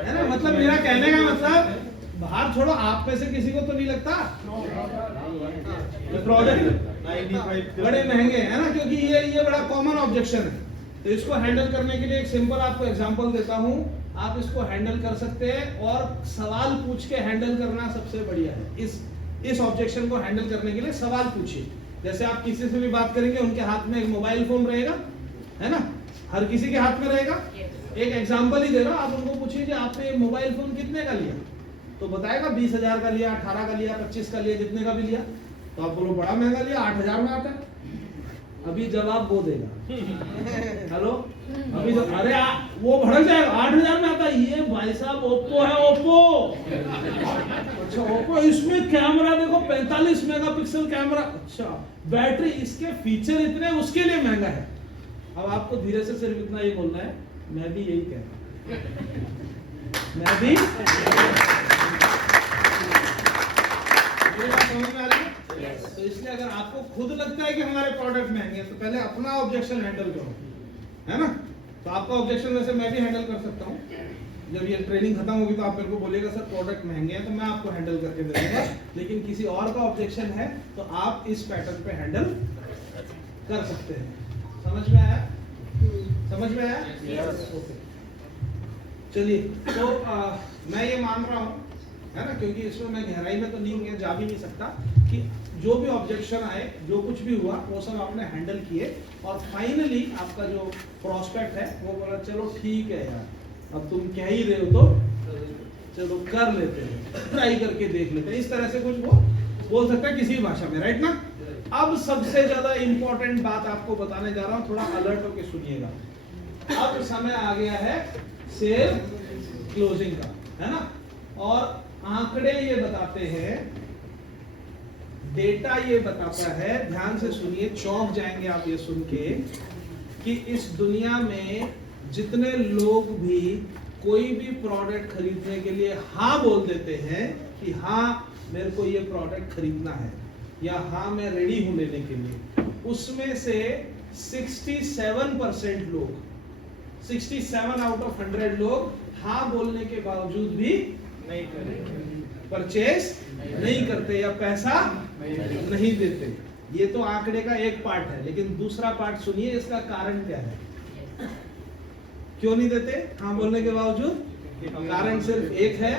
है ना? मतलब मेरा कहने का मतलब, बाहर छोड़ो, आप में से किसी को तो नहीं लगता प्रोडक्ट बड़े महंगे है ना? क्योंकि ये बड़ा कॉमन ऑब्जेक्शन है। तो इसको हैंडल करने के लिए एक सिंपल आपको एग्जांपल देता हूँ, आप इसको हैंडल कर सकते हैं। और सवाल पूछ के हैंडल करना सबसे बढ़िया है। इस ऑब्जेक्शन को हैंडल करने के लिए सवाल पूछिए। जैसे आप किसी से भी बात करेंगे, उनके हाथ में एक मोबाइल फोन रहेगा, है ना? हर किसी के हाथ में रहेगा। एक एग्जांपल ही दे रहा हूं, आप उनको पूछिए कि आपने मोबाइल फोन कितने का लिया, तो बताएगा 20,000 का लिया, 18 का लिया, 25 का लिया, जितने का भी लिया। तो आप बोलो बड़ा महंगा लिया, 8,000 में आता है। अभी जवाब वो देगा, हेलो, अभी तो अरे वो भड़क जाएगा, 8,000 में आता है। ये भाई साहब ओप्पो है, ओप्पो। अच्छा ओप्पो, इसमें कैमरा देखो 45 मेगापिक्सल कैमरा, अच्छा बैटरी, इसके फीचर इतने, उसके लिए महंगा है। अब आपको धीरे से सिर्फ इतना ही बोलना है, मैं भी यही कह रहा हूं, मैं भी। मेरी बात समझ में आ रही है? तो इसलिए अगर आपको खुद लगता है कि हमारे प्रोडक्ट महंगे हैं, तो पहले अपना ऑब्जेक्शन हैंडल करो, है ना? तो आपका ऑब्जेक्शन वैसे मैं भी हैंडल कर सकता हूँ। जब ये ट्रेनिंग खत्म होगी तो आप मेरे को बोलिएगा सर प्रोडक्ट महंगे हैं, तो मैं आपको हैंडल करके दे दूंगा। लेकिन किसी और का ऑब्जेक्शन है तो आप इस पैटर्न पे हैंडल कर सकते हैं। समझ में आया? समझ में आया? ओके, चलिए। तो मैं ये मान रहा हूँ, है ना, क्योंकि इसमें मैं गहराई में तो नहीं जा भी नहीं सकता, कि जो भी ऑब्जेक्शन आए, जो कुछ भी हुआ, वो सब आपने हैंडल किए, और फाइनली आपका जो प्रोस्पेक्ट है वो बोला चलो ठीक है यार, अब तुम कह ही रहे हो तो चलो कर लेते हैं, ट्राई करके देख लेते हैं। इस तरह से कुछ वो बोल सकता है किसी भाषा में, राइट ना? अब सबसे ज्यादा इंपॉर्टेंट बात आपको बताने जा रहा हूं, थोड़ा अलर्ट होके सुनिएगा। अब समय आ गया है सेल क्लोजिंग का, है ना? और आंकड़े ये बताते हैं, डेटा ये बताता है, ध्यान से सुनिए, चौंक जाएंगे आप ये सुन के, कि इस दुनिया में जितने लोग भी कोई भी प्रोडक्ट खरीदने के लिए हाँ बोल देते हैं कि हाँ मेरे को ये प्रोडक्ट खरीदना है, या हाँ मैं रेडी हूं लेने के लिए, उसमें से 67% लोग, 67 आउट ऑफ 100 लोग हाँ बोलने के बावजूद भी नहीं करेंगे, परचेज नहीं करते या पैसा नहीं देते। ये तो आंकड़े का एक पार्ट है, लेकिन दूसरा पार्ट सुनिए, इसका कारण क्या है? क्यों नहीं देते हाँ बोलने के बावजूद? कारण सिर्फ एक है,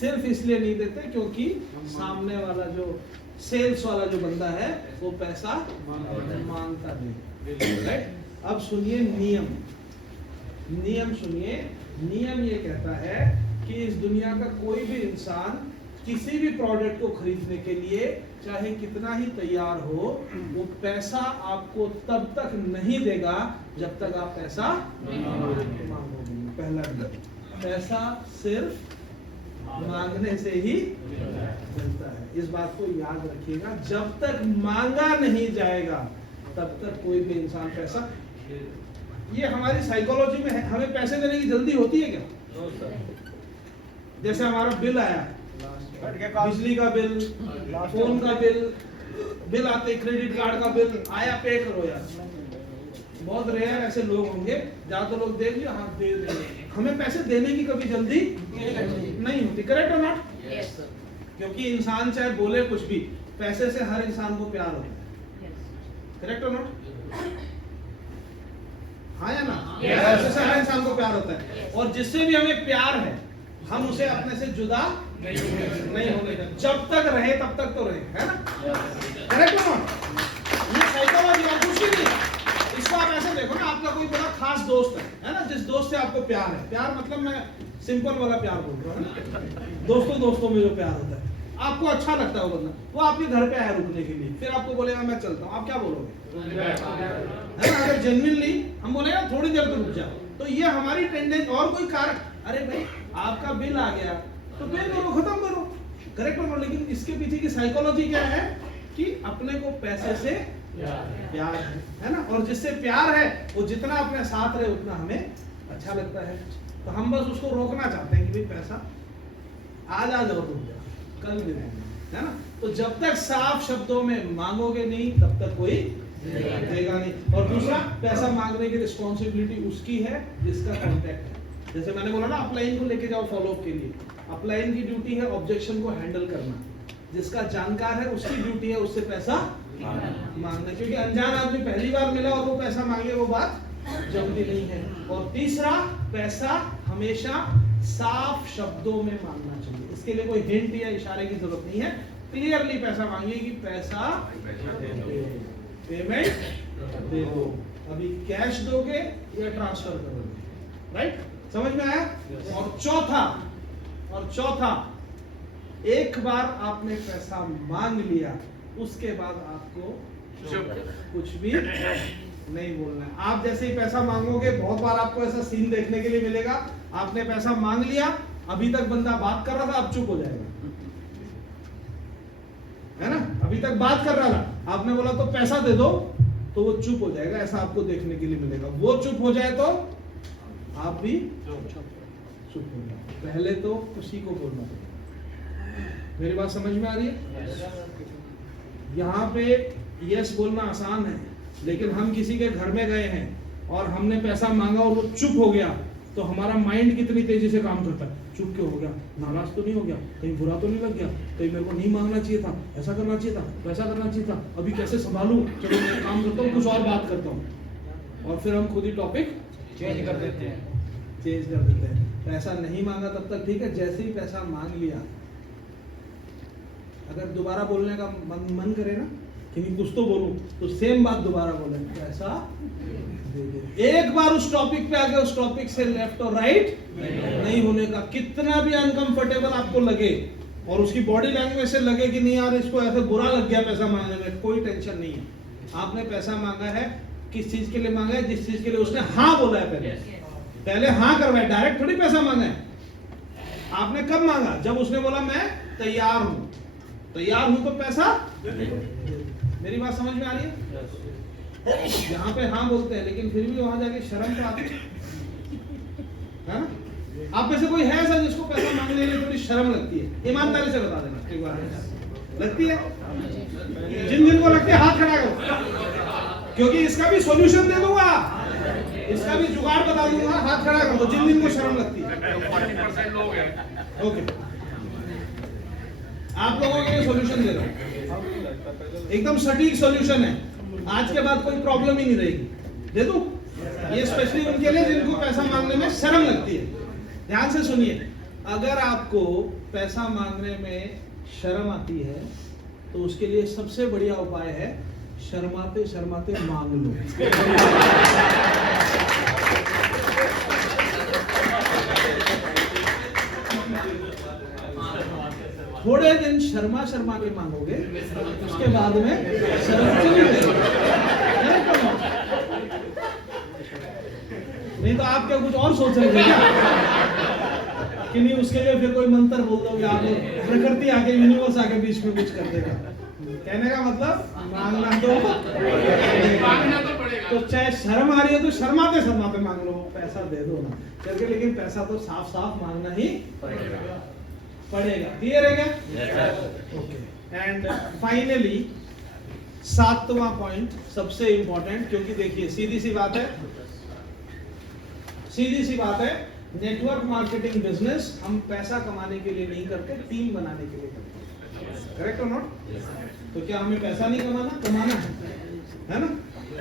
सिर्फ इसलिए नहीं देते क्योंकि सामने वाला जो सेल्स वाला जो बंदा है वो पैसा मांगता नहीं, राइट? अब सुनिए नियम, नियम सुनिए। नियम ये कहता है कि इस दुनिया का कोई भी इंसान किसी भी प्रोडक्ट को खरीदने के लिए चाहे कितना ही तैयार हो, वो पैसा आपको तब तक नहीं देगा जब तक आप पैसा मांगोगे। पहला नियम, पैसा सिर्फ मांगने से ही मिलता है। इस बात को याद रखिएगा, जब तक मांगा नहीं जाएगा तब तक कोई भी इंसान पैसा, ये हमारी साइकोलॉजी में है। हमें पैसे देने की जल्दी होती है क्या? जैसे हमारा बिल आया, बिजली का बिल, फोन का बिल आते, क्रेडिट कार्ड का बिल आया, पे करो यार। बहुत रेयर ऐसे लोग होंगे, ज्यादा लोग देख लिया हाँ दे देंगे। हमें पैसे देने की कभी जल्दी नहीं होती, करेक्ट और नॉट? क्योंकि इंसान चाहे बोले कुछ भी, पैसे से हर इंसान को प्यार होता है, करेक्ट और नॉट? हाँ या ना? पैसे से हर इंसान को प्यार होता है, और जिससे भी हमें प्यार है हम उसे अपने से जुदा नहीं होने देते। जब तक रहे तब तक तो रहे, है ना? करेक्ट और नॉट? ये साइकोलॉजी है, कुछ नहीं। इसको आप ऐसे देखो ना, आपका कोई बड़ा खास दोस्त है ना, जिस दोस्त से आपको प्यार है, प्यार मतलब मैं सिंपल वाला प्यार बोल रहा हूँ ना, दोस्तों में जो प्यार होता है, आपको अच्छा लगता है वो बंदा, वो आपके घर पे आया रुकने के लिए, फिर आपको बोलेगा मैं चलता हूँ, आप क्या बोलोगे? है ना? अगर जेन्युइनली हम बोलेगा थोड़ी देर तो रुक जाओ, तो ये हमारी टेंडेंसी। और कोई कारण, अरे भाई आपका बिल आ गया तो पे करो, खत्म करो, करेक्ट हो? लेकिन इसके पीछे की साइकोलॉजी क्या है कि अपने को पैसे से प्यार है ना, और जिससे प्यार है वो जितना अपने साथ रहे उतना हमें अच्छा लगता है। तो हम बस उसको रोकना चाहते हैं कि भाई पैसा आज आ जाओ, रुक जाओ, कल भी देंगे, है ना? तो जब तक साफ शब्दों में मांगोगे नहीं तब तक कोई देगा नहीं। और दूसरा, पैसा मांगने की रिस्पॉन्सिबिलिटी उसकी है जिसका कॉन्टैक्ट है। जैसे मैंने बोला ना, अपलाइन को लेके जाओ फॉलोअप के लिए, अपलाइन की ड्यूटी है ऑब्जेक्शन को हैंडल करना, जिसका जानकार है उसकी ड्यूटी है उससे पैसा मांगना, क्योंकि अनजान आदमी पहली बार मिला और वो पैसा मांगे, वो बात जमती नहीं है। और तीसरा, पैसा हमेशा साफ शब्दों में मांगना चाहिए, इसके लिए कोई हिंट या इशारे की जरूरत नहीं है, क्लियरली पैसा मांगिए कि पैसा पेमेंट दे दो, अभी कैश दोगे या ट्रांसफर करोगे, राइट? समझ में आया? और चौथा, एक बार आपने पैसा मांग लिया उसके बाद आपको कुछ भी नहीं बोलना है। आप जैसे ही पैसा मांगोगे, बहुत बार आपको ऐसा सीन देखने के लिए मिलेगा, आपने पैसा मांग लिया, अभी तक बंदा बात कर रहा था, अब चुप हो जाएगा, अभी तक बात कर रहा था, आपने बोला तो पैसा दे दो, तो वो चुप हो जाएगा, ऐसा आपको देखने के लिए मिलेगा। वो चुप हो जाए तो आप भी चुप हो जाए। पहले तो उसी को बोलना पड़ेगा। मेरी बात समझ में आ रही है? यहाँ पे यस बोलना आसान है, लेकिन हम किसी के घर में गए हैं और हमने पैसा मांगा और वो चुप हो गया, तो हमारा माइंड कितनी तेजी से काम करता है। चुप क्यों हो गया? नाराज तो नहीं हो गया? कहीं बुरा तो नहीं लग गया? कहीं मेरे को नहीं मांगना चाहिए था, ऐसा करना चाहिए था, वैसा करना चाहिए था, अभी कैसे संभालूं? चलो मैं काम करता हूँ, कुछ और बात करता हूँ, और फिर हम खुद ही टॉपिक चेंज कर देते हैं। पैसा नहीं मांगा तब तक ठीक है, जैसे ही पैसा मांग लिया, अगर दोबारा बोलने का मन करे ना कि नहीं कुछ तो बोलूं, तो सेम बात दोबारा बोले, पैसा दे दे। एक बार उस टॉपिक पे आके उस टॉपिक से लेफ्ट और राइट नहीं होने का। कितना भी अनकंफर्टेबल आपको लगे और उसकी बॉडी लैंग्वेज से लगे कि नहीं यार इसको ऐसे बुरा लग गया पैसा मांगने में, कोई टेंशन नहीं है। आपने पैसा मांगा है, किस चीज के लिए मांगा है? जिस चीज के लिए उसने हाँ बोला है, पहले हाँ करवाया, डायरेक्ट थोड़ी पैसा मांगा है। आपने कब मांगा? जब उसने बोला मैं तैयार हूं, तैयार हूं तो पैसा। मेरी बात समझ में आ रही है? यहाँ पे हाँ बोलते हैं, लेकिन फिर भी वहां जाके शर्म तो आती है ना? आप में से कोई है ऐसा जिसको पैसा मांगने के लिए थोड़ी शर्म लगती है? ईमानदारी से बता देना एक बार। लगती है? जिन जिनको लगती है हाथ खड़ा करो, क्योंकि इसका भी सॉल्यूशन दे दूंगा, इसका भी जुगाड़ बता दूंगा। हाथ खड़ा कर दो जिन जिनको शर्म लगती है। 40% लोग हैं। ओके, आप लोगों के लिए सॉल्यूशन दे रहा हूं, एकदम सटीक सॉल्यूशन है। आज के बाद कोई प्रॉब्लम ही नहीं रहेगी। दे दूं? ये स्पेशली उनके लिए जिनको पैसा मांगने में शर्म लगती है। ध्यान से सुनिए, अगर आपको पैसा मांगने में शर्म आती है तो उसके लिए सबसे बढ़िया उपाय है शर्माते शर्माते मांग लो। थोड़े दिन शर्मा शर्मा के मांगोगे, उसके बाद में शर्म चली जाएगी। नहीं तो आप क्या कुछ और सोच रहे थे क्या कि नहीं? उसके लिए फिर कोई मंत्र बोल दोगे आप, प्रकृति आके, यूनिवर्स आके बीच में कुछ कर देगा। कहने का मतलब मांगना तो पड़ेगा। तो चाहे शर्म आ रही है तो शर्माते शर्माते मांग लो, पैसा दे दो ना करके, लेकिन पैसा तो साफ साफ मांगना ही पड़ेगा। क्लियर है क्या? ओके। एंड फाइनली 7वां पॉइंट सबसे इंपॉर्टेंट, क्योंकि देखिए सीधी सी बात है, नेटवर्क मार्केटिंग बिजनेस हम पैसा कमाने के लिए नहीं करते, टीम बनाने के लिए करते। करेक्ट और नॉट? तो क्या हमें पैसा नहीं कमाना है ना?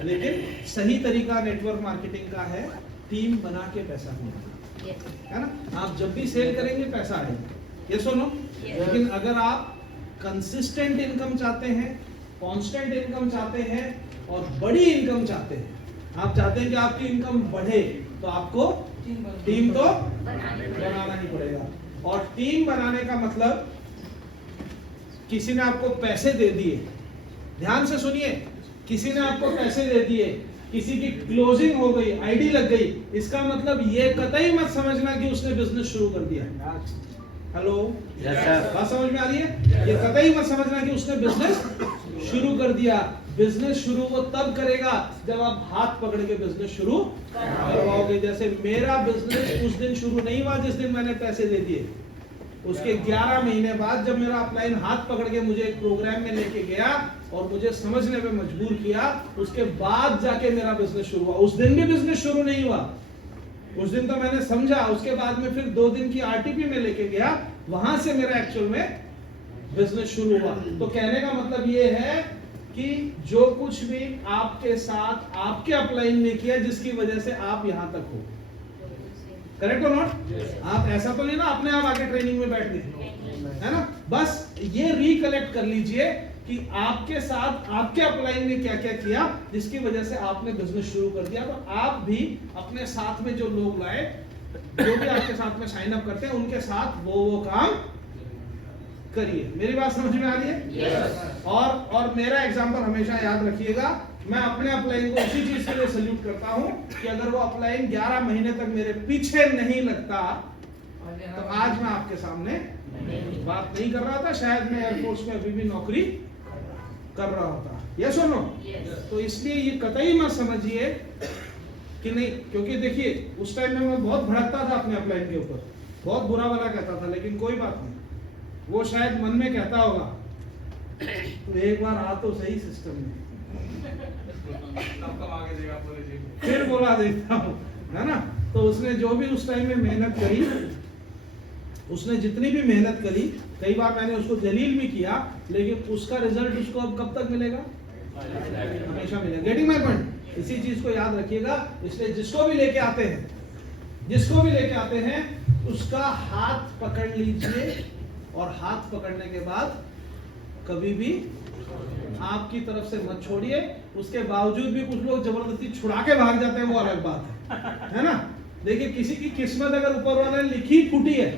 लेकिन सही तरीका नेटवर्क मार्केटिंग का है टीम बना के पैसा कमाना, है ना? आप जब भी सेल करेंगे पैसा आएगा, ये सुनो। लेकिन अगर आप कंसिस्टेंट इनकम चाहते हैं, कांस्टेंट इनकम चाहते हैं और बड़ी इनकम चाहते हैं, आप चाहते हैं कि आपकी इनकम बढ़े, तो आपको टीम तो बनाना ही पड़ेगा। और टीम बनाने का मतलब, किसी ने आपको पैसे दे दिए, ध्यान से सुनिए, किसी ने आपको पैसे दे दिए, किसी की क्लोजिंग हो गई, आईडी लग गई, इसका मतलब ये कतई मत समझना कि उसने बिजनेस शुरू कर दिया। हेलो, बात समझ में आ रही है? ये कतई मत समझना कि उसने बिजनेस शुरू कर दिया। बिजनेस शुरू वो तब करेगा जब आप हाथ पकड़ के बिजनेस शुरू करवाओगे। जैसे मेरा बिजनेस उस दिन शुरू नहीं हुआ जिस दिन मैंने पैसे दे दिए, उसके 11 महीने बाद जब मेरा अपलाइन हाथ पकड़ के मुझे एक प्रोग्राम में लेके गया और मुझे समझने पे मजबूर किया, उसके बाद जाके मेरा बिजनेस शुरू हुआ। उस दिन भी बिजनेस शुरू नहीं हुआ, उस दिन तो मैंने समझा, उसके बाद में फिर 2 दिन की आरटीपी में लेके गया, वहां से मेरा एक्चुअल में बिजनेस शुरू हुआ। तो कहने का मतलब ये है कि जो कुछ भी आपके साथ आपके अपलाइन ने किया जिसकी वजह से आप यहां तक हो, करेक्ट और नॉट? आप ऐसा तो नहीं ना अपने आप आके ट्रेनिंग में बैठ गए, है ना? बस ये रिकलेक्ट कर लीजिए कि आपके साथ आपके अपलाइन ने क्या क्या किया जिसकी वजह से आपने बिजनेस शुरू कर दिया। तो आप भी अपने साथ में जो लोग लाए, जो भी आपके साथ में साइन अप करते हैं, उनके साथ वो काम करिए। मेरी बात समझ में आ रही है? yes. और मेरा एग्जांपल हमेशा याद रखिएगा, मैं अपने अपलाइन को उसी चीज के लिए सल्यूट करता हूं कि अगर वो अपलाइन 11 महीने तक मेरे पीछे नहीं लगता तो आज मैं आपके सामने बात नहीं कर रहा था, शायद मैं एयरफोर्स में अभी भी नौकरी कर रहा होता। यस और नो? तो इसलिए ये कतई मत समझिए कि नहीं, क्योंकि देखिए उस टाइम में मैं बहुत भड़कता था अपने अपलाइन के ऊपर, बहुत बुरा भला कहता था, लेकिन कोई बात नहीं, वो शायद मन में कहता होगा तो एक बार आ तो सही सिस्टम में, फिर बोला देखता हूँ, है ना। तो उसने जो भी उस टाइम में मेहनत करी, उसने जितनी भी मेहनत करी, कई बार मैंने उसको जलील भी किया, लेकिन उसका रिजल्ट उसको अब कब तक मिलेगा? हमेशा मिलेगा। Getting my point? इसी चीज को याद रखिएगा। इसलिए जिसको भी लेके आते हैं उसका हाथ पकड़ लीजिए, और हाथ पकड़ने के बाद कभी भी आपकी तरफ से मत छोड़िए। उसके बावजूद भी कुछ लोग जबरदस्ती छुड़ा के भाग जाते हैं, वो अलग बात है ना। देखिए किसी की किस्मत अगर ऊपर वाले ने लिखी फूटी है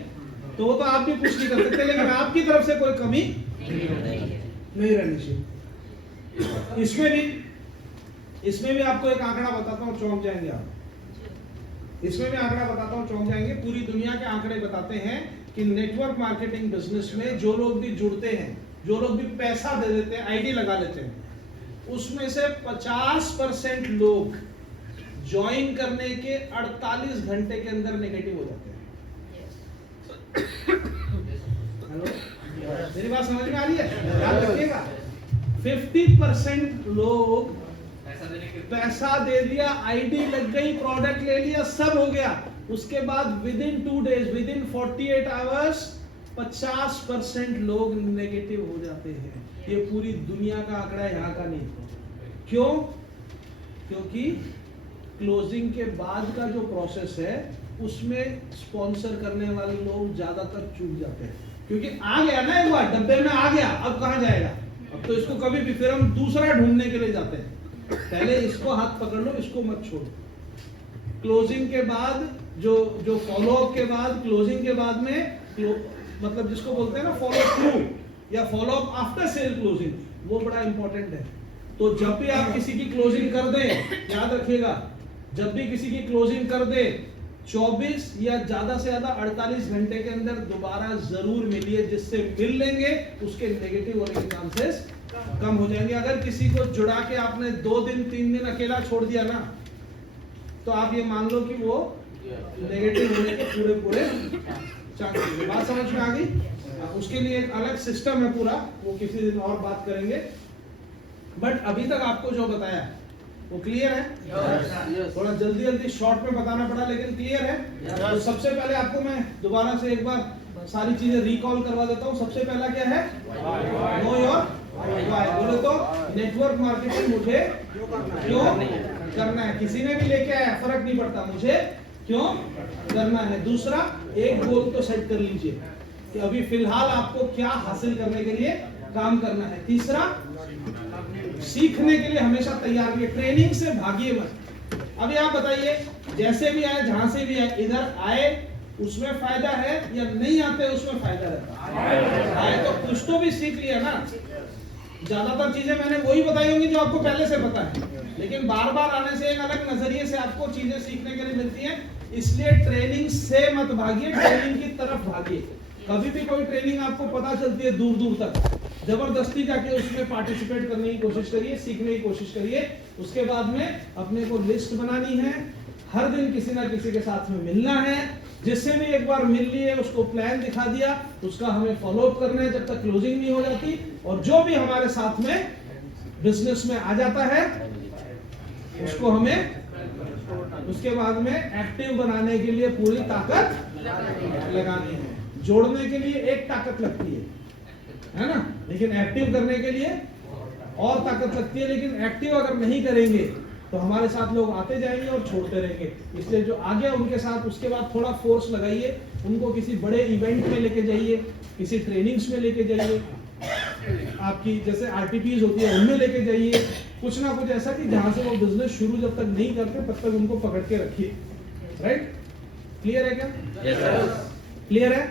तो वो तो आप भी पुष्टि कर सकते हैं, लेकिन आपकी तरफ से कोई कमी नहीं रहनी चाहिए। इसमें भी आपको एक आंकड़ा बताता हूँ, चौंक जाएंगे आप। इसमें भी आंकड़ा बताता हूँ, चौंक जाएंगे। पूरी दुनिया के आंकड़े बताते हैं कि नेटवर्क मार्केटिंग बिजनेस में जो लोग भी जुड़ते हैं, जो लोग भी पैसा दे देते हैं, आईडी लगा लेते हैं, उसमें से 50% लोग ज्वाइन करने के 48 घंटे के अंदर नेगेटिव हो जाते हैं। हेलो, मेरी बात समझ में आ रही है? याद रखिएगा, 50% लोग पैसा दे दिया, आईडी लग गई, प्रोडक्ट ले लिया, सब हो गया, उसके बाद with in 2 days, with in 48 hours 50% लोग नेगेटिव हो जाते हैं। ये पूरी दुनिया का आंकड़ा है, यहाँ का नहीं। क्यों? क्योंकि क्लोजिंग के बाद का जो प्रोसेस है उसमें स्पॉन्सर करने वाले लोग ज्यादातर चूक जाते हैं, क्योंकि आ गया ना एक बार डब्बे में आ गया, अब कहाँ जाएगा? अब तो इसको कभी भी, फिर हम दूसरा ढूंढने के लिए जाते हैं। पहले इसको हाथ पकड़ लो, इसको मत छोड़ो। क्लोजिंग के बाद जो फॉलो अप के बाद, क्लोजिंग के बाद में मतलब जिसको बोलते हैं ना फॉलो थ्रू या follow up after sale closing, वो बड़ा इंपॉर्टेंट है। तो जब भी आप किसी की क्लोजिंग कर दें, याद रखिएगा, जब भी किसी की क्लोजिंग कर दे, 24 या ज्यादा से ज्यादा 48 घंटे के अंदर दोबारा जरूर मिलिए। जिससे मिल लेंगे उसके नेगेटिव होने के चांसेस कम हो जाएंगे। अगर किसी को जुड़ा के आपने 2 दिन 3 दिन अकेला छोड़ दिया ना, तो आप ये मान लो कि वो नेगेटिव होने के पूरे चांसेस। बात समझ में आ गई? उसके लिए एक अलग सिस्टम है पूरा, वो किसी दिन और बात करेंगे। बट अभी तक आपको जो बताया वो क्लियर है? थोड़ा जल्दी शॉर्ट में बताना पड़ा, लेकिन क्लियर है। तो सबसे पहले आपको मैं दोबारा से एक बार सारी चीजें रिकॉल करवा देता हूँ। सबसे पहला क्या है? Know your why. बोले तो नेटवर्क मार्केटिंग मुझे क्यों करना है। किसी ने भी लेके आया, फर्क नहीं पड़ता, मुझे क्यों करना है। दूसरा, एक गोल तो सेट कर लीजिए कि अभी फिलहाल आपको क्या हासिल करने के लिए काम करना है। तीसरा, सीखने के लिए हमेशा तैयार रहिए, ट्रेनिंग से भागिए मत। अभी आप बताइए, जैसे भी आए, जहां से भी आए, इधर आए उसमें फायदा है या नहीं आते उसमें फायदा रहता है? आए तो कुछ तो भी सीख लिया ना। ज्यादातर चीजें मैंने वही बताई होंगी जो आपको पहले से पता है, लेकिन बार बार आने से एक अलग नजरिए से आपको चीजें सीखने के लिए मिलती हैं। इसलिए ट्रेनिंग से मत भागिए, ट्रेनिंग की तरफ भागिए। कभी भी कोई ट्रेनिंग आपको पता चलती है दूर दूर तक, जबरदस्ती जाके उसमें पार्टिसिपेट करने की कोशिश करिए, सीखने की कोशिश करिए। उसके बाद में अपने को लिस्ट बनानी है, हर दिन किसी ना किसी के साथ में मिलना है। जिससे भी एक बार मिल लिए, उसको प्लान दिखा दिया, उसका हमें फॉलो अप करना है जब तक क्लोजिंग नहीं हो जाती। और जो भी हमारे साथ में बिजनेस में आ जाता है उसको हमें उसके बाद में एक्टिव बनाने के लिए पूरी ताकत लगानी है। जोड़ने के लिए एक ताकत लगती है ना, लेकिन एक्टिव करने के लिए और ताकत लगती है। लेकिन एक्टिव अगर नहीं करेंगे तो हमारे साथ लोग आते जाएंगे और छोड़ते रहेंगे। इसलिए जो आ गया उनके साथ, उसके बाद थोड़ा फोर्स लगाइए, उनको किसी बड़े इवेंट में लेके जाइए, किसी ट्रेनिंग्स में लेके जाइए, आपकी जैसे आरटीपीज होती है उनमें लेके जाइए, कुछ ना कुछ ऐसा कि जहां से वो बिजनेस शुरू जब तक नहीं करते तब तक उनको पकड़ के रखिए। राइट? क्लियर है क्या? Yes, sir. क्लियर है?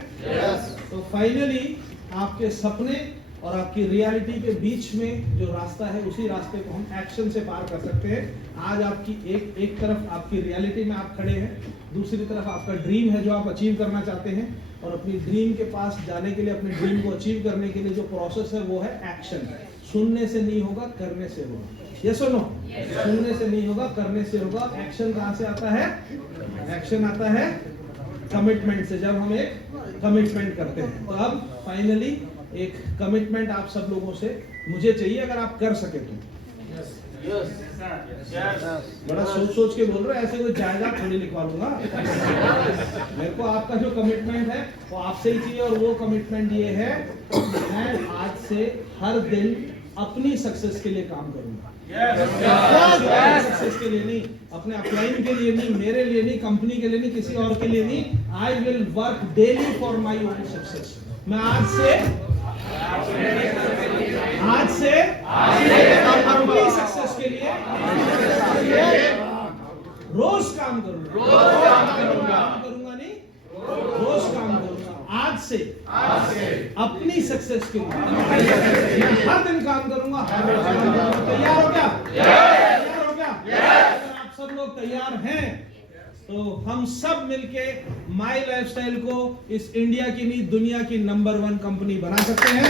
तो फाइनली आपके सपने और आपकी रियलिटी के बीच में जो रास्ता है उसी रास्ते को हम एक्शन से पार कर सकते हैं। आज आपकी एक तरफ आपकी रियलिटी में आप खड़े हैं, दूसरी तरफ आपका ड्रीम है जो आप अचीव करना चाहते हैं, और अपनी ड्रीम के पास जाने के लिए, अपने ड्रीम को अचीव करने के लिए जो प्रोसेस है वो है एक्शन। सुनने से नहीं होगा, करने से होगा। यस और नो? सुनने से नहीं होगा, करने से होगा। एक्शन कहाँ से आता है? एक्शन आता है कमिटमेंट से, जब हम एक कमिटमेंट करते हैं। तो अब फाइनली एक कमिटमेंट आप सब लोगों से मुझे चाहिए, अगर आप कर सके तो। बड़ा सोच के बोल रहे हैं, ऐसे कोई जायदाद थोड़ी लिखवा लूंगा। मेरे को आपका जो कमिटमेंट है वो आपसे ही चाहिए, और वो कमिटमेंट ये है, मैं आज से हर दिन अपनी सक्सेस के लिए काम करूंगा। सक्सेस के लिए नहीं, अपने अपलाइन के लिए नहीं, मेरे लिए नहीं, कंपनी के लिए नहीं, किसी और के लिए नहीं। I will work daily for my own success. मैं आज से अपनी सक्सेस के लिए रोज काम करूंगा। नहीं, रोज काम करूंगा। आज से अपनी सक्सेस के लिए मैं हर दिन काम करूंगा। तैयार हो क्या? तैयार हो क्या? अगर आप सब लोग तैयार हैं तो हम सब मिलके माई लाइफस्टाइल को इस इंडिया की नहीं, दुनिया की नंबर 1 कंपनी बना सकते हैं।